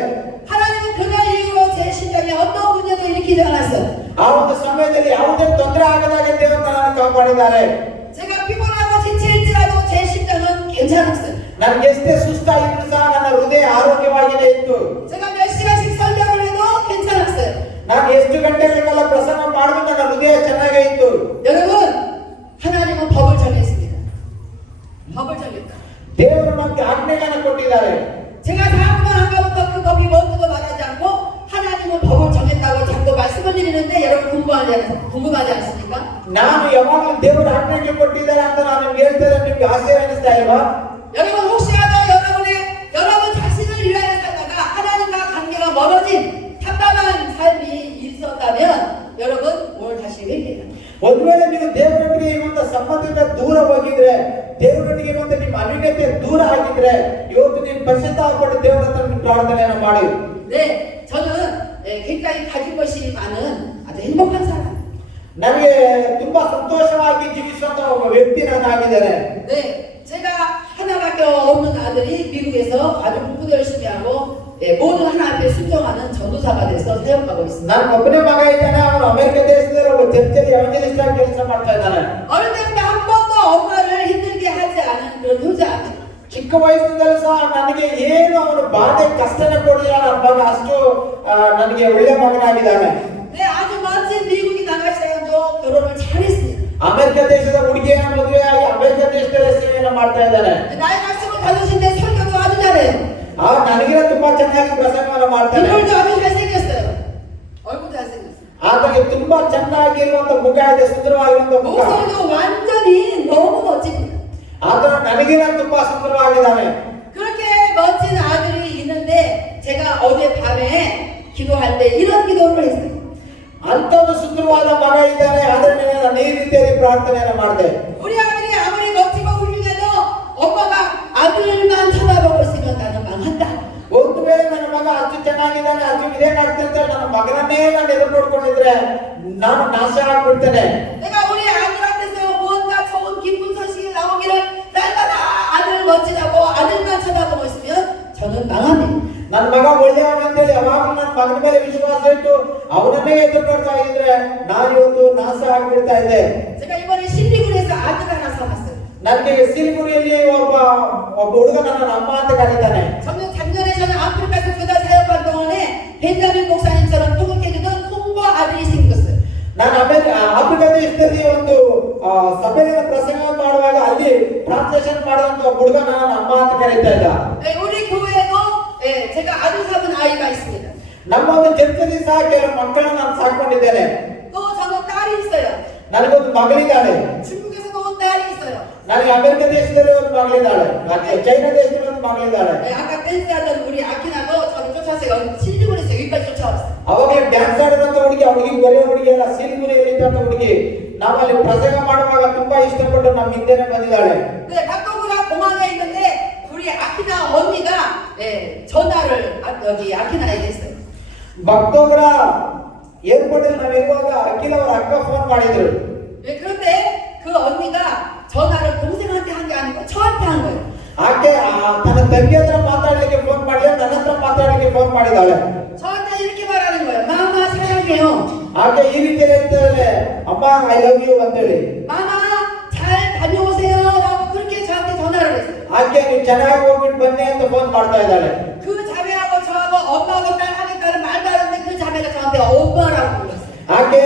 하나님은 그날 이후로 제 심장에 어떤 문제도 일으키지 않았어요. ಆ ಒಂದು ಸಮಯದಲ್ಲಿ ಯಾವುದೇ ತೊಂದರೆ ಆಗದಾಗೆ ದೇವರು ನನ್ನನ್ನು ಕಾಪಾಡಿದ್ದಾರೆ. 제가 피곤하고 지칠지라도 제 심장은 괜찮았어요. ನನಗೆ ಎಷ್ಟೇ ಸುಸ್ತಾಗಿದ್ರು ಸಹ ನನ್ನ ಹೃದಯ ಆರೋಗ್ಯವಾಗಿಯೇ ಇತ್ತು. 제가 몇 시간씩 설교를 해도 괜찮았어요. ನಾನು ಎಷ್ಟು ಗಂಟೆಗಳಿಗೆಲ್ಲ ಪ್ರಸಂಗ ಮಾಡಿದ್ರು ನನ್ನ ಹೃದಯ ಚೆನ್ನಾಗೇ ಇತ್ತು. 여러분, 하나님은 법을 정했습니다. 법을 정했다. ದೇವರು ನಮಗೆ ಆಜ್ಞೆಗಳನ್ನು ಕೊಟ್ಟಿದ್ದಾರೆ. 제가 다음번 아까부터 그 법이 뭔지도 말하지 않고 하나님은 법을 정했다고 자꾸 말씀을 드리는데 여러분 궁금하지 않습니까? ನಾನು ಯಾವಾಗಲೂ ದೇವರು ಆಜ್ಞೆಗೆ ಕೊಟ್ಟಿದ್ದಾರೆ ಅಂತ ನಾನು ನಿಮ್ಗೆ ಹೇಳ್ತಾರೆ ನಿಮ್ಗೆ ಆಶ್ಚರ್ಯ ಅನಿಸ್ತಾ ಇಲ್ವಾ? 여러분 혹시라도 여러분 자신을 위하여 살다가 하나님과 관계가 멀어진 답답한 삶이 있었다면 여러분 오늘 다시 회개해요. ಒಂದು ವೇಳೆ ನೀವು ದೇವರೊಟ್ಟಿಗೆ ಇರುವಂತ ಸಂಬಂಧದಿಂದ ದೂರ ಹೋಗಿದ್ರೆ ದೇವರೊಟ್ಟಿಗೆ ಇರುವಂತ ನಿಮ್ಮ ಅನ್ಯೋನ್ಯತೆ ದೂರ ಆಗಿದ್ರೆ ಇವತ್ತು ನೀವು ಪಶ್ಚಾತ್ತಾಪಪಟ್ಟು ದೇವರ ಹತ್ರ ಪ್ರಾರ್ಥನೆಯನ್ನು ಮಾಡಿ. 네, 저는 굉장히 가진 것이 많은 아주 행복한 사람. ನನಗೆ ತುಂಬಾ ಸಂತೋಷವಾಗಿ ಜೀವಿಸುವಂತ ಒಬ್ಬ ವ್ಯಕ್ತಿ ನಾನಾಗಿದ್ದೇನೆ. 네, 제가 하나밖에 없는 아들이 미국에서 아주 공부도 열심히 하고 모든 하나 앞에 순종하는 전도사가 돼서 사역하고 있습니다. ನಾನು ಒಬ್ಬನೇ ಮಗ ಇದ್ದಾನೆ. ಅವನು ಅಮೆರಿಕ ದೇಶದಲ್ಲಿ ಒಬ್ಬ ಚರ್ಚಲ್ಲಿ ಎವಂಜಲಿಸ್ಟ್ ಆಗಿ ಕೆಲಸ ಮಾಡ್ತಾ ಇದ್ದಾನೆ. 어릴 때부터 한 번도 엄마를 힘들게 하지 않은 그런 효자. ಚಿಕ್ಕ ವಯಸ್ಸಿನಲ್ಲೂ ಸಹ ನನಗೆ ಏನು ಅವನು ಬಾಧೆ ಕಷ್ಟನ ಕೊಡಲಿಲ್ಲ. ನನ್ನ ಮಗ ಅಷ್ಟು ನನಗೆ ಒಳ್ಳೆ ಮಗನಾಗಿದ್ದಾನೆ. 네, 아주 멋진 미국인 나가시다가도 결혼을 잘했습니다. ಅಮೆರಿಕ ದೇಶದ ಹುಡುಗಿಯನ್ನು ಮದುವೆಯಾಗಿ ಅಮೆರಿಕ ದೇಶದಲ್ಲಿ ಸೇವೆಯನ್ನು ಮಾಡ್ತಾ ಇದ್ದಾನೆ. 나이가 25인데 설교도 아주 잘해요. ನನಗಿನ ತುಂಬಾ ಚೆನ್ನಾಗಿ ಪ್ರಸಂಗವನ್ನು ಮಾಡ್ತಾನೆ. 얼굴도 아주 잘생겼어요. 얼굴 잘생겼어요. ಆತನಿಗೆ ತುಂಬಾ ಚೆನ್ನಾಗಿರುವಂತ ಮುಖ ಇದೆ, ಸುಂದರವಾಗಿರುವಂತ ಮುಖ. 목소리도 완전히 너무 멋집니다. ಆತನು ನನಗಿನ ತುಂಬಾ ಸುಂದರವಾಗಿದ್ದಾನೆ. 그렇게 멋진 아들이 있는데 제가 어제 밤에 기도할 때 이런 기도를 했어요. ಅಂತ ಒಂದು ಸುಂದರವಾದ ಮಗ ಇದ್ದಾನೆ. ಆದ್ರೆ ನಾನು ಈ ರೀತಿಯಾಗಿ ಪ್ರಾರ್ಥನೆಯನ್ನು ಮಾಡಿದೆ. 우리 아들이 아무리 멋지고 훌륭해도 엄마가 아들만 쳐다보고 있으면 나는 망한다. ಒಂದು ವೇಳೆ ನನ್ನ ಮಗ ಅಷ್ಟು ಚೆನ್ನಾಗಿದ್ದಾನೆ, ಅಷ್ಟು ವಿಧೇಯನಾಗ್ತಿರ್ತಾರೆ, ನನ್ನ ಮಗನನ್ನೇ ನಾನು ಎದುರು ನೋಡ್ಕೊಂಡಿದ್ರೆ ನಾನು ನಾಶ ಆಗ್ಬಿಡ್ತೇನೆ. 내가 우리 아들한테서 무언가 좋은 기쁜 소식이 나오기를 날마다 아들 멋지다고 아들만 쳐다보고 있으면 저는 망합니다. ನನ್ನ ಮಗ ಒಳ್ಳೆಯವನು ಅಂತೇಳಿ ಯಾವಾಗಲೂ ನನ್ನ ಮಗನ ಮೇಲೆ ವಿಶ್ವಾಸ ಇಟ್ಟು ಅವನನ್ನೇ ಎದುರು ನೋಡ್ತಾ ಇದ್ರೆ ನಾನು ಇವತ್ತು ನಾಶ ಆಗ್ಬಿಡ್ತಾ ಇದ್ದೆ. 제가 이번에 실리군에서 아들 하나 사왔어요. ನನಗೆ ಸಿಲಿಗುರಿಯಲ್ಲಿ ಒಬ್ಬ ಹುಡುಗ ನನ್ನ ಅಮ್ಮ ಅಂತ ಕರೀತಾನೆ. 작년에 저는 아프리카에서 2달 사역한 동안에 벤자민 목사님처럼 통역해주는 홍보 아들이 생겼어요. ನಾನು ಆಫ್ರಿಕಾ ದೇಶದಲ್ಲಿ ಒಂದು ಸಭೆಯ ಪ್ರಸಂಗ ಮಾಡುವಾಗ ಅಲ್ಲಿ ಟ್ರಾನ್ಸ್ಲೇಷನ್ ಮಾಡುವಂತ ಹುಡುಗ ನನ್ನ ಅಮ್ಮ ಅಂತ ಕರೀತಾ ಇದ್ದ. 우리 교회에도 제가 아들 삼은 아이가 있습니다. ನಮ್ಮ ಒಂದು ಚರ್ಚಲ್ಲಿ ಸಹ ಕೆಲವು ಮಕ್ಕಳನ್ನ ನಾನು ಸಾಕೊಂಡಿದ್ದೇನೆ. 또 저는 딸이 있어요. ನನಗೊಂದು ಮಗಳಿದ್ದಾಳೆ. 중국에서도 딸이 있어요. ನನಗೆ ಅಮೆರಿಕ ದೇಶದಲ್ಲಿ ಒಂದು ಮಗಳಿದ್ದಾಳೆ. ಚೈನಾ ದೇಶದಲ್ಲಿ ಒಂದು ಮಗಳಿದ್ದಾಳೆ. 아까 댄스 하던 우리 아키나도 저를 쫓아서 여기 실리군에서 여기까지 쫓아왔어요. ಅವಾಗಲೇ ಡ್ಯಾನ್ಸ್ ಆಡಿದಂತ ಹುಡುಗಿ, ಅವಳಿಗೆ ಗೊರೆ ಹುಡುಗಿ ಅಲ್ಲ, ಸಿಲಿಗುರಿಯಲ್ಲಿ ಇದ್ದಂತ ಹುಡುಗಿ. ನಾವಲ್ಲಿ ಪ್ರಸಂಗ ಮಾಡುವಾಗ ತುಂಬಾ ಇಷ್ಟಪಟ್ಟು ನಮ್ಮ ಹಿಂದೆನೆ ಬಂದಿದ್ದಾಳೆ. 네, 박동구랑 공항에 있는데 우리 아키나 언니가 전화를 여기 아키나에게 했어요. ಭಕ್ತೋಗ್ರ ಏರ್ಪೋರ್ಟ್ ಅಲ್ಲಿ ನಾವಿರುವಾಗ ಅಖಿಲ್ ಅವರ ಅಕ್ಕ ಫೋನ್ ಮಾಡಿದ್ರು. 그런데 그 그 언니가 전화를 동생한테 한 게 아니고 저한테 한 거예요. ಆಕೆ ತನ್ನ ತಂಗಿ ಹತ್ರ ಮಾತಾಡ್ಲಿಕ್ಕೆ ಫೋನ್ ಮಾಡಿಲ್ಲ, ನನ್ನ ಹತ್ರ ಮಾತಾಡ್ಲಿಕ್ಕೆ ಫೋನ್ ಮಾಡಿದಾಳೆ. 저한테 이렇게 말하는 거예요. 마마 사랑해요. ಆಕೆ ಈ ರೀತಿ ಹೇಳ್ತಾಳೆ, ಅಮ್ಮ ಐ ಲವ್ ಯು ಅಂತೇಳಿ. 마마 잘 다녀오세요 라고 그렇게 저한테 전화를 했어요. ಆಕೆ ನೀವು ಚೆನ್ನಾಗಿ ಹೋಗ್ಬಿಟ್ಟು ಬನ್ನಿ ಅಂತ ಫೋನ್ ಮಾಡ್ತಾ ಇದ್ದಾಳೆ. 그 자매하고 저하고 엄마하고 딸 하니까는 말도 안 하는데 그 자매가 저한테 엄마라고 불렀어요. ಆಕೆ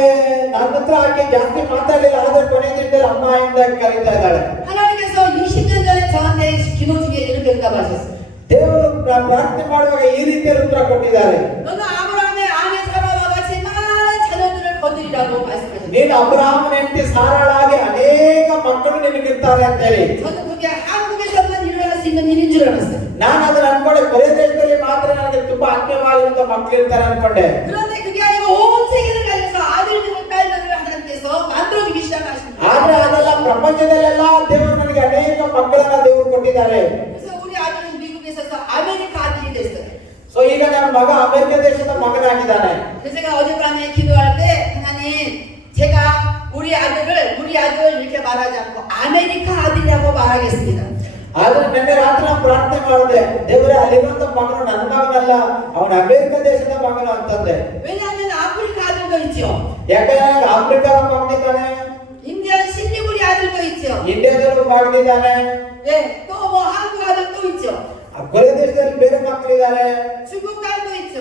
ನನ್ನ ಹತ್ರ ಆಕೆ ಜಾಸ್ತಿ ಮಾತಾಡಲಿಲ್ಲ, ಆದ್ರೆ ಕೊನೆ ದಿನದಲ್ಲಿ ಅಮ್ಮ ಇಂದ ಕರೀತಾ ಇದ್ದಾಳೆ. 하나님께서 20년 전에 저한테 기도중에 이렇게 응답하셨어요. ದೇವರು ಪ್ರಾರ್ಥನೆ ಮಾಡುವಾಗ ಈ ರೀತಿಯಲ್ಲಿ ಉತ್ತರ ಕೊಟ್ಟಿದ್ದಾರೆ. 너는 아브라함의 아내 사라와 같이 많은 자녀들을 거두리라고 말씀하셨어요. ನೀನು ಅಬ್ರಹಾಮನ ಹೆಂಡತಿ ಸಾರಾಳಾಗಿ ಅನೇಕ ಮಕ್ಕಳು ನಿನಗಿರ್ತಾರೆ ಅಂತ ಹೇಳಿ. 저는 그게 한국에서만 일어날 수 있는 일인 줄 알았어요. ನಾನು ಅದನ್ನ ಅನ್ಕೊಂಡೆ, ಕೊರೆ ದೇಶದಲ್ಲಿ ಮಾತ್ರ ನನಗೆ ತುಂಬಾ ಅನ್ಯವಾಗಿರುವಂತ ಮಕ್ಕಳು ಇರ್ತಾರೆ ಅನ್ಕೊಂಡೆ. 그런데 그게 아니고 온 세계를 가려서 아들들을 딸들을 하나님께서 만들어주기 시작하십니다. ಆದ್ರೆ ಅದೆಲ್ಲ ಪ್ರಪಂಚದಲ್ಲೆಲ್ಲ ದೇವರು ನನಗೆ ಅನೇಕ ಮಕ್ಕಳನ್ನ ದೇವರು ಕೊಟ್ಟಿದ್ದಾರೆ. 그래서 우리 아들은 미국에 있어서 아메리카 아들이 됐어요. ಸೊ ಈಗ ನನ್ನ ಮಗ ಅಮೆರಿಕ ದೇಶದ ಮಗನಾಗಿದ್ದಾನೆ. 그래서 제가 어젯밤에 기도할 때 하나님 제가 우리 아들 이렇게 말하지 않고 아메리카 아들이라고 말하겠습니다. ಆದ್ರೆ ನಿನ್ನೆ ರಾತ್ರಿ ನಾನು ಪ್ರಾರ್ಥನೆ ಮಾಡಿದೆ, ದೇವರೇ ಅಲ್ಲಿರುವಂತ ಮಗನು ನನ್ನ ಮಗನಲ್ಲ, ಅವನ ಅಮೆರಿಕ ದೇಶದ ಮಗನು ಅಂತಂದೆ. 왜냐하면 아프리카 아들도 있죠. ಯಾಕಂದ್ರೆ ಆಫ್ರಿಕಾದ ಮಗನಿದ್ದಾನೆ, 인디안 신리구리 아들도 있죠. ಇಂಡಿಯಾದಲ್ಲೂ ಮಗನಿದ್ದಾನೆ, 네, 또 뭐 한국 아들도 있죠. ಕೊರೆ ದೇಶದಲ್ಲಿ ಬೇರೆ ಮಕ್ಕಳಿದ್ದಾರೆ, 중국 딸도 있죠.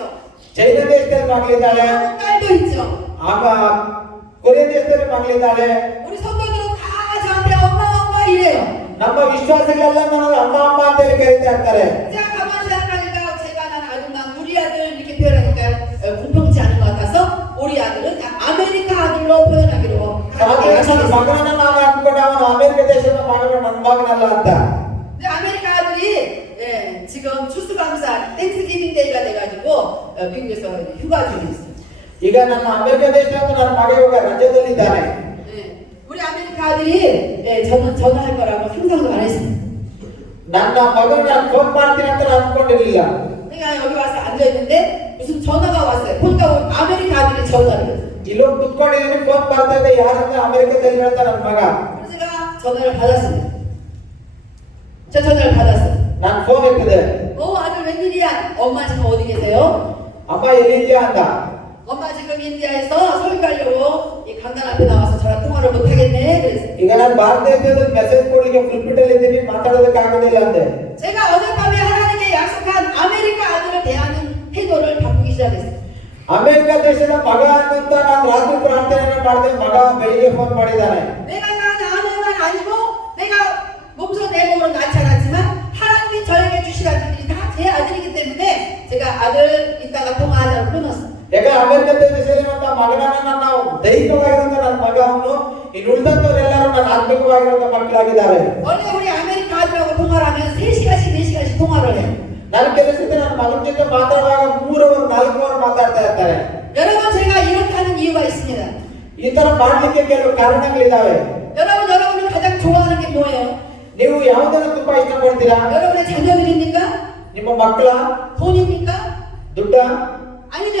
ಚೈನಾ ದೇಶದಲ್ಲಿ ಮಕ್ಕಳಿದ್ದಾಳೆ, 한국 딸도 있죠. ಆಗ ಕೊರೆ ದೇಶದಲ್ಲಿ ಮಕ್ಕಳಿದ್ದಾಳೆ. 우리 성도들은 다 저한테 엄마 이래요. ನಮ್ಮ ವಿಶ್ವಾಸಗಳೆಲ್ಲ ನನಗೆ ಅಮ್ಮ ಅಮ್ಮ ಅಂತ ಹೇಳಿ ಕರೀತಾ ಇರ್ತಾರೆ. 제가 가만히 생각하니까 제가 난 우리 아들 이렇게 표현하니까 공평치 않은 것 같아서 우리 아들은 아메리카 아들로 표현하기로 ಹಾಗೆ ನನ್ನ ಮಗನನ್ನ ನಾನು ಅನ್ಕೊಂಡೆ, ಅವನು ಅಮೆರಿಕ ದೇಶದ ಮಗನು, ನನ್ನ ಮಗನಲ್ಲ ಅಂತ. 근데 아메리카 아들이 지금 추수감사 땡스기빙 데이가 돼가지고 미국에서 휴가 중에 있어요. ಈಗ ನನ್ನ ಅಮೆರಿಕ ದೇಶದ ನನ್ನ ಮಗ ಇವಾಗ ರಜದಲ್ಲಿದ್ದಾನೆ. 우리 아메리카 아들이 저는 전화할 거라고 상상도 안 했습니다. ನನ್ನ ಮಗನ ನಾನು ಫೋನ್ ಮಾಡ್ತೀನಿ ಅಂತ ನಾನು ಅನ್ಕೊಂಡಿರ್ಲಿಲ್ಲ. 내가 여기 와서 앉아있는데 무슨 전화가 왔어요. 보니까 아메리카 아들이 전화를 했어요. ಇಲ್ಲಿ ಕುತ್ಕೊಂಡಿದ್ದೀನಿ, ಫೋನ್ ಬರ್ತಾ ಇದೆ, ಯಾರಂದ್ರೆ ಅಮೆರಿಕದಲ್ಲಿ ಇರೋಂತ ನನ್ನ ಮಗ. 그래서 제가 전화를 받았습니다. 저 전화를 받았어요. ನಾನು ಫೋನ್ ಎತ್ತಿದೆ. 아들 웬일이야? 엄마 지금 어디 계세요? ಅಮ್ಮ ಎಲ್ಲಿದ್ಯಾ ಅಂದ. 엄마 지금 인디아에서 서울 가려고 이 강단 앞에 나와서 저랑 통화를 못 하겠네. 그랬어요. ಈಗ ನಾನು ಭಾರತ ದೇಶದಲ್ಲಿ ಮೆಸೇಜ್ ಕೊಡ್ಲಿಕ್ಕೆ ಫ್ಲಿಪ್ಪಿಟಲ್ಲಿ ಇದ್ದೀನಿ, ಮಾತಾಡೋದಕ್ಕೆ ಆಗೋದಿಲ್ಲ ಅಂದೆ. 제가 어젯밤에 하나님께 약속한 아메리카 아들을 대하는 태도를 바꾸기 시작했어요. ಅಮೆರಿಕ ದೇಶದ ಮಗ ಅನ್ನಂತ ನಾನು ರಾತ್ರಿ ಪ್ರಾರ್ಥನೆ ಮಾಡಿದೆ, ಮಗ ಬೆಳಿಗ್ಗೆ ಫೋನ್ ಮಾಡಿದ್ದಾನೆ. 내가 낳은 아내만 아니고 내가 몸소 내 몸으로 낳지 않았지만 하나님이 저에게 주신 아들들이 다 제 아들이기 때문에 제가 아들 이따가 통화하자고 끊었어요. ಯಾಕಂದ್ರೆ ಅಮೆರಿಕ ದೇಶದಲ್ಲಿರುವಂತ ಮಗನನ್ನ ನಾವು ದೈಹಿಕವಾಗಿರುವಂತ ನನ್ನ ಮಗ ಅವನು, ಇನ್ನು ಉಳಿದಂತವರೆಲ್ಲರೂ ನನ್ನ ಆತ್ಮಿಕವಾಗಿರುವಂತ ಮಕ್ಕಳಾಗಿದ್ದಾರೆ. 원래 우리 아메리카 아들하고 통화를 하면 3시간씩 4시간씩 통화를 해요. ನಾನು ಕೆಲಸದ ನನ್ನ ಮಗನ ಜೊತೆ ಮಾತಾಡುವಾಗ 3 ಅವರ್ 4 ಅವರ್ ಮಾತಾಡ್ತಾ ಇರ್ತಾರೆ. 여러분 제가 이렇게 하는 이유가 있습니다. ಈ ತರ ಮಾಡ್ಲಿಕ್ಕೆ ಕೆಲವು ಕಾರಣಗಳಿದಾವೆ. 여러분을 가장 좋아하는 게 뭐예요? ನೀವು ಯಾವುದನ್ನ ತುಂಬಾ ಇಷ್ಟಪಡ್ತೀರಾ? 여러분의 자녀들입니까? ನಿಮ್ಮ ಮಕ್ಕಳ, 돈입니까? ದುಡ್ಡ, 아니면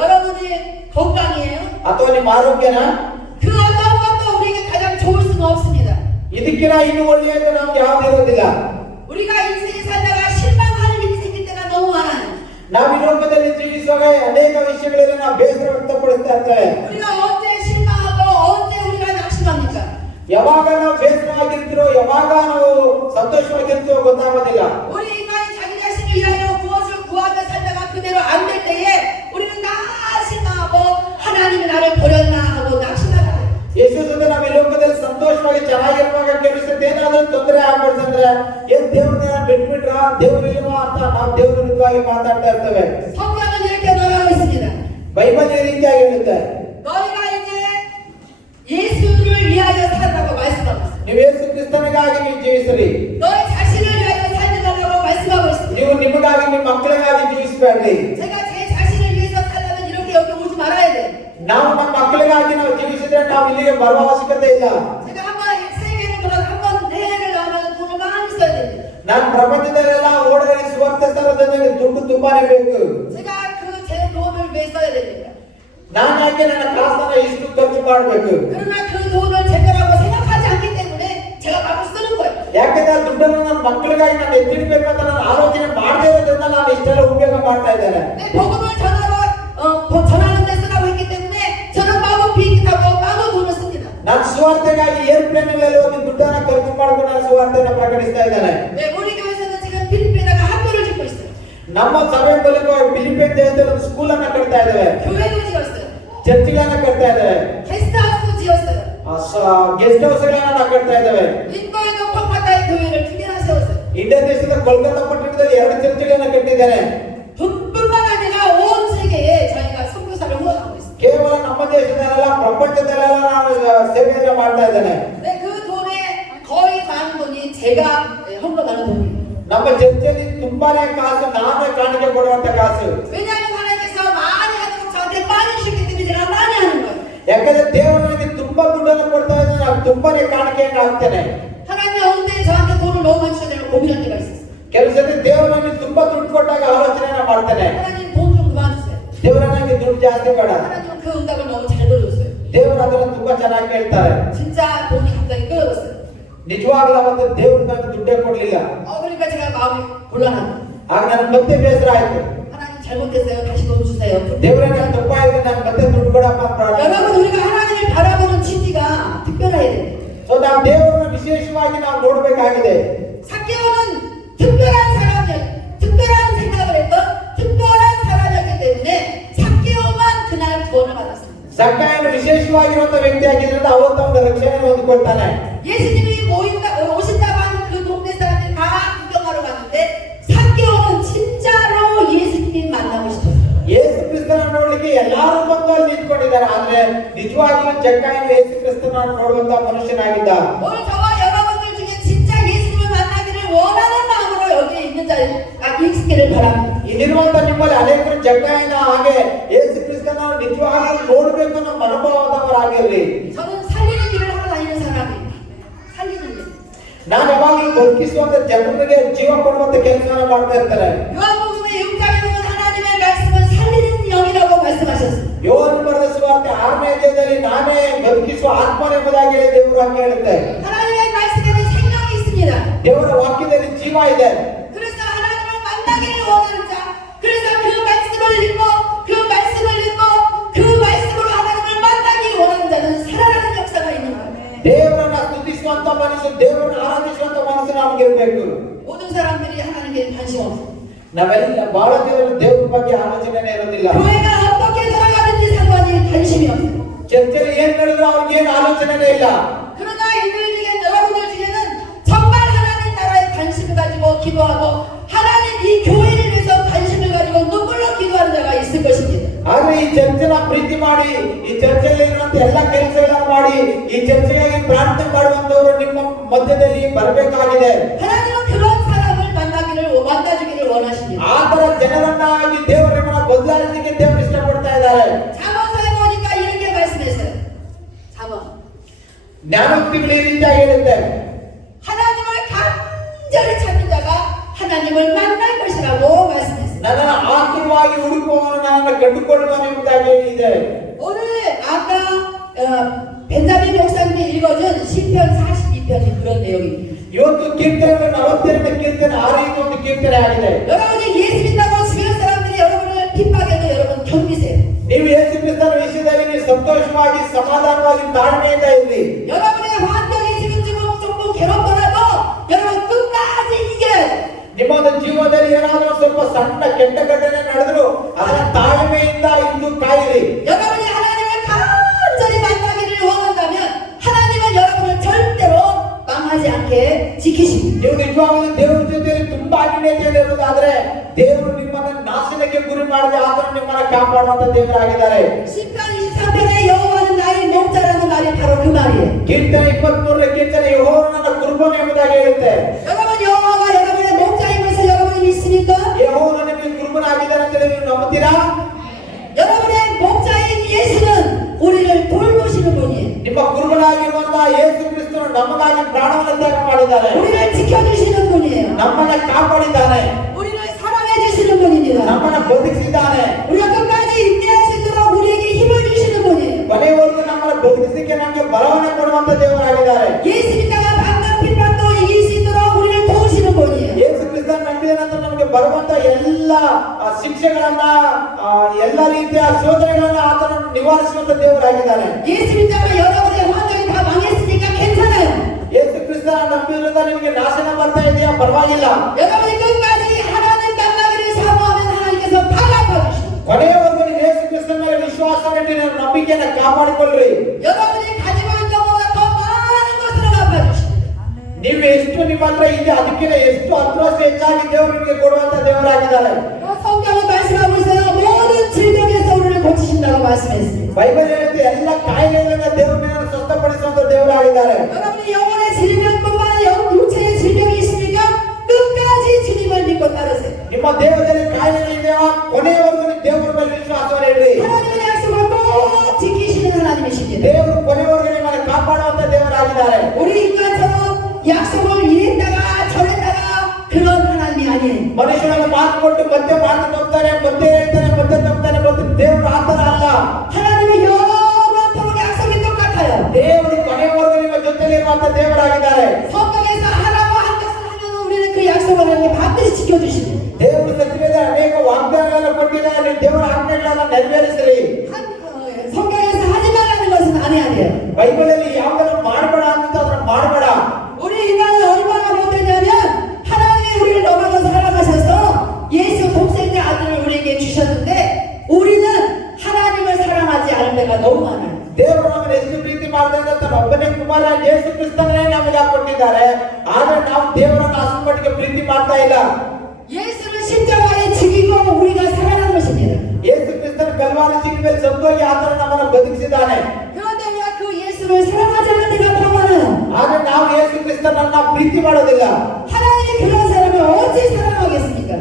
여러분의 건강이에요? ಅಥವಾ ನಿಮ್ಮ ಆರೋಗ್ಯನ? 그 어떤 것도 우리에게 가장 좋을 수는 없습니다. ಇದಕ್ಕಿಂತ ಇನ್ನು ಒಳ್ಳೆಯದು ನಮ್ಗೆ ಯಾವ್ದು ಇರೋದಿಲ್ಲ. 우리가 인생에 살다가 실망하는 일이 생길 때가 너무 많아요. ನಾವು ಈ ಲೋಕದಲ್ಲಿ ಜೀವಿಸುವಾಗ ಅನೇಕ ವಿಷಯಗಳಲ್ಲಿ ನಾವು ಬೇಸರ ವ್ಯಕ್ತಪಡಿಸ್ತಾ ಇರ್ತೇವೆ. 우리가 언제 실망하고 언제 우리가 낙심합니까? ಯಾವಾಗ ನಾವು ಬೇಸರವಾಗಿರ್ತೀರೋ, ಯಾವಾಗ ನಾವು ಸಂತೋಷವಾಗಿರ್ತೀರೋ ಗೊತ್ತಾಗೋದಿಲ್ಲ. 우리 인간이 자기 자신을 위하여 무엇을 구하며 살다가 그대로 안 될 때에 우리는 다 실망하고 하나님이 나를 버렸나 하고 낙심하다. ಎಷ್ಟು ಸಲ ನಾವು ಈ ಲೋಕದಲ್ಲಿ ಸಂತೋಷವಾಗಿ ಚೆನ್ನಾಗಿರುವಾಗ ಕೆಲಸದ ಏನಾದರೂ ತೊಂದರೆ ಆಗ್ಬಿಡ್ತಂದ್ರೆ ಏನ್ ದೇವ್ರನ್ನ ಬಿಟ್ಬಿಟ್ರ, ದೇವ್ರಿಲ್ವಾ ಅಂತ ನಾವು ದೇವ್ರ ವಿರುದ್ಧವಾಗಿ ಮಾತಾಡ್ತಾ ಇರ್ತೇವೆ. 성경은 이렇게 말하고 있습니다. ಬೈಬಲ್ ಈ ರೀತಿಯಾಗಿ ಹೇಳುತ್ತೆ, 너희가 이제 예수를 위하여 살라고 말씀하고 있습니다. ನೀವು ಯೇಸು ಕ್ರಿಸ್ತನಿಗಾಗಿ ನೀವು ಜೀವಿಸ್ರಿ. 너희 자신을 위하여 살지 말라고 말씀하고 있습니다. ನೀವು ನಿಮಗಾಗಿ ನಿಮ್ಮ ಮಕ್ಕಳಿಗಾಗಿ ಜೀವಿಸಬೇಡ್ರಿ. 제가 제 자신을 위해서 살려면 이렇게 여기 오지 말아야 돼. ನಾವು ನಮ್ಮ ಮಕ್ಕಳಿಗಾಗಿ ನಾವು ಜೀವಿಸಿದ್ರೆ ನಾವು ಇಲ್ಲಿಗೆ ಬರುವ ಅವಶ್ಯಕತೆ ಇಲ್ಲ. 제가 한번 세계를 돌아서 한번 대회를 나가면 돈을 많이 써야 됩니다. ನಾನು ಪ್ರಪಂಚದಲ್ಲೆಲ್ಲ ಓಡಾಡಿ ಸುವಾರ್ತೆ ಸ್ಥಳದಲ್ಲಿ ದುಡ್ಡು ತುಂಬಾನೇ ಬೇಕು. 제가 그 제 돈을 왜 써야 됩니까? ನಾನು ಯಾಕೆ ನನ್ನ ಕಾಸನ್ನ ಇಷ್ಟು ಖರ್ಚು ಮಾಡಬೇಕು? 그러나 그 돈을 제 거라고 생각하지 않기 때문에 제가 마구 쓰는 거예요. ಯಾಕಂದ್ರೆ ಆ ದುಡ್ಡನ್ನು ನನ್ನ ಮಕ್ಕಳಿಗಾಗಿ ನಾನು ಎತ್ತಿಡ್ಬೇಕಂತ ನಾನು ಆಲೋಚನೆ ಮಾಡದೇ ಇರೋದ್ರಿಂದ ನಾನು ಇಷ್ಟೆಲ್ಲ ಉಪಯೋಗ ಮಾಡ್ತಾ ಇದ್ದೇನೆ. 내 복음을 전하는 데 쓰라고 했기 때문에 저는 마구 비행기 타고 마구 돈을 씁니다. ನಾನು ಸುವಾರ್ತೆಗಾಗಿ ಏರ್ಪ್ಲೇನ್ಗಳಲ್ಲಿ ಹೋಗಿ ದುಡ್ಡನ್ನು ಖರ್ಚು ಮಾಡ್ಕೊಂಡು ನಾನು ಸುವಾರ್ತೆಯನ್ನು ಪ್ರಕಟಿಸ್ತಾ ಇದ್ದೇನೆ. 네, 우리 교회에서는 지금 필리핀에다가 학교를 짓고 있어요. ನಮ್ಮ ಸಭೆ ಮೂಲಕ ಫಿಲಿಪೈನ್ ದೇಶದಲ್ಲಿ ಒಂದು ಸ್ಕೂಲ್ ಅನ್ನು ಕಟ್ತಾ ಇದ್ದೇವೆ. 교회도 지었어요. ಚರ್ಚ್ಗಳನ್ನ ಕಟ್ತಾ ಇದ್ದೇವೆ. 게스트하우스도 지었어요. ಗೆಸ್ಟ್ ಹೌಸ್ಗಳನ್ನ ನಾವು ಕಟ್ತಾ ಇದ್ದೇವೆ. 인도에도 kolkata에 교회를 2개나 세웠어요. ಇಂಡಿಯಾ ದೇಶದ ಕೋಲ್ಕತ್ತಾ ಪಟ್ಟಣದಲ್ಲಿ 2 ಚರ್ಚ್ಗಳನ್ನ ಕಟ್ಟಿದ್ದೇನೆ. 뿐만 아니라 온 세계에 저희가 선교사를 후원하고 있어요. ಕೇವಲ ನಮ್ಮ ದೇಶದಲ್ಲ ಪ್ರಪಂಚದಲ್ಲೆಲ್ಲ ನಾನು ಸೇವೆಯನ್ನು ಮಾಡ್ತಾ ಇದ್ದೇನೆ. 네, 그 돈에 거의 많은 돈이 제가 헌금하는 돈이에요. ನಮ್ಮ ಚರ್ಚಲ್ಲಿ ತುಂಬಾನೇ ಕಾಸು ನಾನೇ ಕಾಣಿಕೆ ಕೊಡುವಂತ ಕಾಸು. 왜냐하면 하나님께서 많이 하는 거 저한테 많이 주시기 때문에 제가 많이 하는 거예요. ಯಾಕಂದ್ರೆ ದೇವರು ನನಗೆ ತುಂಬಾ ದುಡ್ಡನ್ನು ಕೊಡ್ತಾ ಇದ್ದಾನೆ, ನಾನು ತುಂಬಾನೇ ಕಾಣಿಕೆಯನ್ನು ಹಾಕ್ತೇನೆ. 하나님 어느 때 저한테 돈을 너무 많이 주셔서 고민할 때가 있었어요. ಕೆಲವು ಸತಿ ದೇವರು ನನಗೆ ತುಂಬಾ ದುಡ್ಡು ಕೊಟ್ಟಾಗ ಆಲೋಚನೆಯನ್ನ ಮಾಡ್ತೇನೆ. 하나님 돈 좀 그만 주세요. ದೇವರ ನನಗೆ ದುಡ್ಡು ಜಾಸ್ತಿ ಬೇಡ. 하나님은 그 응답을 너무 잘 들어줬어요. ದೇವರು ಅದನ್ನು ತುಂಬಾ ಚೆನ್ನಾಗಿ ಕೇಳ್ತಾರೆ. 진짜 돈이 갑자기 끊어졌어요. ನಿಜವಾಗ್ಲೂ ಅವತ್ತು ದೇವರು ನನಗೆ ದುಡ್ಡೇ ಕೊಡ್ಲಿಲ್ಲ. 그러니까 제가 마음이 곤란하고 ಆಗ ನನಗೆ ಮತ್ತೆ ಬೇಸರ ಆಯ್ತು. 하나님 잘못했어요. 다시 돈 주세요. ದೇವರೇ ನಾನು ತಪ್ಪಾಗಿದೆ, ನಾನು ಮತ್ತೆ ದುಡ್ಡು ಕೊಡಪ್ಪ ಅಂತ ಪ್ರಾರ್ಥನೆ. 여러분 우리가 하나님을 바라보는 진리가 특별해야 돼요. ಸೊ ನಾವು ದೇವರನ್ನು ವಿಶೇಷವಾಗಿ ನಾವು ನೋಡಬೇಕಾಗಿದೆ. 삭개오는 특별한 특별한 생각을 했던 특별한 사람이었기 때문에 삭개오만 그날 구원을 받았습니다. ಸಕ್ಕಾಯನು ವಿಶೇಷವಾಗಿರುವಂತ ವ್ಯಕ್ತಿ ಆಗಿದ್ದರಿಂದ ಅವತ್ತು ಅವನ ರಕ್ಷಣೆ ಹೊಂದಿಕೊಳ್ತಾನೆ. 예수님이 오신다고 하는 그 동네 사람들이 다 구경하러 갔는데 삭개오는 진짜로 예수님 만나고 싶었어요. ಯೇಸು ಕ್ರಿಸ್ತನ ನೋಡ್ಲಿಕ್ಕೆ ಎಲ್ಲಾರು ಬಂದು ಅಲ್ಲಿ ನಿಂತ್ಕೊಂಡಿದ್ದಾರೆ. ಆದ್ರೆ ನಿಜವಾಗಿಯೂ ಜಕ್ಕಾಯನು ಯೇಸು ಕ್ರಿಸ್ತನ ನೋಡುವಂತ ಮನುಷ್ಯನಾಗಿದ್ದ. 오늘 저와 여러분들 중에 진짜 예수님을 만나기를 원하는 마음으로 여기 있는 자들 있기를 바랍니다. ಇಲ್ಲಿರುವಂತ ನಿಮ್ಮಲ್ಲಿ ಅನೇಕರು ಜಕ್ಕಾಯನ ಹಾಗೆ ಯೇಸು ಕ್ರಿಸ್ತನ ನಿಜವಾಗ್ಲೂ ನೋಡಬೇಕು ಅನ್ನೋ ಮನೋಭಾವದವರಾಗಿರ್ಲಿ. 저는 살리는 일을 하고 다니는 사람입니다. 살리는 일. ನಾನು ಯಾವಾಗಲೂ ಬದುಕಿಸುವಂತ ಜನರಿಗೆ ಜೀವ ಕೊಡುವಂತ ಕೆಲಸವನ್ನು ಮಾಡ್ತಾ ಇರ್ತಾರೆ. 요한복음의 6장에 보면 하나님의 말씀은 살리는 영이라고 말씀하셨습니다. ಯೋಹಾನ ಬರೆದ ಸುವಾರ್ತೆ 6ನೇ ಅಧ್ಯಾಯದಲ್ಲಿ ನಾನೇ ಬದುಕಿಸುವ ಆತ್ಮನೆಂಬುದಾಗಿ ದೇವರು ವಾಕ್ಯ ಹೇಳುತ್ತೆ. 하나님의 말씀에는 생명이 있습니다. ದೇವರ ವಾಕ್ಯದಲ್ಲಿ ಜೀವ ಇದೆ. 그래서 하나님을 만나기를 원하는 자, 그래서 그 말씀을 읽고 하나님을 만나기 원하는 자는 살아나는 역사가 있는 거예요. ದೇವರನ್ನ ಸ್ತುತಿಸುವಂತ ಮನಸ್ಸು, ದೇವರನ್ನ ಆರಾಧಿಸುವಂತ ಮನಸ್ಸು ನಮಗೆ ಇರಬೇಕು. 모든 사람들이 하나님께 관심 없어요. ನಾವೆಲ್ಲ ಬಹಳ ಜನರು ದೇವರ ಬಗ್ಗೆ ಆಲೋಚನೆನೇ ಇರೋದಿಲ್ಲ. 교회가 어떻게 돌아가는지 상관이 관심이 없어요. ಚರ್ಚೆಯಲ್ಲಿ ಏನ್ ನಡೆದ್ರು ಅವ್ರಿಗೆ ಏನು ಆಲೋಚನೆನೇ ಇಲ್ಲ. 그러나 여러분들 중에는 정말 하나님 나라에 관심을 가지고 기도하고 하나님 이 교회를 위해서 관심을 가지고 눈물로 기도하는 자가 있을 것입니다. ಆದ್ರೆ ಈ ಚರ್ಚೆನ ಪ್ರೀತಿ ಮಾಡಿ, ಈ ಚರ್ಚೆಯಲ್ಲಿ ಇರುವಂತ ಎಲ್ಲ ಕೆಲಸಗಳನ್ನು ಮಾಡಿ, ಈ ಚರ್ಚೆಗಾಗಿ ಪ್ರಾರ್ಥನೆ ಮಾಡುವಂತವರು ನಿಮ್ಮ ಮಧ್ಯದಲ್ಲಿ ಬರಬೇಕಾಗಿದೆ. 하나님은 그런 사람을 만나주기를 원하십니다. ಆ ತರ ಜನರನ್ನಾಗಿ ದೇವರ ನಿಮ್ಮನ್ನ ಬದಲಾಯಿಸಲಿಕ್ಕೆ ದೇವರು ಇಷ್ಟಪಡ್ತಾ ಇದ್ದಾರೆ. 잠언서에 보니까 이렇게 말씀했어요. 잠언. ಜ್ಞಾನೋಕ್ತಿಗಳು ಈ ರೀತಿಯಾಗಿ ಹೇಳುತ್ತೆ. 하나님을 간절히 찾는 자가 하나님을 만날 것이라고 말씀했어요. ನನ್ನನ್ನು ಆತುರವಾಗಿ ಹುಡುಕುವವನು ನನ್ನನ್ನು ಕಂಡುಕೊಳ್ಳುವನು ಎಂಬುದಾಗಿ ಹೇಳಿದೆ. 오늘 아까 벤자민 목사님이 읽어준 시편 42편이 그런 내용입니다. ಇವತ್ತು ಕೀರ್ತನೆ 42ನೇ ಕೀರ್ತನೆ ಆ ರೀತಿ ಒಂದು ಕೀರ್ತನೆ ಆಗಿದೆ. 여러분이 예수 믿다고 주변 사람들이 여러분을 핍박해도 여러분 견디세요. ನೀವು ಯೇಸು ಕ್ರಿಸ್ತನ ವಿಷಯದಲ್ಲಿ ನೀವು ಸಂತೋಷವಾಗಿ ಸಮಾಧಾನವಾಗಿ ತಾಳ್ಮೆಯಿಂದ ಇರಿ. 여러분의 환경이 지금 조금 괴롭더라도 여러분 끝까지 이겨야 돼요. ನಿಮ್ಮ ಒಂದು ಜೀವನದಲ್ಲಿ ಏನಾದರೂ ಸ್ವಲ್ಪ ಸಣ್ಣ ಕೆಟ್ಟ ಘಟನೆ ನಡೆದ್ರು ಅದರ ತಾಳ್ಮೆಯಿಂದ ಇದ್ದು ಕಾಯಿರಿ. 여러분이 하나님을 간절히 만나기를 원한다면 하나님은 여러분을 절대로 망하지 않게 지키십니다. ನೀವು ನಿಜವಾಗ್ಲೂ ದೇವರ ಜೊತೆಯಲ್ಲಿ ತುಂಬಾ ಅನ್ಯೋನ್ಯತೆಯಲ್ಲಿ ಇರುವುದಾದ್ರೆ ದೇವರು ನಿಮ್ಮನ್ನು ನಾಶನಕ್ಕೆ ಗುರಿ ಮಾಡದೆ ಆತನು ನಿಮ್ಮನ್ನು ಕಾಪಾಡುವಂತ ದೇವರಾಗಿದ್ದಾರೆ. 시편 23편에 여호와는 나의 목자라는 말이 바로 그 말이에요. ಕೀರ್ತನೆ 23ರ ಕೀರ್ತನೆ ಯೆಹೋವನು ನನ್ನ ಕುರುಬನು ಎಂಬುದಾಗಿ ಹೇಳುತ್ತೆ. 여러분 여호와가 여러분의 목자인 것을 여러분이 믿습니까? ಯೆಹೋವನು ನಿಮಗೆ ಕುರುಬನಾಗಿದ್ದಾನೆ ಅಂತ ನೀವು ನಂಬುತ್ತೀರಾ? 여러분의 목자인 예수는 우리를 돌보시는 분이에요. ನಿಮ್ಮ ಕುರುಬನಾಗಿರುವಂತಹ ಯೇಸು ಕ್ರಿಸ್ತನು ನಮಗಾಗಿ ಪ್ರಾಣವನ್ನು ತ್ಯಾಗ ಮಾಡಿದ್ದಾನೆ. 우리를 지켜주시는 분이에요. ನಮ್ಮನ್ನ ಕಾಪಾಡಿದ್ದಾನೆ. 우리를 사랑해 주시는 분입니다. ನಮ್ಮನ್ನ ಬದುಕಿಸಿದ್ದಾನೆ. 우리가 끝까지 인내할 수 있도록 우리에게 힘을 주시는 분이에요. ಕೊನೆಯವರೆಗೂ ನಮ್ಮನ್ನ ಬದುಕಿಸಲಿಕ್ಕೆ ನಮಗೆ ಬಲವನ್ನು ನಂತರ ನಮಗೆ ಬರುವಂತ ಎಲ್ಲ ಶಿಕ್ಷೆಗಳನ್ನ ಎಲ್ಲ ರೀತಿಯ ಶೋಧನೆಗಳನ್ನ ಆತನು ನಿವಾರಿಸುವಂತ ದೇವರಾಗಿದ್ದಾನೆ. 예수 믿다가 여러분의 환경이 다 망했으니까 괜찮아요. ಯೇಸು ಕ್ರಿಸ್ತನ ನಂಬಿರೋದ್ರಿಂದ ನಿಮಗೆ ನಾಶನ ಬರ್ತಾ ಇದೆಯಾ? ಪರವಾಗಿಲ್ಲ. 여러분이 끝까지 하나님 만나기를 사모하면 하나님께서 받아주십니다. ಕೊನೆಯವರೆಗೂ ನೀವು ಯೇಸು ಕ್ರಿಸ್ತನ ಮೇಲೆ ವಿಶ್ವಾಸವಿಟ್ಟು ನಿಮ್ಮ ನಂಬಿಕೆಯನ್ನು ಕಾಪಾಡಿಕೊಳ್ಳ್ರಿ. 여러분이 가지고 있는 것보다 더 많은 것으로 갚아주십니다. ನೀವು ಎಷ್ಟು ನಿಮ್ಮ ಹತ್ರ ಇದೆ ಅದಕ್ಕಿಂತ ಎಷ್ಟು ಹತ್ರಷ್ಟು ಹೆಚ್ಚಾಗಿ ದೇವರು ನಿಮಗೆ ಕೊಡುವಂತ ದೇವರಾಗಿದ್ದಾರೆ. 성경은 말씀하고 있어요. 모든 질병에서 우리를 고치신다고 말씀했습니다. ಬೈಬಲ್ ಹೇಳುತ್ತೆ ಎಲ್ಲ ಕಾಯಿಲೆಗಳಿಂದ ದೇವರು ನಿಮ್ಮನ್ನು ಸ್ವಸ್ಥಪಡಿಸುವಂತ ದೇವರಾಗಿದ್ದಾರೆ. 여러분이 영혼의 질병뿐만 아니라 육체의 질병이 있으니까 끝까지 주님을 믿고 따르세요. ನಿಮ್ಮ ದೇಹದಲ್ಲಿ ಕಾಯಿಲೆಗಳಿದೆಯಾ? ಕೊನೆಯವರೆಗೂ ನೀವು ದೇವರ ಮೇಲೆ ವಿಶ್ವಾಸವನ್ನು ಇಡ್ರಿ. 하나님의 약속을 꼭 지키시는 하나님이십니다. ದೇವರು ಕೊನೆಯವರೆಗೂ ನಿಮ್ಮನ್ನು ಕಾಪಾಡುವಂತ ದೇವರಾಗಿದ್ದಾರೆ. 우리 인간처럼 약속을 이랬다가 저랬다가 그런 하나님이 아니에요. ಮನುಷ್ಯನನ್ನು ಮಾತು ಕೊಟ್ಟು ಮತ್ತೆ ಮಾತು ತಪ್ತಾರೆ, ಮತ್ತೆ ಹೇಳ್ತಾನೆ, ಮತ್ತೆ ತಪ್ತಾನೆ, ಮತ್ತೆ ದೇವರು ಆತರ ಅಲ್ಲ. 하나님은 영원토록 약속이 똑같아요. ದೇವರು ಕೊನೆಯವರೆಗೂ ನಿಮ್ಮ ಜೊತೆಲಿರುವಂತ ದೇವರಾಗಿದ್ದಾರೆ. 성경에서 하라고 한 것을 하면 우리는 그 약속을 하나님 반드시 지켜주십니다. ದೇವರು ಸತ್ಯವೇದ ಅನೇಕ ವಾಗ್ದಾನಗಳನ್ನು ಕೊಟ್ಟಿದ್ದಾರೆ. ನೀವು ದೇವರ ಆಜ್ಞೆಗಳನ್ನು ನೆರವೇರಿಸಿರಿ. 성경에서 하지 말라는 것은 안 해야 돼요. ಬೈಬಲಲ್ಲಿ ಯಾವುದನ್ನು ಮಾಡಬೇಡ ಅಂತ ಅದನ್ನು ಮಾಡಬೇಡ. 우리 인간은 얼마나 못되냐면 하나님이 우리를 너무나 사랑하셔서 예수 독생자 아들을 우리에게 주셨는데 우리는 하나님을 사랑하지 않을 때가 너무 많아요. ದೇವರು ನಮ್ಮನ್ನು ಎಷ್ಟು ಪ್ರೀತಿ ಮಾಡಿದ್ರೆ ತನ್ನ ಒಬ್ಬನೇ ಕುಮಾರ ಯೇಸು ಕ್ರಿಸ್ತನೇ ನಮಗೆ ಕೊಟ್ಟಿದ್ದಾರೆ. ಆದ್ರೆ ನಾವು ದೇವರನ್ನು ಅಷ್ಟು ಮಟ್ಟಿಗೆ ಪ್ರೀತಿ ಮಾಡ್ತಾ ಇಲ್ಲ. 예수를 십자가에 죽이고 우리가 살아난 것입니다. ಯೇಸು ಕ್ರಿಸ್ತನ ಕಲ್ವಾರಿ ಶಿಲುಬೆ ಮೇಲೆ ಸತ್ತೋಗಿ ಆತನು ನಮ್ಮನ್ನು ಬದುಕಿಸಿದ್ದಾನೆ. 그런데 왜 그 예수를 사랑하지 않는 때가 더 많아요? ಆದ್ರೆ ನಾವು ಯೇಸು ಕ್ರಿಸ್ತನನ್ನ ಪ್ರೀತಿ ಮಾಡೋದಿಲ್ಲ. 하나님이 그런 사람을 어찌 사랑하겠습니까?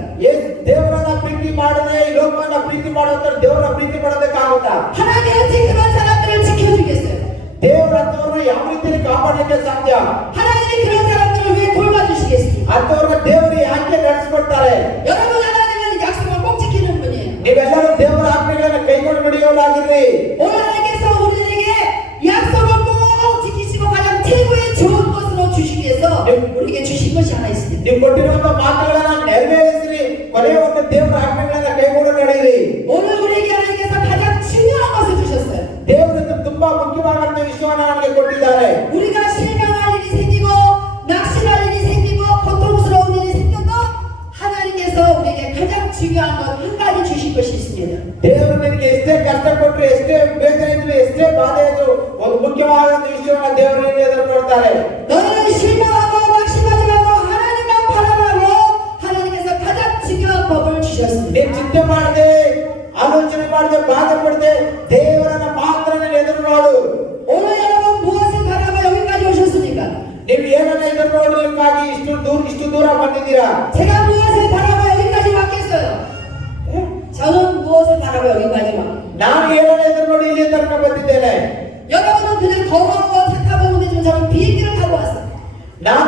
ದೇವರನ್ನ ಪ್ರೀತಿ ಮಾಡದೆ ಈ ಲೋಕವನ್ನ ಪ್ರೀತಿ ಮಾಡುವಂತ ದೇವರ ಪ್ರೀತಿ ಮಾಡೋದಕ್ಕಾಗುತ್ತಾ? 하나님이 어찌 그런 사람들을 지켜주겠어요? ದೇವರನ್ನು ಯಾವ ರೀತಿಯಲ್ಲಿ ಕಾಪಾಡಲಿಕ್ಕೆ ಸಾಧ್ಯ? 하나님이 그런 사람들을 왜 돌봐주시겠습니까? ಅಂತವ್ರಿಗೆ ದೇವರು ಯಾಕೆ ನಡೆಸ್ಕೊಡ್ತಾರೆ? 여러분 하나님은 약속을 꼭 지키는 분이에요. ನೀವೆಲ್ಲರೂ ದೇವರ ಆಜ್ಞೆಗಳನ್ನು ಕೈಗೊಂಡು ನಡೆಯುವವರಾಗಿರ್ರಿ. 오늘 하나님께서 우리에게 약속을 꼭 지키시고 가장 최고의 좋은 것으로 주시기 위해서 우리에게 주신 것이 하나 있습니다. ನೀವು ಕೊಟ್ಟಿರುವಂತ ಮಾತುಗಳನ್ನ ನೆರವೇರಿಸಿರಿ. ಕೊನೆಯ ಒಂದು ದೇವರ ಆಜ್ಞೆಗಳನ್ನ ಕೈಗೊಂಡು ನಡೆಯಿರಿ. 오늘 우리에게 하나님께서 가장 중요한 것을 주셨어요. ದೇವರಿಂದ ತುಂಬಾ ಮುಖ್ಯವಾದಂತ ವಿಷಯವನ್ನ ನಮಗೆ ಕೊಟ್ಟಿದ್ದಾರೆ. 우리가 실망할 일이 생기고 낙심할 일이 생기고 고통스러운 일이 생겨도 하나님께서 우리에게 가장 중요한 것 한 가지 주신 것이 있습니다. ದೇವರು ನಿನಗೆ ಎಷ್ಟೇ ಕಷ್ಟ ಕೊಟ್ಟರು, ಎಷ್ಟೇ ಬೇಗ ಇದ್ರು, ಎಷ್ಟೇ ಬಾಧೆ ಇದ್ರು, ಒಂದು ಮುಖ್ಯವಾದ ವಿಷಯವನ್ನ ದೇವರು ನಿನಗೆ ಎದುರು ಕೊಡ್ತಾರೆ. 너는 실망하고 낙심하지 말고 하나님만 바라보고 하나님께서 가장 중요한 법을 주셨습니다. ನೀನು ಚಿಂತೆ ಮಾಡದೆ, ಆಲೋಚನೆ ಮಾಡದೆ, ಬಾಧೆ ಪಡದೆ ದೇವರನ್ನ ಮಾತ್ರ ನೀನು ಎದುರು ನೋಡು. 오늘 여러분 무엇을 바라고 여기까지 오셨습니까? ನೀವು ಏನನ್ನ ಎದುರು ನೋಡಲಿಕ್ಕಾಗಿ ಇಷ್ಟು ದೂರ ಬಂದಿದ್ದೀರಾ? 제가 무엇을 바라고 여기까지 왔겠어요? 저는 무엇을 바라고 여기까지 왔? ನಾನು ಏನನ್ನ ಎದುರು ನೋಡಿ ಇಲ್ಲಿ ತನಕ ಬಂದಿದ್ದೇನೆ. 여러분은 그냥 더워서 차 타고 오는데 좀 저는 비행기를 타고 왔어요. ನಾನು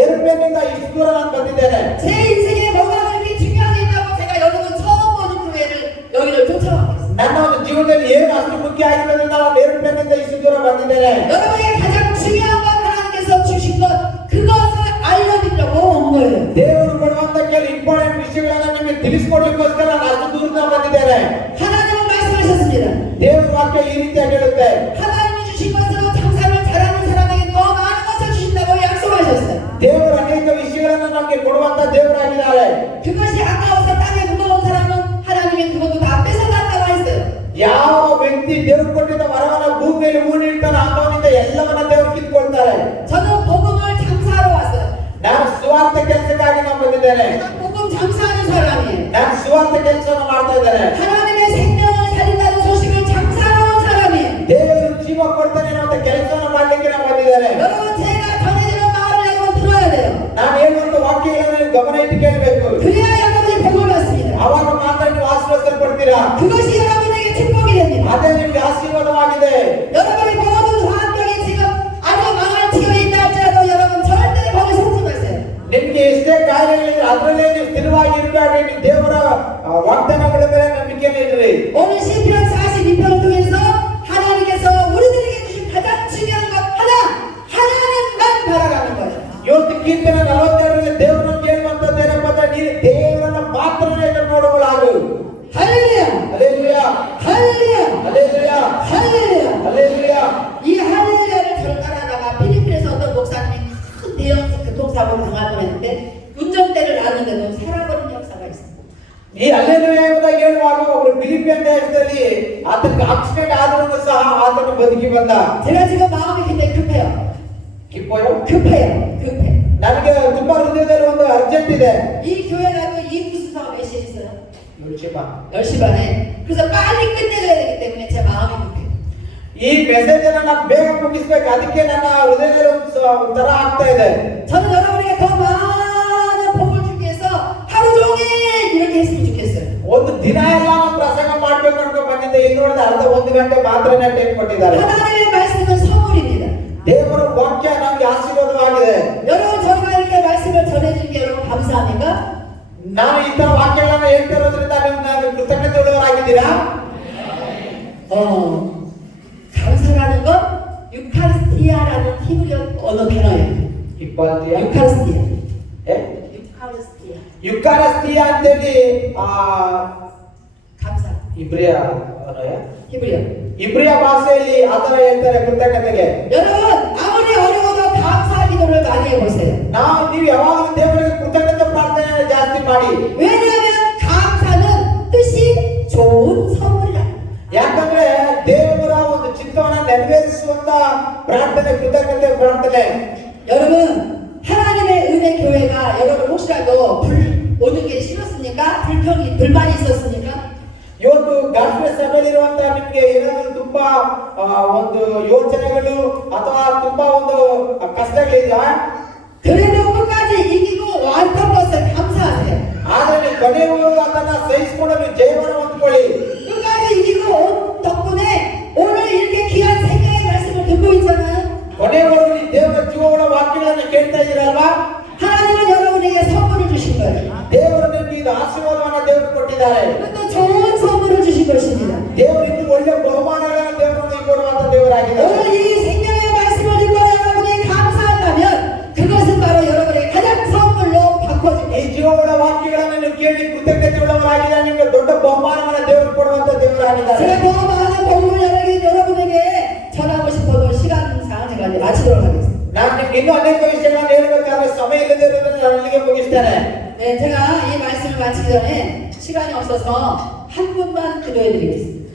ಏರೋಪ್ಲೇನ್ನಿಂದ ಇಷ್ಟು ದೂರ ನಾನು ಬಂದಿದ್ದೇನೆ. 제 인생에 뭐가 그렇게 중요한 게 있다고 제가 여러분 처음 보는 교회를 여기를 쫓아왔어요. ನನ್ನ ಒಂದು ಜೀವನದಲ್ಲಿ ಏನು ಅಷ್ಟು ಮುಖ್ಯ ಆಗಿರೋದ್ರಿಂದ ನಾನು ಏರೋಪ್ಲೇನ್ನಿಂದ ಇಷ್ಟು ದೂರ ಬಂದಿದ್ದೇನೆ. 여러분에게 가장 중요한 건 하나님께서 주신 것 그것을 알려드리려고 온 거예요. ದೇವರು ಕೊಡುವಂತ ಕೆಲವು ಇಂಪಾರ್ಟೆಂಟ್ ವಿಷಯಗಳನ್ನ ನಿಮಗೆ ತಿಳಿಸಿಕೊಡ್ಲಿಕ್ಕೋಸ್ಕರ ನಾನು ಅಷ್ಟು ದೂರದಿಂದ ಬಂದಿದ್ದೇನೆ. 하나님은 말씀하셨습니다. ದೇವರ ವಾಕ್ಯ ಈ ರೀತಿಯಾಗಿ ಹೇಳುತ್ತೆ. 하나님이 주신 것으로 장사를 잘하는 사람에게 더 많은 것을 주신다고 약속하셨어요. ದೇವರು ಅನೇಕ ವಿಷಯಗಳನ್ನು ನಮಗೆ ಕೊಡುವಂತ ದೇವರಾಗಿದ್ದಾರೆ. 그것이 아까워서 땅에 묻어놓은 사람은 하나님이 그것도 다 뺏어갔다고 했어요. ಯಾವ ವ್ಯಕ್ತಿ ದೇವರು ಕೊಟ್ಟಿದ್ದ ವರವನ್ನ ಭೂಮಿಯಲ್ಲಿ ಹೂಣಿಡ್ತಾನೆ ಅಂತವನಿಂದ ಎಲ್ಲವನ್ನ ದೇವರು ಕಿತ್ಕೊಳ್ತಾರೆ. 저는 복음을 장사하러 왔어요. ನಾನು ಸುವಾರ್ಥ ಕೆಲಸಕ್ಕಾಗಿ ನಾನು ಬಂದಿದ್ದೇನೆ. 제가 복음 장사하는 사람이에요. ನಾನು ಸುವಾರ್ಥ ಕೆಲಸವನ್ನು ಮಾಡ್ತಾ ಇದ್ದೇನೆ. 하나님의 생명을 살린다는 소식을 장사하러 온 사람이에요. ದೇವರು ಜೀವ ಕೊಡ್ತಾನೆ ಅನ್ನೋ ಕೆಲಸವನ್ನು ಮಾಡ್ಲಿಕ್ಕೆ ನಾನು ಬಂದಿದ್ದೇನೆ. 여러분 제가 전해지는 말을 여러분 들어야 돼요. ನಾನು ಹೇಳುವಂತ ವಾಕ್ಯಗಳನ್ನು ಗಮನ ಇಟ್ಟು ಕೇಳಬೇಕು. 그래야 여러분이 복을 받습니다. ಅವಾಗ ಮಾತ್ರ ನೀವು ಆಶೀರ್ವಾದಪಡ್ತೀರಾ. 그것이 여러분에게 축복이 됩니다. ಅದೇ ನಿಮ್ಗೆ ಆಶೀರ್ವಾದವಾಗಿದೆ. 여러분의 모든 환경이 지금 아주 망할 지경에 있다 할지라도 여러분 절대 거기 속지 마세요. ನಿಮ್ಗೆ ಎಷ್ಟೇ ಕಾರ್ಯಗಳಿದ್ರೆ ಅದರಲ್ಲೇ ನೀವು ಸ್ಥಿರವಾಗಿ ಇರಬೇಡಿ. ನೀವು ದೇವರ ವಾಗ್ದಾನಗಳ ಮೇಲೆ ನಂಬಿಕೆಯನ್ನು ಇಡ್ರಿ. 오늘 시편 42편을 통해서 하나님께서 우리들에게 주신 가장 중요한 것 하나님만 바라가는 거예요. ಇವತ್ತು ಕೀರ್ತನೆ 42ರಲ್ಲಿ ದೇವರು ನಮ್ಗೆ ಹೇಳುವಂತದ್ದು ಏನಪ್ಪ ಈ ಹಲ್ಲೆಲೂಯಾ ಎಂಬುದಾಗಿ ಹೇಳುವಾಗ ಒಬ್ಬರು ಫಿಲಿಪಿಯನ್ ದೇಶದಲ್ಲಿ ಆತನಿಗೆ ಆಕ್ಸಿಡೆಂಟ್ ಆದರೂ ಸಹ ಆತನು ಬದುಕಿ ಬಂದ. 제가 지금 마음이 굉장히 급해요. ಕಿಪ್ಪೋಯೋ 급해요. 급해. ನನಗೆ ತುಂಬಾ ಹೃದಯದಲ್ಲಿ ಒಂದು ಅರ್ಜೆಂಟ್ ಇದೆ. 이 교회 가고 이 부스가 몇 시에 있어요? 10시 반. 10시 반에. 그래서 빨리 끝내줘야 되기 때문에 제 마음이 급해요. ಈ ಮೆಸೇಜ್ ಅನ್ನು ನಾನು ಬೇಗ ಮುಗಿಸ್ಬೇಕು, ಅದಕ್ಕೆ ನನ್ನ ಹೃದಯದಲ್ಲಿ ಒಂಥರ ಆಗ್ತಾ ಇದೆ. 저는 여러분에게 더 많은 복을 주기 위해서 하루 종일 이렇게 했으면 좋겠어요. ಒಂದು ದಿನ ಎಲ್ಲ ನಾನು ಪ್ರಸಂಗ ಮಾಡ್ಬೇಕು ಅನ್ಕೊಂಡು ಬಂದಿದ್ದೆ. ಇಲ್ಲಿ ನೋಡಿದ್ರೆ ಅರ್ಧ 1 ಗಂಟೆ ಮಾತ್ರನೇ ಟೈಮ್ ಕೊಟ್ಟಿದ್ದಾರೆ. 하나님의 말씀은 선물입니다. ದೇವರ ವಾಕ್ಯ ನಮಗೆ ಆಶೀರ್ವಾದವಾಗಿದೆ. 여러분 저희가 이렇게 말씀을 전해주는 게 여러분 감사합니까? ನಾನು ಈ ತರ ವಾಕ್ಯಗಳನ್ನು ಹೇಳ್ತಿರೋದ್ರಿಂದ ನೀವು ಕೃತಜ್ಞತೆ ಉಳ್ಳವರಾಗಿದ್ದೀರಾ? 감사라는 건 유카리스티아라는 히브리어 언어 단어예요. ಇಪ್ಪತ್ತಿಯ 유카리스티아. ಏ? 유카리스티아. ಯುಕಾರಿಸ್ತಿಯ ಅಂತೇಳಿ 감사. ಇಬ್ರಿಯ ಅನ್ನೋಯ? 히브리어. ಇಬ್ರಿಯ ಭಾಷೆಯಲ್ಲಿ ಆ ತರ ಹೇಳ್ತಾರೆ ಕೃತಜ್ಞತೆಗೆ. 여러분 아무리 어려워도 감사 기도를 많이 해보세요. ನೀವು ಯಾವಾಗಲೂ ದೇವರಿಗೆ ಕೃತಜ್ಞತೆ ಪ್ರಾರ್ಥನೆ ಜಾಸ್ತಿ ಮಾಡಿ. 왜냐하면 감사는 뜻이 좋은 선물이라. ಯಾಕಂದ್ರೆ ದೇವರ ಒಂದು ಚಿತ್ತವನ್ನು ನೆರವೇರಿಸುವಂತ ಪ್ರಾರ್ಥನೆ ಕೃತಜ್ಞತೆ ಪ್ರಾರ್ಥನೆ. 여러분 하나님의 은혜 교회가 여러분 혹시라도 오는 게 싫었습니까? 불만이 있었습니까? ಇವತ್ತು ಗಾಸ್ಪಲ್ ಸಭೆಯಲ್ಲಿರುವಂತ ನಿಮ್ಗೆ ಏನಾದರೂ ತುಂಬಾ ಒಂದು ಯೋಚನೆಗಳು ಅಥವಾ ತುಂಬಾ ಒಂದು ಕಷ್ಟಗಳಿದೆಯಾ? 그래도 끝까지 이기고 왔던 것을 감사하세요. ಆದ್ರೆ ನೀವು ಕೊನೆಯವರೆಗೂ ಅದನ್ನ ಸಹಿಸಿಕೊಂಡು ನೀವು ಜಯವನ್ನು ಹೊಂದ್ಕೊಳ್ಳಿ. 끝까지 이기고 온 덕분에 오늘 이렇게 귀한 생명의 말씀을 듣고 있잖아요. ಕೊನೆಯವರೆಗೂ ನೀವು ದೇವರ ಜೀವಗಳ ವಾಕ್ಯಗಳನ್ನು ಕೇಳ್ತಾ ಇದ್ದೀರಲ್ವಾ? 하나님은 여러분에게 선물을 주신 거예요. ದೇವರು ನಿಮಗೆ ಇದು ಆಶೀರ್ವಾದವನ್ನು ದೇವರು ಕೊಟ್ಟಿದ್ದಾರೆ. 또 좋은 선물을 주신 것입니다. ದೇವರು ಇನ್ನು ಒಳ್ಳೆ ಬಹುಮಾನಗಳನ್ನು ದೇವರು ನಮಗೆ ಕೊಡುವಂತ ದೇವರಾಗಿದ್ದಾರೆ. 오늘 이 생명의 말씀을 듣고 여러분이 감사한다면 그것은 바로 여러분의 가장 선물로 바꿔줍니다. ಈ ಜೀವಗಳ ವಾಕ್ಯಗಳನ್ನು ನೀವು ಕೇಳಿ ಕೃತಜ್ಞತೆ ಉಳ್ಳವರಾಗಿದ್ದಾರೆ. ನಿಮಗೆ ದೊಡ್ಡ ಬಹುಮಾನವನ್ನು ದೇವರು ಕೊಡುವಂತ ದೇವರಾಗಿದ್ದಾರೆ. 제가 더 많은 복을 여러분에게 전하고 싶어도 시간상 제가 이제 마치도록 하겠습니다. ನಾನು ನಿಮ್ಗೆ ಇನ್ನೂ ಅನೇಕ ವಿಷಯಗಳನ್ನು ಹೇಳಬೇಕಾದ್ರೆ ಸಮಯ ಇಲ್ಲದೆ ಇರೋದ್ರಿಂದ ನಾನು ಇಲ್ಲಿಗೆ ಮುಗಿಸ್ತೇನೆ. 네, 제가 이 말씀을 마치기 전에 시간이 없어서 한 분만 기도해 드리겠습니다.